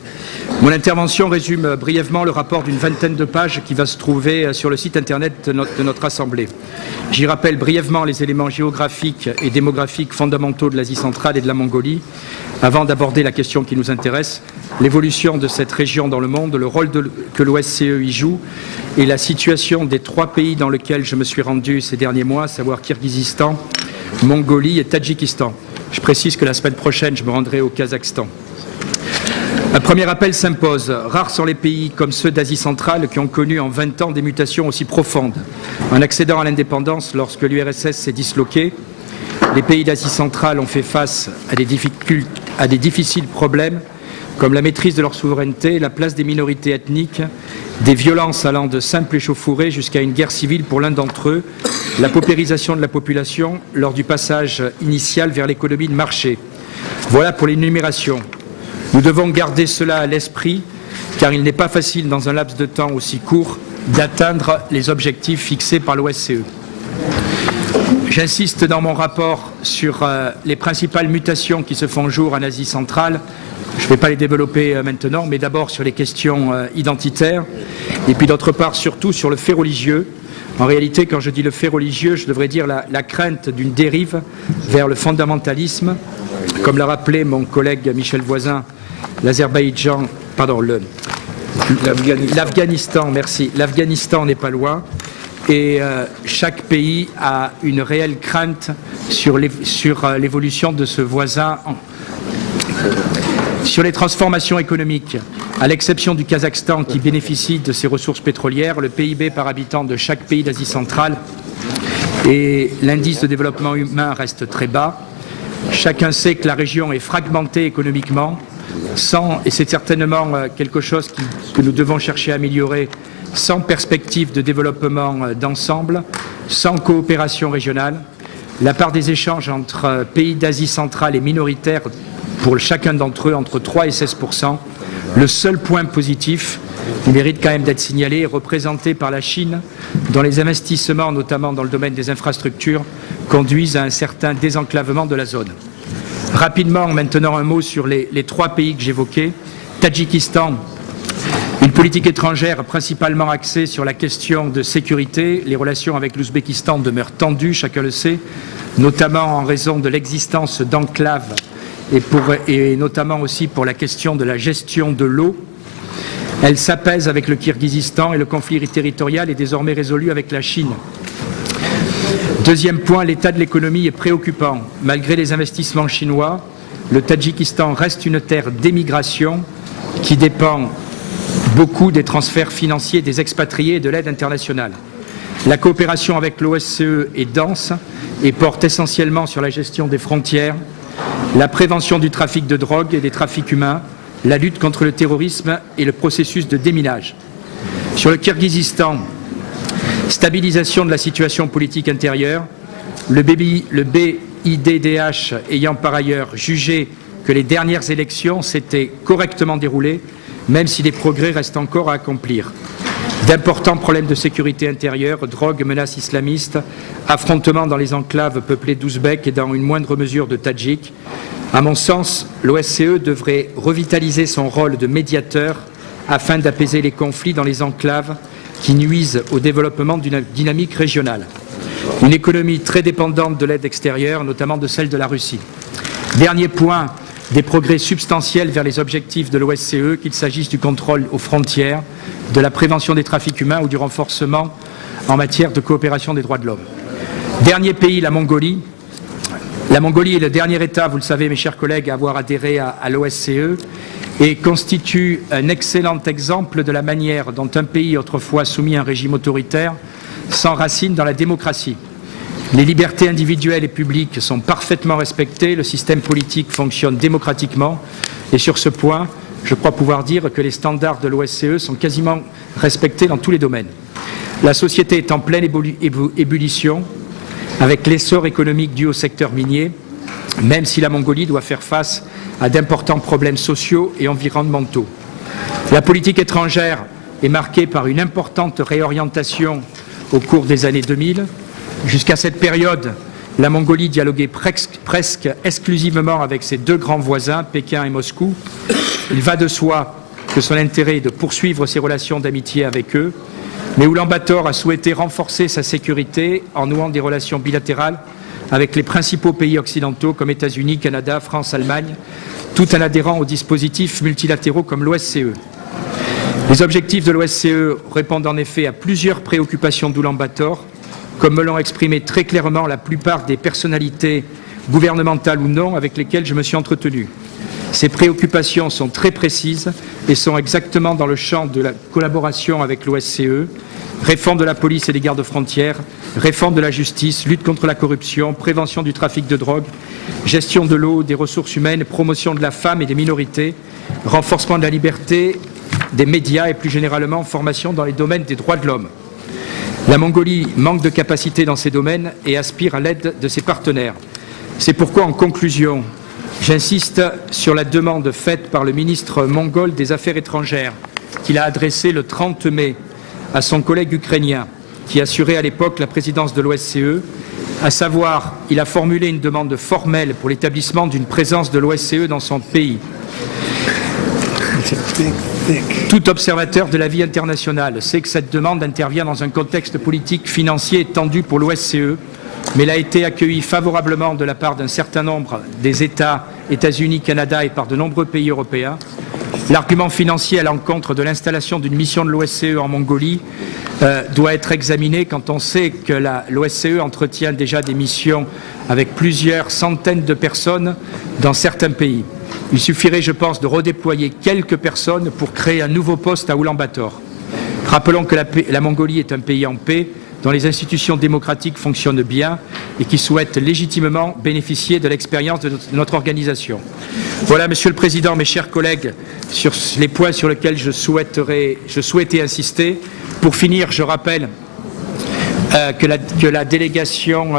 Mon intervention résume brièvement le rapport d'une vingtaine de pages qui va se trouver sur le site internet de notre Assemblée. J'y rappelle brièvement les éléments géographiques et démographiques fondamentaux de l'Asie centrale et de la Mongolie, avant d'aborder la question qui nous intéresse, l'évolution de cette région dans le monde, le rôle que l'OSCE y joue et la situation des 3 pays dans lesquels je me suis rendu ces derniers mois, à savoir Kirghizistan, Mongolie et Tadjikistan. Je précise que la semaine prochaine, je me rendrai au Kazakhstan. Un premier appel s'impose. Rares sont les pays comme ceux d'Asie centrale qui ont connu en 20 ans des mutations aussi profondes. En accédant à l'indépendance lorsque l'URSS s'est disloquée, les pays d'Asie centrale ont fait face à des difficiles problèmes comme la maîtrise de leur souveraineté, la place des minorités ethniques, des violences allant de simples échauffourées jusqu'à une guerre civile pour l'un d'entre eux, la paupérisation de la population lors du passage initial vers l'économie de marché. Voilà pour l'énumération. Nous devons garder cela à l'esprit, car il n'est pas facile dans un laps de temps aussi court d'atteindre les objectifs fixés par l'OSCE. J'insiste dans mon rapport sur les principales mutations qui se font jour en Asie centrale. Je ne vais pas les développer maintenant, mais d'abord sur les questions identitaires, et puis d'autre part surtout sur le fait religieux. En réalité, quand je dis le fait religieux, je devrais dire la crainte d'une dérive vers le fondamentalisme. Comme l'a rappelé mon collègue Michel Voisin, l'Afghanistan, merci. L'Afghanistan n'est pas loin et chaque pays a une réelle crainte sur l'évolution de ce voisin. Sur les transformations économiques, à l'exception du Kazakhstan qui bénéficie de ses ressources pétrolières, le PIB par habitant de chaque pays d'Asie centrale et l'indice de développement humain reste très bas. Chacun sait que la région est fragmentée économiquement, et c'est certainement quelque chose que nous devons chercher à améliorer, sans perspective de développement d'ensemble, sans coopération régionale. La part des échanges entre pays d'Asie centrale est minoritaire pour chacun d'entre eux, entre 3 et 16%. Le seul point positif, qui mérite quand même d'être signalé, est représenté par la Chine, dont les investissements, notamment dans le domaine des infrastructures, conduisent à un certain désenclavement de la zone. Rapidement, maintenant, un mot sur les 3 pays que j'évoquais. Tadjikistan, une politique étrangère principalement axée sur la question de sécurité. Les relations avec l'Ouzbékistan demeurent tendues, chacun le sait, notamment en raison de l'existence d'enclaves et notamment aussi pour la question de la gestion de l'eau. Elle s'apaise avec le Kirghizistan et le conflit territorial est désormais résolu avec la Chine. Deuxième point, l'état de l'économie est préoccupant. Malgré les investissements chinois, le Tadjikistan reste une terre d'émigration qui dépend beaucoup des transferts financiers des expatriés et de l'aide internationale. La coopération avec l'OSCE est dense et porte essentiellement sur la gestion des frontières, la prévention du trafic de drogue et des trafics humains, la lutte contre le terrorisme et le processus de déminage. Sur le Kirghizistan, stabilisation de la situation politique intérieure, le BIDDH ayant par ailleurs jugé que les dernières élections s'étaient correctement déroulées, même si des progrès restent encore à accomplir. D'importants problèmes de sécurité intérieure, drogue, menaces islamistes, affrontements dans les enclaves peuplées d'Ouzbeks et dans une moindre mesure de Tadjiks. À mon sens, l'OSCE devrait revitaliser son rôle de médiateur afin d'apaiser les conflits dans les enclaves qui nuisent au développement d'une dynamique régionale. Une économie très dépendante de l'aide extérieure, notamment de celle de la Russie. Dernier point, des progrès substantiels vers les objectifs de l'OSCE, qu'il s'agisse du contrôle aux frontières, de la prévention des trafics humains ou du renforcement en matière de coopération des droits de l'homme. Dernier pays, la Mongolie. La Mongolie est le dernier État, vous le savez mes chers collègues, à avoir adhéré à l'OSCE et constitue un excellent exemple de la manière dont un pays autrefois soumis à un régime autoritaire s'enracine dans la démocratie. Les libertés individuelles et publiques sont parfaitement respectées, le système politique fonctionne démocratiquement et sur ce point, je crois pouvoir dire que les standards de l'OSCE sont quasiment respectés dans tous les domaines. La société est en pleine ébullition avec l'essor économique dû au secteur minier, même si la Mongolie doit faire face à d'importants problèmes sociaux et environnementaux. La politique étrangère est marquée par une importante réorientation au cours des années 2000. Jusqu'à cette période, la Mongolie dialoguait presque exclusivement avec ses deux grands voisins, Pékin et Moscou. Il va de soi que son intérêt est de poursuivre ses relations d'amitié avec eux, mais Oulan-Bator a souhaité renforcer sa sécurité en nouant des relations bilatérales avec les principaux pays occidentaux comme États-Unis, Canada, France, Allemagne, tout en adhérant aux dispositifs multilatéraux comme l'OSCE. Les objectifs de l'OSCE répondent en effet à plusieurs préoccupations d'Oulan-Bator, comme me l'ont exprimé très clairement la plupart des personnalités gouvernementales ou non avec lesquelles je me suis entretenu. Ces préoccupations sont très précises et sont exactement dans le champ de la collaboration avec l'OSCE, réforme de la police et des gardes-frontières, réforme de la justice, lutte contre la corruption, prévention du trafic de drogue, gestion de l'eau, des ressources humaines, promotion de la femme et des minorités, renforcement de la liberté des médias et plus généralement formation dans les domaines des droits de l'homme. La Mongolie manque de capacité dans ces domaines et aspire à l'aide de ses partenaires. C'est pourquoi, en conclusion, j'insiste sur la demande faite par le ministre mongol des Affaires étrangères qu'il a adressée le 30 mai à son collègue ukrainien qui assurait à l'époque la présidence de l'OSCE, à savoir, il a formulé une demande formelle pour l'établissement d'une présence de l'OSCE dans son pays. Tout observateur de la vie internationale sait que cette demande intervient dans un contexte politique, financier tendu pour l'OSCE, mais elle a été accueillie favorablement de la part d'un certain nombre des États, États-Unis, Canada et par de nombreux pays européens. L'argument financier à l'encontre de l'installation d'une mission de l'OSCE en Mongolie doit être examiné quand on sait que l'OSCE entretient déjà des missions avec plusieurs centaines de personnes dans certains pays. Il suffirait, je pense, de redéployer quelques personnes pour créer un nouveau poste à Oulan-Bator. Rappelons que la Mongolie est un pays en paix, dont les institutions démocratiques fonctionnent bien et qui souhaite légitimement bénéficier de l'expérience de notre organisation. Voilà, Monsieur le Président, mes chers collègues, sur les points sur lesquels je souhaitais insister. Pour finir, je rappelle que la délégation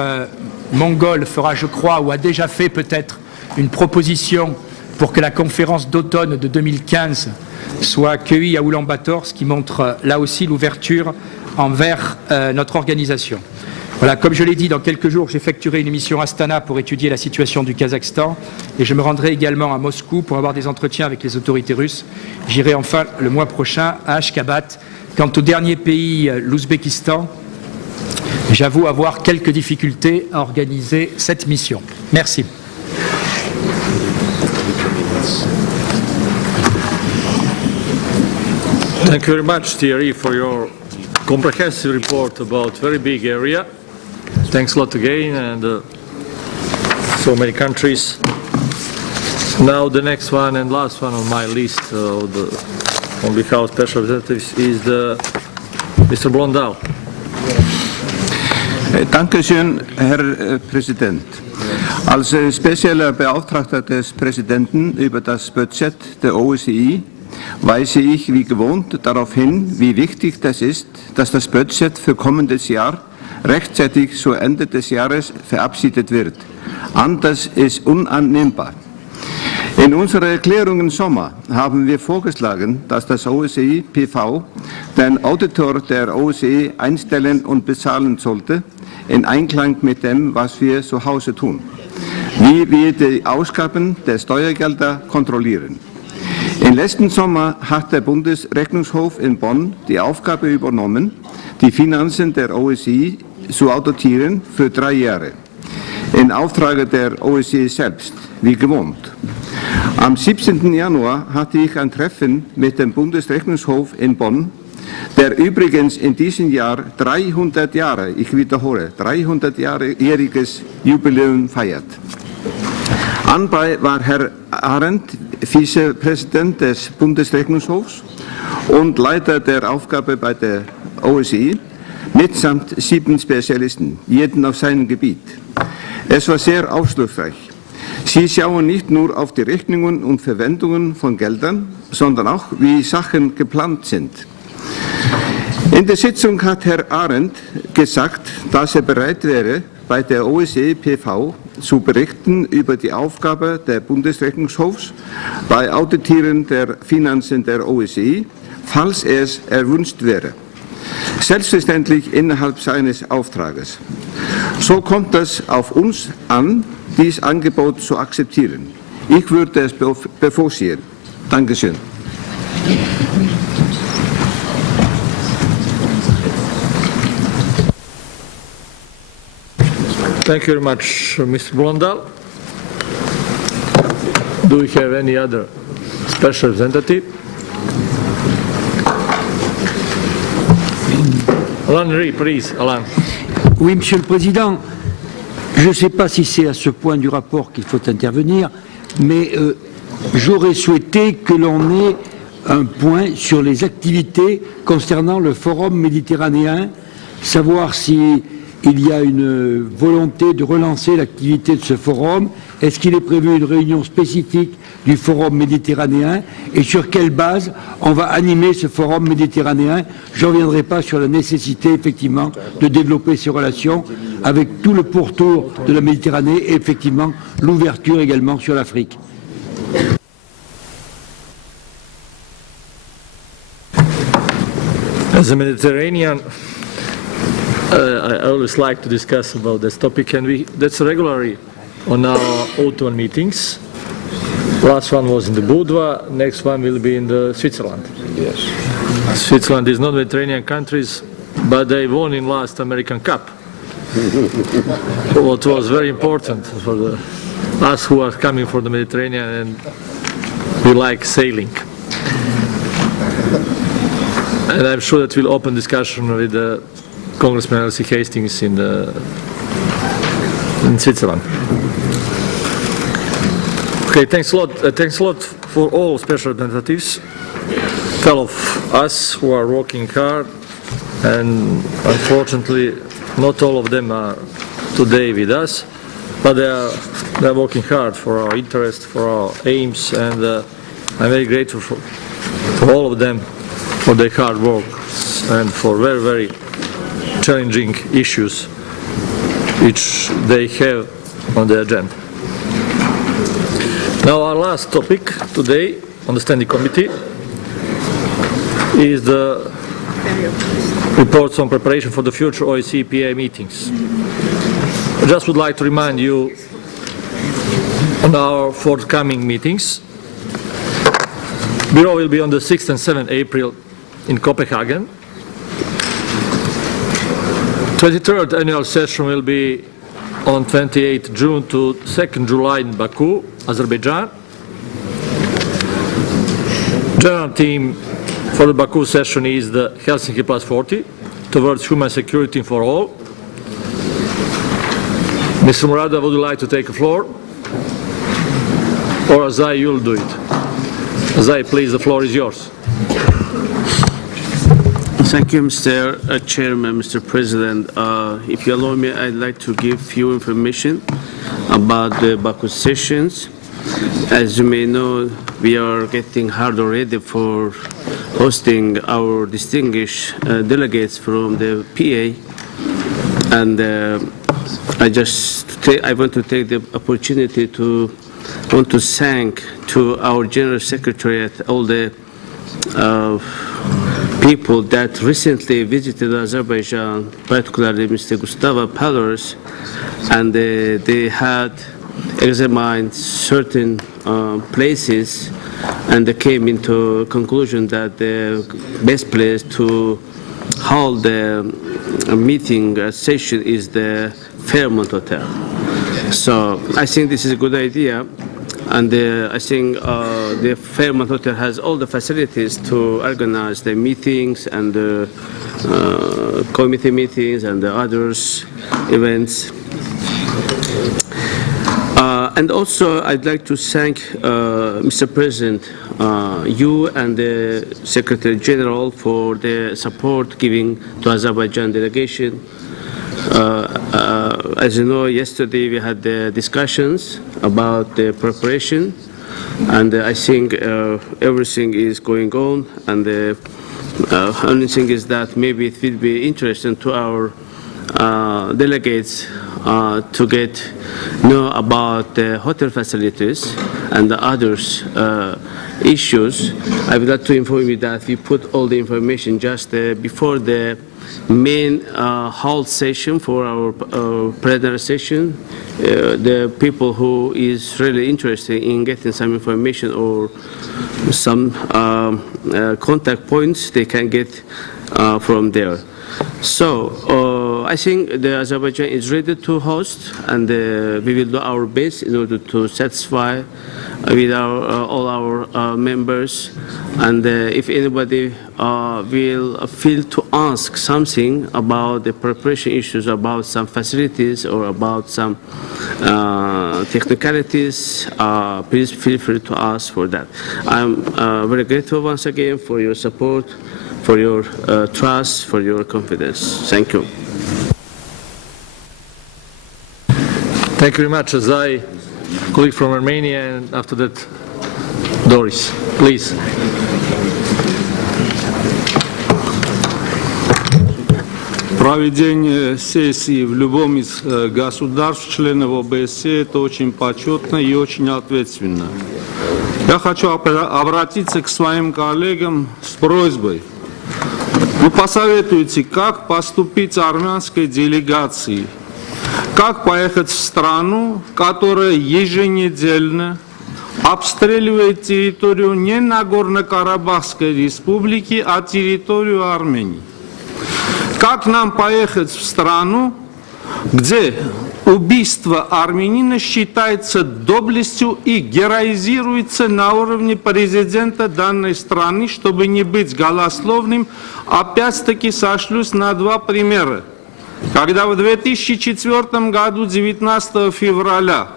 mongole fera, je crois, ou a déjà fait peut-être une proposition pour que la conférence d'automne de 2015 soit accueillie à Oulan-Bator, ce qui montre là aussi l'ouverture envers notre organisation. Voilà, comme je l'ai dit, dans quelques jours, j'effectuerai une mission à Astana pour étudier la situation du Kazakhstan et je me rendrai également à Moscou pour avoir des entretiens avec les autorités russes. J'irai enfin le mois prochain à Ashgabat. Quant au dernier pays, l'Ouzbékistan, j'avoue avoir quelques difficultés à organiser cette mission. Merci. Thank you very much, Thierry, for your comprehensive report about very big area. Thanks a lot again, and so many countries. Now the next one and last one on my list on behalf of special representatives is Mr. Blondal. Dankeschön, Herr Präsident. Als spezieller Beauftragter des Präsidenten über das Budget der OSCE weise ich wie gewohnt darauf hin, wie wichtig das ist, dass das Budget für kommendes Jahr rechtzeitig zu Ende des Jahres verabschiedet wird. Anders ist unannehmbar. In unserer Erklärung im Sommer haben wir vorgeschlagen, dass das OSCE PV den Auditor der OSCE einstellen und bezahlen sollte, in Einklang mit dem, was wir zu Hause tun, wie wir die Ausgaben der Steuergelder kontrollieren. Im letzten Sommer hat der Bundesrechnungshof in Bonn die Aufgabe übernommen, die Finanzen der OSCE zu auditieren für 3 Jahre, in Auftrag der OSCE selbst, wie gewohnt. Am 17. Januar hatte ich ein Treffen mit dem Bundesrechnungshof in Bonn, der übrigens in diesem Jahr 300 Jahre, ich wiederhole, 300-jähriges Jubiläum feiert. Anbei war Herr Arendt, Vizepräsident des Bundesrechnungshofs und Leiter der Aufgabe bei der OSCE, mitsamt 7 Spezialisten, jeden auf seinem Gebiet. Es war sehr aufschlussreich. Sie schauen nicht nur auf die Rechnungen und Verwendungen von Geldern, sondern auch, wie Sachen geplant sind. In der Sitzung hat Herr Arendt gesagt, dass er bereit wäre, bei der OSCE PV zu berichten über die Aufgabe der Bundesrechnungshofs bei Auditieren der Finanzen der OSCE, falls es erwünscht wäre. Selbstverständlich innerhalb seines Auftrages. So kommt es auf uns an, dieses Angebot zu akzeptieren. Ich würde es bevorziehen. Dankeschön. Thank you very much, Mr. Blondal. Do we have any other special representative? Alain Rie, please, Alain. Oui, Monsieur le Président, je ne sais pas si c'est à ce point du rapport qu'il faut intervenir, mais j'aurais souhaité que l'on ait un point sur les activités concernant le Forum méditerranéen, savoir si il y a une volonté de relancer l'activité de ce forum. Est-ce qu'il est prévu une réunion spécifique du forum méditerranéen et sur quelle base on va animer ce forum méditerranéen? Je ne reviendrai pas sur la nécessité effectivement de développer ces relations avec tout le pourtour de la Méditerranée et effectivement l'ouverture également sur l'Afrique. As a Mediterranean, I always like to discuss about this topic, and that's regularly on our autumn meetings. Last one was in the Budva, next one will be in the Switzerland. Yes. Switzerland is not Mediterranean countries, but they won in last American Cup. What was very important for us who are coming from the Mediterranean and we like sailing. And I'm sure that we'll open discussion with Congressman Elsie Hastings in Switzerland. Okay, thanks a lot. Thanks a lot for all special representatives, all of us who are working hard, and unfortunately, not all of them are today with us, but they are working hard for our interest, for our aims, and I'm very grateful for all of them for their hard work and for very, very challenging issues which they have on the agenda. Now our last topic today on the Standing Committee is the reports on preparation for the future OSCE PA meetings. I just would like to remind you on our forthcoming meetings. Bureau will be on the 6th and 7th April in Copenhagen. 23rd annual session will be on 28th June to 2nd July in Baku, Azerbaijan. General theme for the Baku session is the Helsinki Plus 40 towards human security for all. Mr. Murada, would you like to take the floor? Or Azai, you'll do it. Azai, please, the floor is yours. Thank you, Mr. Chairman, Mr. President. If you allow me, I'd like to give few information about the Baku sessions. As you may know, we are getting hard already for hosting our distinguished delegates from the PA, and I want to take the opportunity to thank to our General Secretary, all the people that recently visited Azerbaijan, particularly Mr. Gustavo Palors, and they had examined certain places, and they came into conclusion that the best place to hold the meeting session is the Fairmont Hotel. So I think this is a good idea, and I think the Fairmont Hotel has all the facilities to organize the meetings and the committee meetings and the others events. And also, I'd like to thank Mr. President, you and the Secretary General for the support given to Azerbaijan delegation. As you know, yesterday we had the discussions about the preparation, and I think everything is going on, and the only thing is that maybe it will be interesting to our delegates to know about the hotel facilities and the others issues. I would like to inform you that we put all the information just before the main hall session for our plenary session. The people who is really interested in getting some information or some contact points, they can get from there. So I think the Azerbaijan is ready to host, and we will do our best in order to satisfy with all our members. And if anybody will feel to ask something about the preparation issues, about some facilities or about some technicalities, please feel free to ask for that. I'm very grateful once again for your support, for your trust, for your confidence. Thank you. Thank you very much, Azai, colleague from Armenia, and after that, Doris, please. Проведение сессии в любом из государств, членов ОБСЕ, это очень почетно и очень ответственно. Я хочу обратиться к своим коллегам с просьбой. Вы посоветуете, как поступить армянской делегации, как поехать в страну, которая еженедельно обстреливает территорию не Нагорно-Карабахской республики, а территорию Армении. Как нам поехать в страну, где убийство армянина считается доблестью и героизируется на уровне президента данной страны, чтобы не быть голословным, опять-таки сошлюсь на два примера. Когда в 2004 году, 19 февраля,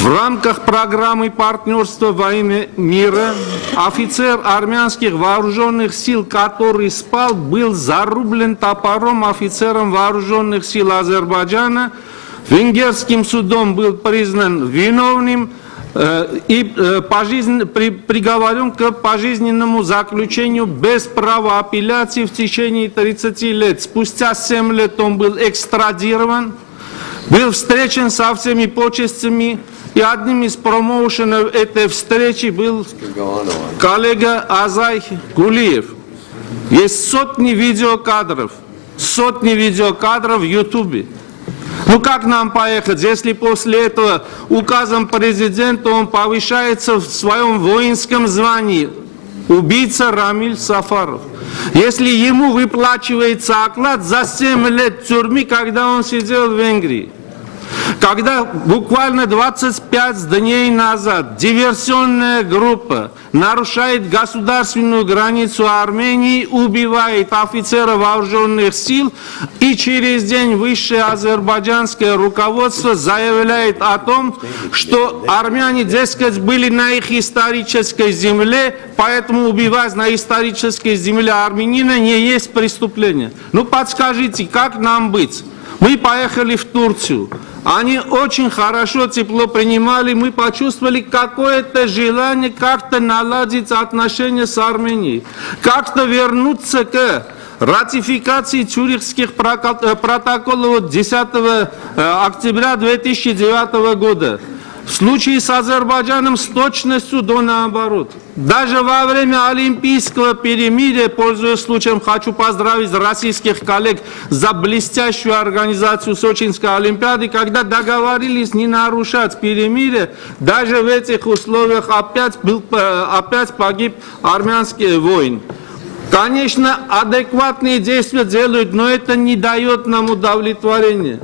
в рамках программы партнерства во имя мира офицер армянских вооруженных сил, который спал, был зарублен топором офицером вооруженных сил Азербайджана, венгерским судом был признан виновным и приговорен к пожизненному заключению без права апелляции в течение 30 лет. Спустя 7 лет он был экстрадирован, был встречен со всеми почестями, и одним из промоушенов этой встречи был коллега Азай Гулиев. Есть сотни видеокадров в Ютубе. Ну как нам поехать, если после этого указом президента он повышается в своем воинском звании? Убийца Рамиль Сафаров. Если ему выплачивается оклад за 7 лет тюрьмы, когда он сидел в Венгрии. Когда буквально 25 дней назад диверсионная группа нарушает государственную границу Армении, убивает офицера вооруженных сил, и через день высшее азербайджанское руководство заявляет о том, что армяне, дескать, были на их исторической земле, поэтому убивать на исторической земле армянина не есть преступление. Ну подскажите, как нам быть? Мы поехали в Турцию. Они очень хорошо, тепло принимали. Мы почувствовали какое-то желание как-то наладить отношения с Арменией. Как-то вернуться к ратификации Цюрихских протоколов 10 октября 2009 года. В случае с Азербайджаном с точностью до наоборот. Даже во время Олимпийского перемирия, пользуясь случаем, хочу поздравить российских коллег за блестящую организацию Сочинской Олимпиады, когда договорились не нарушать перемирие, даже в этих условиях опять погиб армянский воин. Конечно, адекватные действия делают, но это не дает нам удовлетворения.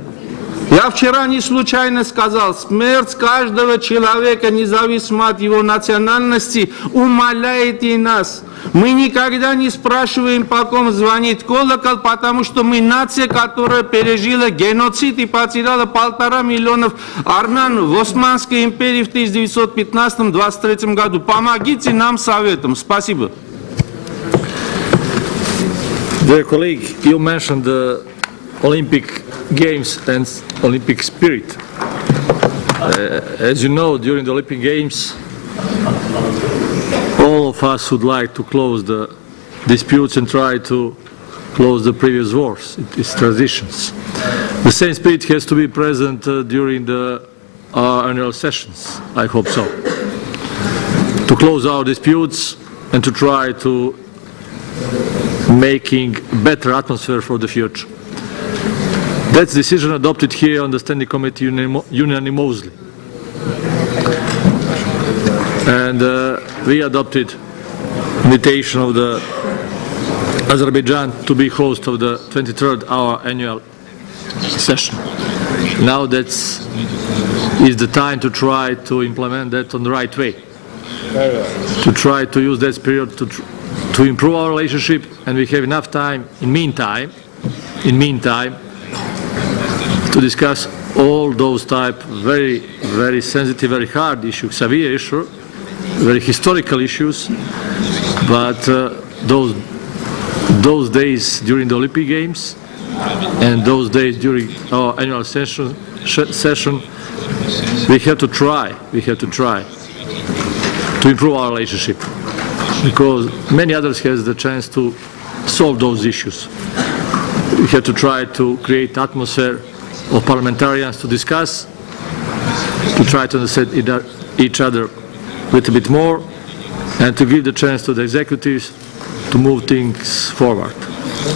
Я вчера не случайно сказал, смерть каждого человека, независимо от его национальности, умаляет и нас. Мы никогда не спрашиваем, по ком звонит колокол, потому что мы нация, которая пережила геноцид и потеряла 1,5 миллиона армян в Османской империи в 1915-23 году. Помогите нам советом. Спасибо. Dear colleague, you mentioned the Olympic Games and Olympic spirit. As you know, during the Olympic Games, all of us would like to close the disputes and try to close the previous wars. It is traditions. The same spirit has to be present during the annual sessions. I hope so. To close our disputes and to try to making better atmosphere for the future. That's decision adopted here on the Standing Committee unanimously. And we adopted invitation of the Azerbaijan to be host of the 23rd our annual session. Now is the time to try to implement that on the right way. To try to use that period to improve our relationship, and we have enough time in meantime to discuss all those type very, very sensitive, very hard issues, severe issues, very historical issues, but those days during the Olympic Games and those days during our annual session, we have to try to improve our relationship, because many others has the chance to solve those issues. We have to try to create atmosphere of parliamentarians to discuss, to try to understand each other a little bit more, and to give the chance to the executives to move things forward.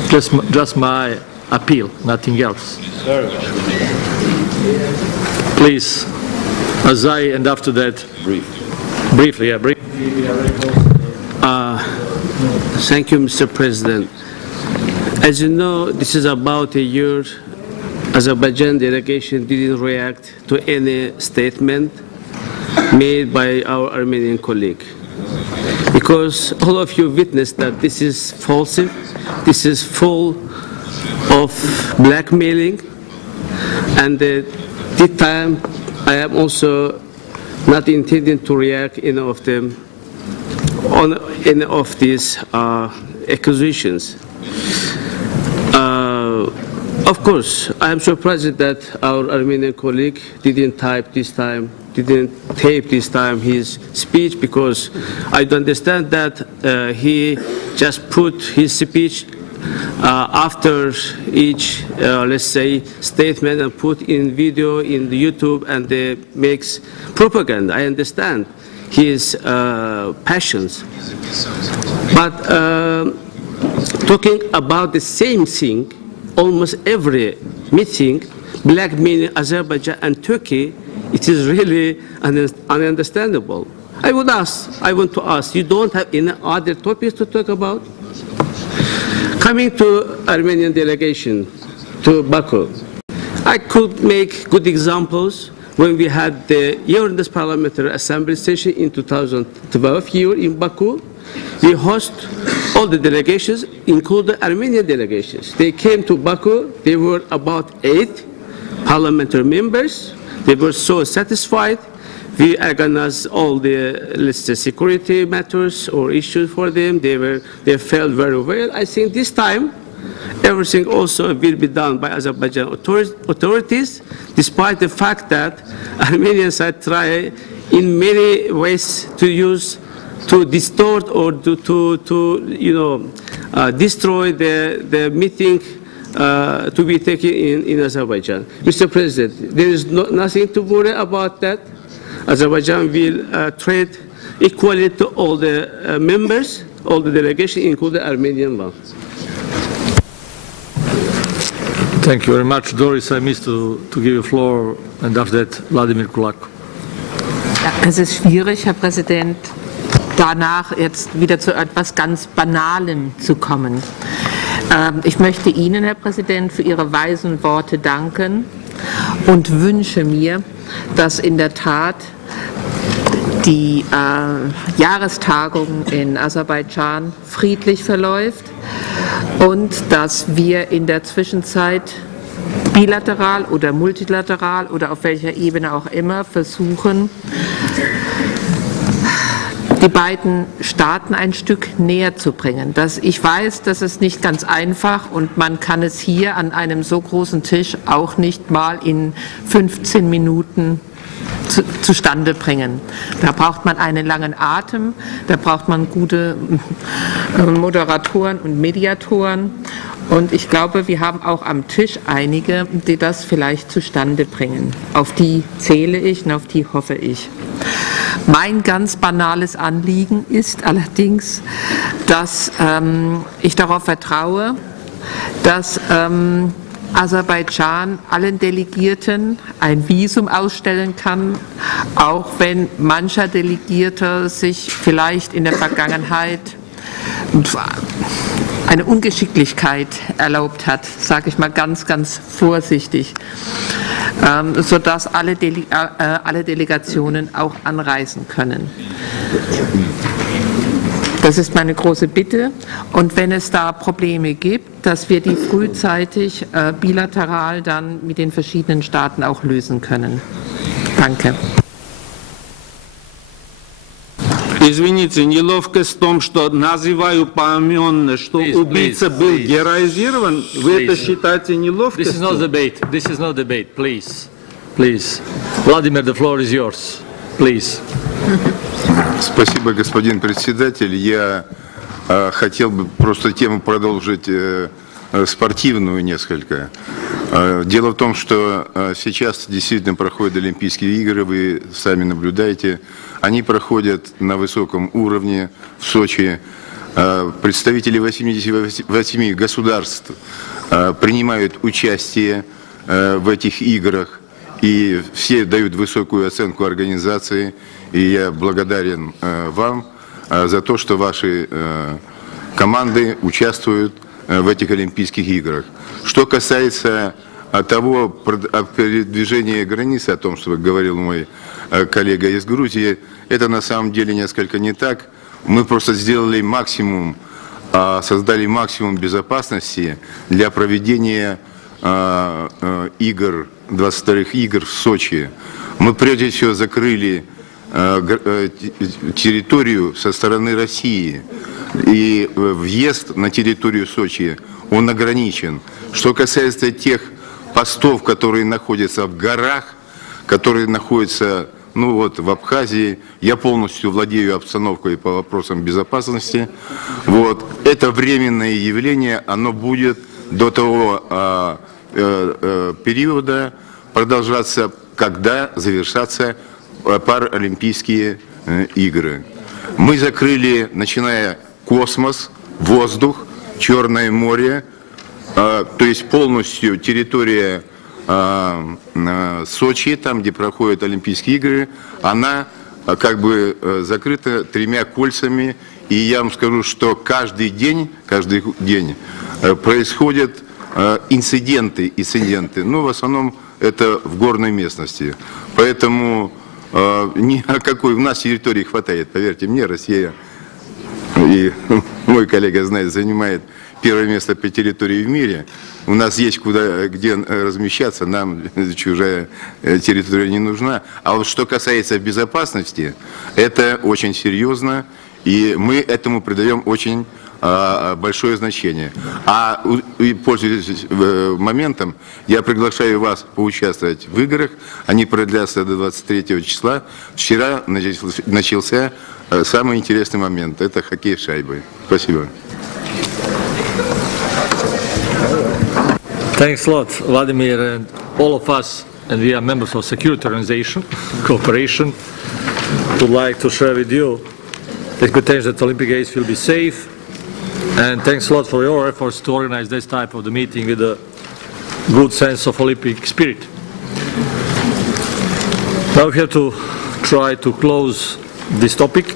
Just my appeal, nothing else. Please, Azai, and after that, briefly. Thank you, Mr. President. As you know, this is about a year Azerbaijan delegation didn't react to any statement made by our Armenian colleague. Because all of you witnessed that this is false, this is full of blackmailing, and this time I am also not intending to react any of them on any of these accusations. Of course, I am surprised that our Armenian colleague didn't tape this time his speech, because I understand that he just put his speech after each, let's say, statement and put in video in the YouTube, and makes propaganda. I understand his passions. But talking about the same thing, almost every meeting, black men in Azerbaijan and Turkey, it is really ununderstandable. I want to ask, you don't have any other topics to talk about? Coming to Armenian delegation to Baku, I could make good examples when we had the Euronest Parliamentary Assembly session in 2012 here in Baku. We host all the delegations, including Armenian delegations. They came to Baku. They were about 8 parliamentary members. They were so satisfied. We organized all the, let's say, security matters or issues for them. They felt very well. I think this time, everything also will be done by Azerbaijan authorities, despite the fact that Armenian side try in many ways to distort or to destroy the meeting to be taken in Azerbaijan. Mr. President, there is nothing to worry about that. Azerbaijan will treat equally to all the members, all the delegations, including the Armenian one. Thank you very much. Doris, I missed to give you the floor, and after that, Vladimir Kulak. Ja, es ist schwierig, Herr Präsident, danach jetzt wieder zu etwas ganz Banalem zu kommen. Ich möchte Ihnen, Herr Präsident, für Ihre weisen Worte danken und wünsche mir, dass in der Tat die Jahrestagung in Aserbaidschan friedlich verläuft und dass wir in der Zwischenzeit bilateral oder multilateral oder auf welcher Ebene auch immer versuchen, die beiden Staaten ein Stück näher zu bringen. Ich weiß, das ist nicht ganz einfach und man kann es hier an einem so großen Tisch auch nicht mal in 15 Minuten zustande bringen. Da braucht man einen langen Atem, da braucht man gute Moderatoren und Mediatoren und ich glaube, wir haben auch am Tisch einige, die das vielleicht zustande bringen. Auf die zähle ich und auf die hoffe ich. Mein ganz banales Anliegen ist allerdings, dass ich darauf vertraue, dass Aserbaidschan allen Delegierten ein Visum ausstellen kann, auch wenn mancher Delegierter sich vielleicht in der Vergangenheit eine Ungeschicklichkeit erlaubt hat, sage ich mal ganz, ganz vorsichtig, sodass alle Delegationen auch anreisen können. Das ist meine große Bitte. Und wenn es da Probleme gibt, dass wir die frühzeitig bilateral dann mit den verschiedenen Staaten auch lösen können. Danke. Извините, неловкость в том, что называю поименно, что убийца был героизирован, вы это считаете неловкостью? This is not debate. This is not debate. Please. Please. Vladimir, the floor is yours. Please. Спасибо, господин председатель. Я хотел бы просто тему продолжить спортивную несколько. Дело в том, что сейчас действительно проходят Олимпийские игры, вы сами наблюдаете. Они проходят на высоком уровне в Сочи. Представители 88 государств принимают участие в этих играх, и все дают высокую оценку организации. И я благодарен вам за то, что ваши команды участвуют в этих Олимпийских играх. Что касается того передвижения границы, о том, что говорил мой коллега из Грузии, это на самом деле несколько не так. Мы просто сделали максимум, создали максимум безопасности для проведения игр, 22-х игр в Сочи. Мы прежде всего закрыли территорию со стороны России, и въезд на территорию Сочи, он ограничен. Что касается тех постов, которые находятся в горах, которые находятся в Абхазии, я полностью владею обстановкой по вопросам безопасности. Это временное явление, оно будет до того периода продолжаться, когда завершатся Паралимпийские игры. Мы закрыли, начиная космос, воздух, Черное море, то есть полностью территория Сочи, там, где проходят Олимпийские игры, она как бы закрыта 3 кольцами. И я вам скажу, что каждый день происходят инциденты. Ну, в основном это в горной местности. Поэтому ни о какой у нас территории хватает. Поверьте мне, Россия, и мой коллега знает, занимает первое место по территории в мире. У нас есть где размещаться, нам чужая территория не нужна. А вот что касается безопасности, это очень серьезно, и мы этому придаем очень большое значение. И пользуясь моментом, я приглашаю вас поучаствовать в играх. Они продлятся до 23 числа. Вчера начался самый интересный момент. Это хоккей с шайбой. Спасибо. Thanks a lot, Vladimir, and all of us, and we are members of Security Organization, Cooperation, would like to share with you the expectation that Olympic Games will be safe, and thanks a lot for your efforts to organize this type of the meeting with a good sense of Olympic spirit. Now we have to try to close this topic.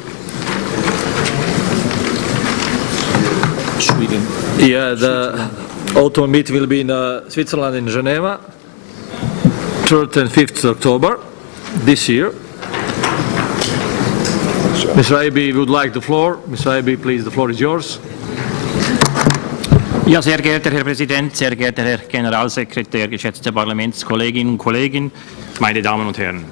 Sweden. Yeah, the autumn meeting will be in Switzerland, in Geneva, 3rd and 5th October this year. Ms. Raiby would like the floor. Ms. Raiby, please, the floor is yours. Ja, sehr geehrter Herr Präsident, sehr geehrter Herr Generalsekretär, geschätzte Parlamentskolleginnen und Kollegen, meine Damen und Herren.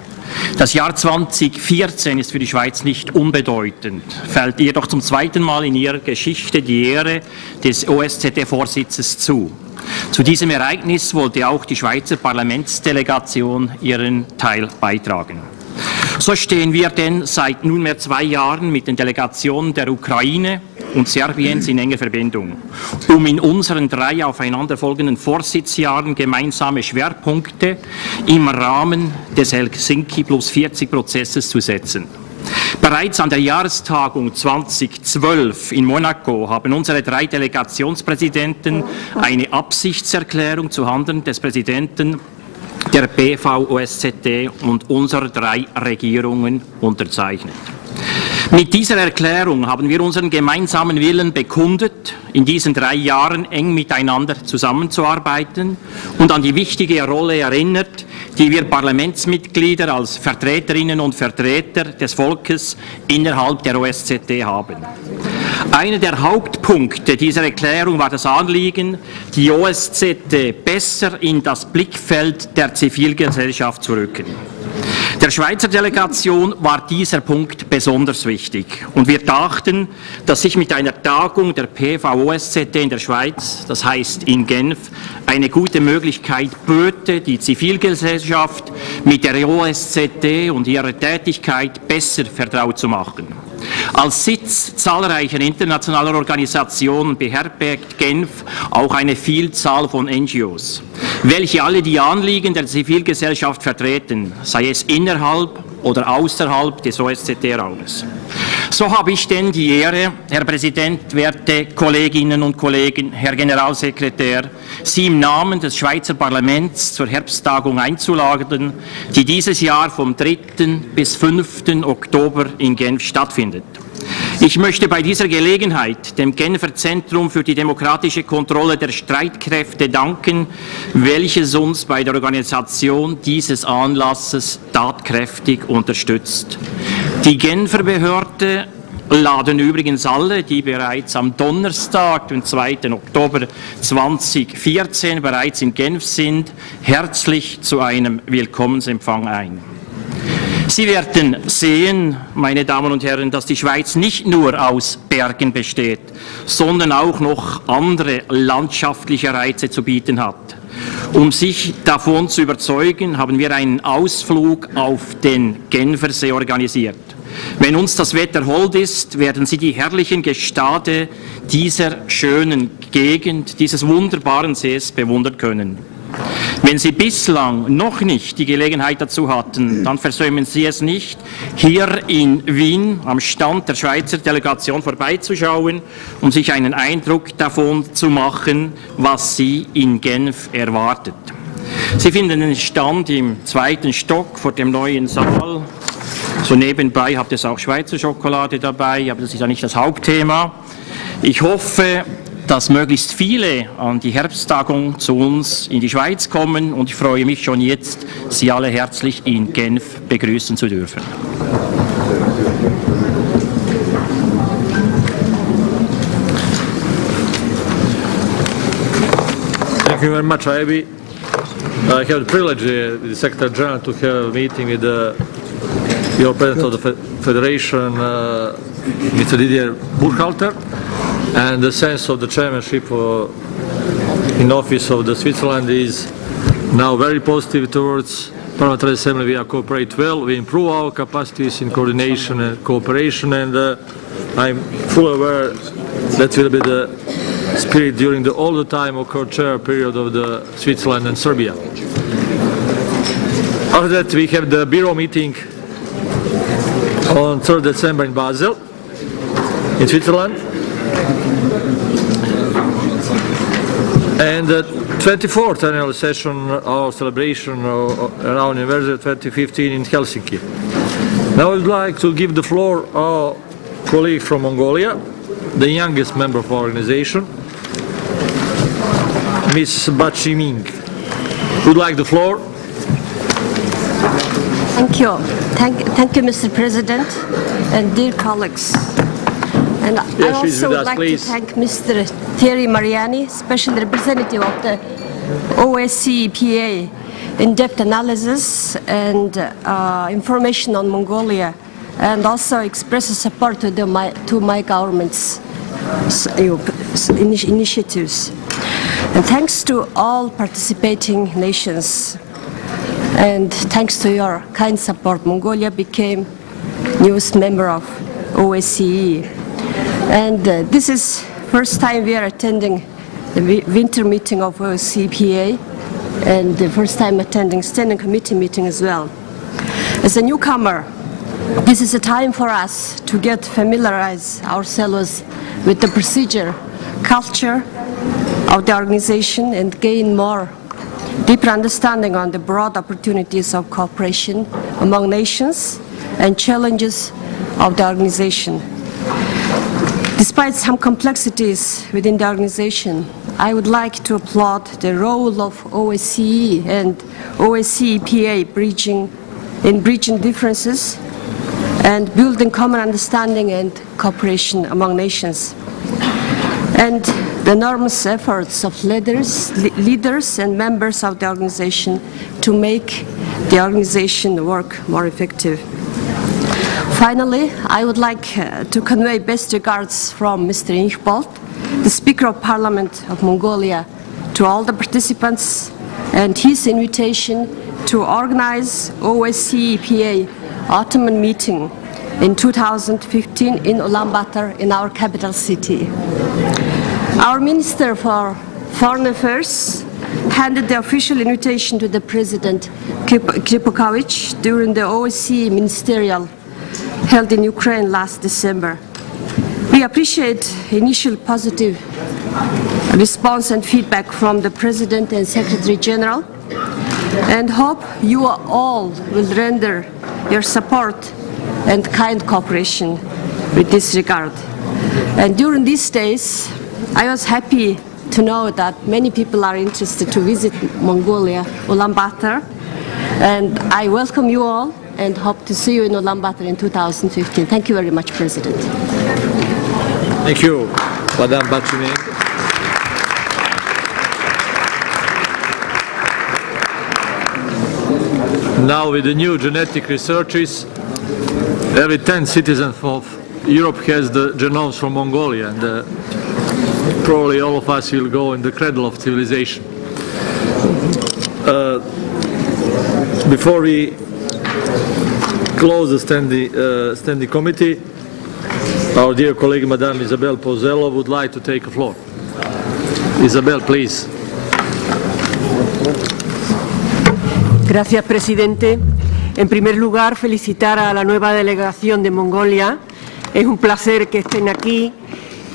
Das Jahr 2014 ist für die Schweiz nicht unbedeutend, fällt ihr doch zum zweiten Mal in ihrer Geschichte die Ehre des OSZE-Vorsitzes zu. Zu diesem Ereignis wollte auch die Schweizer Parlamentsdelegation ihren Teil beitragen. So stehen wir denn seit nunmehr 2 Jahren mit den Delegationen der Ukraine und Serbiens in enger Verbindung, um in unseren 3 aufeinanderfolgenden Vorsitzjahren gemeinsame Schwerpunkte im Rahmen des Helsinki +40-Prozesses zu setzen. Bereits an der Jahrestagung 2012 in Monaco haben unsere 3 Delegationspräsidenten eine Absichtserklärung zuhanden des Präsidenten der BV-OSZE und unserer 3 Regierungen unterzeichnet. Mit dieser Erklärung haben wir unseren gemeinsamen Willen bekundet, in diesen 3 Jahren eng miteinander zusammenzuarbeiten und an die wichtige Rolle erinnert, die wir Parlamentsmitglieder als Vertreterinnen und Vertreter des Volkes innerhalb der OSZE haben. Einer der Hauptpunkte dieser Erklärung war das Anliegen, die OSZE besser in das Blickfeld der Zivilgesellschaft zu rücken. Der Schweizer Delegation war dieser Punkt besonders wichtig und wir dachten, dass sich mit einer Tagung der PV-OSZE in der Schweiz, das heißt in Genf, eine gute Möglichkeit böte, die Zivilgesellschaft mit der OSZE und ihrer Tätigkeit besser vertraut zu machen. Als Sitz zahlreicher internationaler Organisationen beherbergt Genf auch eine Vielzahl von NGOs, welche alle die Anliegen der Zivilgesellschaft vertreten, sei es innerhalb oder außerhalb des OSZE-Raumes. So habe ich denn die Ehre, Herr Präsident, werte Kolleginnen und Kollegen, Herr Generalsekretär, Sie im Namen des Schweizer Parlaments zur Herbsttagung einzuladen, die dieses Jahr vom 3. bis 5. Oktober in Genf stattfindet. Ich möchte bei dieser Gelegenheit dem Genfer Zentrum für die demokratische Kontrolle der Streitkräfte danken, welches uns bei der Organisation dieses Anlasses tatkräftig unterstützt. Die Genfer Behörde laden übrigens alle, die bereits am Donnerstag, den 2. Oktober 2014 bereits in Genf sind, herzlich zu einem Willkommensempfang ein. Sie werden sehen, meine Damen und Herren, dass die Schweiz nicht nur aus Bergen besteht, sondern auch noch andere landschaftliche Reize zu bieten hat. Um sich davon zu überzeugen, haben wir einen Ausflug auf den Genfersee organisiert. Wenn uns das Wetter hold ist, werden Sie die herrlichen Gestade dieser schönen Gegend, dieses wunderbaren Sees bewundern können. Wenn Sie bislang noch nicht die Gelegenheit dazu hatten, dann versäumen Sie es nicht, hier in Wien am Stand der Schweizer Delegation vorbeizuschauen, um sich einen Eindruck davon zu machen, was Sie in Genf erwartet. Sie finden den Stand im 2. Stock vor dem neuen Saal. So nebenbei habt ihr auch Schweizer Schokolade dabei, aber das ist ja nicht das Hauptthema. Ich hoffe, dass möglichst viele an die Herbsttagung zu uns in die Schweiz kommen und ich freue mich schon jetzt, Sie alle herzlich in Genf begrüßen zu dürfen. Thank you very much, Ivy. I have the privilege, the Secretary General, to have a meeting with your President of the Federation, Mr. Didier Burkhalter, and the sense of the chairmanship in office of the Switzerland is now very positive towards Parliamentary Assembly. We cooperate well, we improve our capacities in coordination and cooperation, and I'm fully aware that will be the spirit during all the time of co-chair period of the Switzerland and Serbia. After that, we have the Bureau meeting on 3rd December in Basel, in Switzerland. And the 24th annual session, our celebration of our anniversary 2015 in Helsinki. Now I would like to give the floor to our colleague from Mongolia, the youngest member of our organization, Ms. Bachiming. Would like the floor? Thank you. Thank you, Mr. President and dear colleagues. And I also would like to thank Mr. Thierry Mariani, special representative of the OSCE EPA, in-depth analysis and information on Mongolia, and also express support to my government's initiatives. And thanks to all participating nations, and thanks to your kind support, Mongolia became newest member of OSCE. And this is first time we are attending the winter meeting of OSCE EPA, and the first time attending standing committee meeting as well. As a newcomer, this is a time for us to familiarize ourselves with the procedure, culture of the organization, and gain deeper understanding on the broad opportunities of cooperation among nations and challenges of the organization. Despite some complexities within the organization, I would like to applaud the role of OSCE and OSCE EPA in bridging differences and building common understanding and cooperation among nations. And the enormous efforts of leaders and members of the organization to make the organization work more effective. Finally, I would like to convey best regards from Mr. Inchbold, the Speaker of Parliament of Mongolia, to all the participants, and his invitation to organize OSCE EPA Autumn meeting in 2015 in Ulaanbaatar, in our capital city. Our Minister for Foreign Affairs handed the official invitation to the President Kripukovich during the OSCE Ministerial held in Ukraine last December. We appreciate initial positive response and feedback from the President and Secretary General, and hope you all will render your support and kind cooperation with this regard. And during these days, I was happy to know that many people are interested to visit Mongolia, Ulaanbaatar, and I welcome you all and hope to see you in Ulaanbaatar in 2015. Thank you very much, President. Thank you, Madame Bachiming. Now with the new genetic researches, every 10 citizens of Europe has the genomes from Mongolia, and probably all of us will go in the cradle of civilization. Before we close the standing committee, our dear colleague, Madame Isabel Pozzello, would like to take the floor. Isabel, please. Gracias, presidente. En primer lugar, felicitar a la nueva delegación de Mongolia. Es un placer que estén aquí.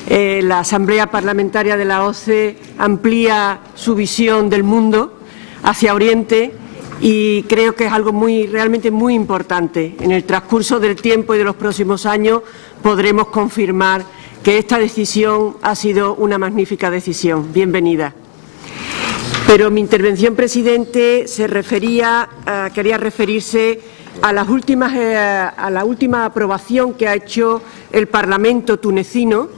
La Asamblea Parlamentaria de la OSCE amplía su visión del mundo hacia Oriente, y creo que es algo realmente muy importante. En el transcurso del tiempo y de los próximos años podremos confirmar que esta decisión ha sido una magnífica decisión. Bienvenida. Pero mi intervención, presidente, quería referirse a la última aprobación que ha hecho el Parlamento tunecino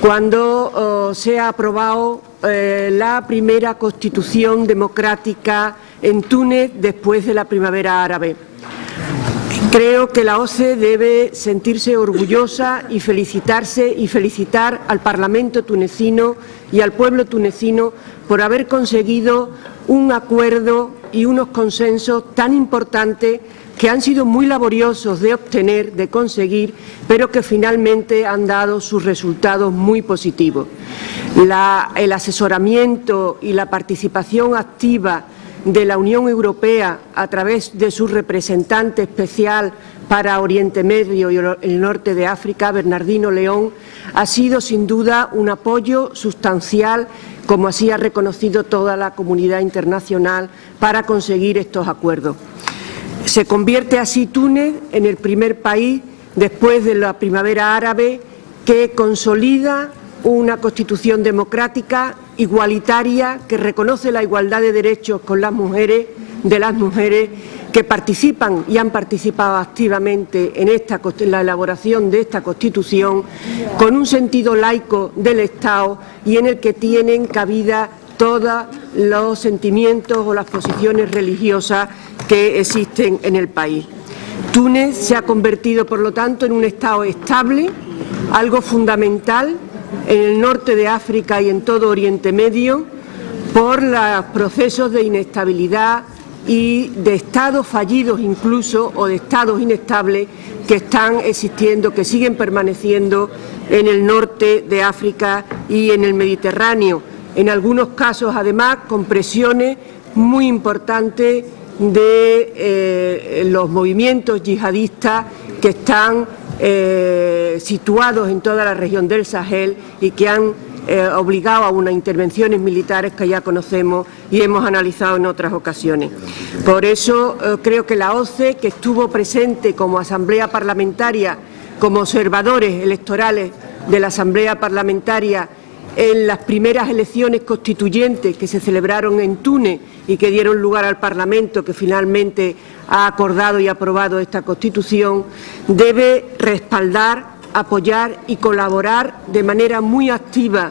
cuando se ha aprobado la primera constitución democrática en Túnez después de la primavera árabe. Creo que la OSCE debe sentirse orgullosa y felicitar al Parlamento tunecino y al pueblo tunecino por haber conseguido un acuerdo y unos consensos tan importantes que han sido muy laboriosos de obtener, de conseguir, pero que finalmente han dado sus resultados muy positivos. El asesoramiento y la participación activa de la Unión Europea a través de su representante especial para Oriente Medio y el norte de África, Bernardino León, ha sido sin duda un apoyo sustancial, como así ha reconocido toda la comunidad internacional, para conseguir estos acuerdos. Se convierte así Túnez en el primer país, después de la primavera árabe, que consolida una constitución democrática, igualitaria, que reconoce la igualdad de derechos con las mujeres, que participan y han participado activamente en la elaboración de esta Constitución, con un sentido laico del Estado y en el que tienen cabida todos los sentimientos o las posiciones religiosas que existen en el país. Túnez se ha convertido, por lo tanto, en un Estado estable, algo fundamental en el norte de África y en todo Oriente Medio, por los procesos de inestabilidad y de estados fallidos incluso, o de estados inestables que están existiendo, que siguen permaneciendo en el norte de África y en el Mediterráneo. En algunos casos, además, con presiones muy importantes de los movimientos yihadistas que están situados en toda la región del Sahel y que han obligado a unas intervenciones militares que ya conocemos y hemos analizado en otras ocasiones. Por eso creo que la OSCE, que estuvo presente como Asamblea Parlamentaria, como observadores electorales de la Asamblea Parlamentaria en las primeras elecciones constituyentes que se celebraron en Túnez y que dieron lugar al Parlamento, que finalmente ha acordado y aprobado esta Constitución, debe respaldar, apoyar y colaborar de manera muy activa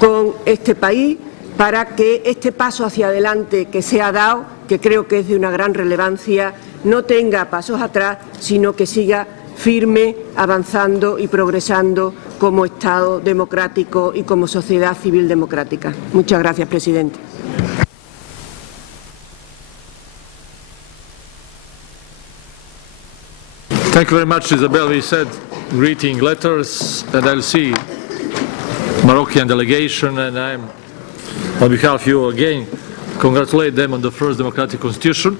con este país para que este paso hacia adelante que se ha dado, que creo que es de una gran relevancia, no tenga pasos atrás, sino que siga firme, avanzando y progresando como Estado democrático y como sociedad civil democrática. Muchas gracias, presidente. Thank you very much, Isabel. We said greeting letters, and I'll see Moroccan delegation, and I'm, on behalf of you again, congratulate them on the first democratic constitution.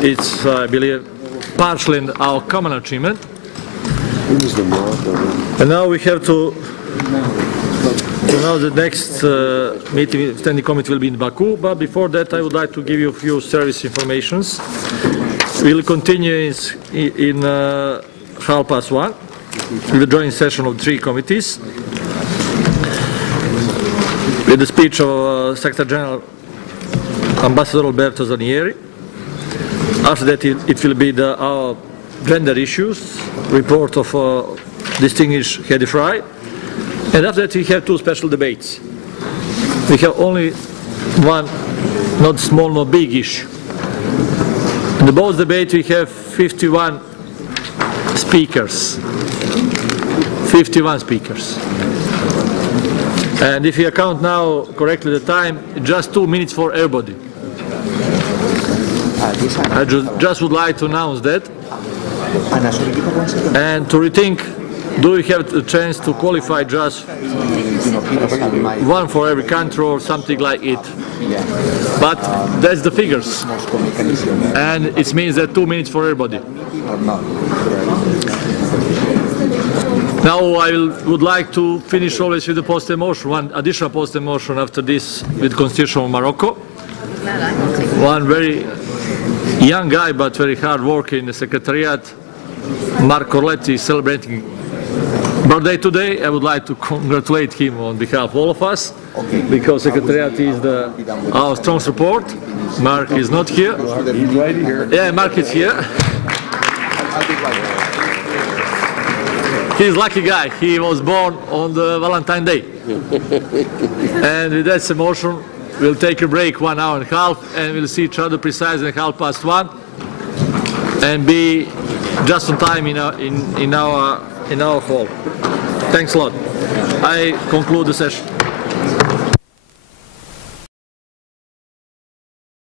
It's, I believe, partially our common achievement. And now we have to now the next meeting, standing committee will be in Baku, but before that I would like to give you a few service informations. We'll continue in 1:30 with the joint session of 3 committees with the speech of Secretary General Ambassador Alberto Zanieri. After that it will be our gender issues, report of distinguished Hedi Fry, and after that we have 2 special debates. We have only one, not small, not big issue. In the both debates we have 51 speakers. 51 speakers. And if you account now correctly the time, just 2 minutes for everybody. I just would like to announce that. And to rethink, do we have a chance to qualify just one for every country or something like it? But that's the figures. And it means that 2 minutes for everybody. Now I would like to finish always with the post-emotion, one additional post-emotion after this with Constitution of Morocco. one very young guy but very hard worker in the Secretariat, Mark Corletti, is celebrating birthday today. I would like to congratulate him on behalf of all of us, because Secretariat is our strong support. Mark is not here. He's right here. Yeah, Mark is here. He's a lucky guy. He was born on the Valentine's Day. And with that emotion, we'll take a break 1 hour and a half, and we'll see each other precisely at 1:30, and be just on time in our hall. Thanks a lot. I conclude the session.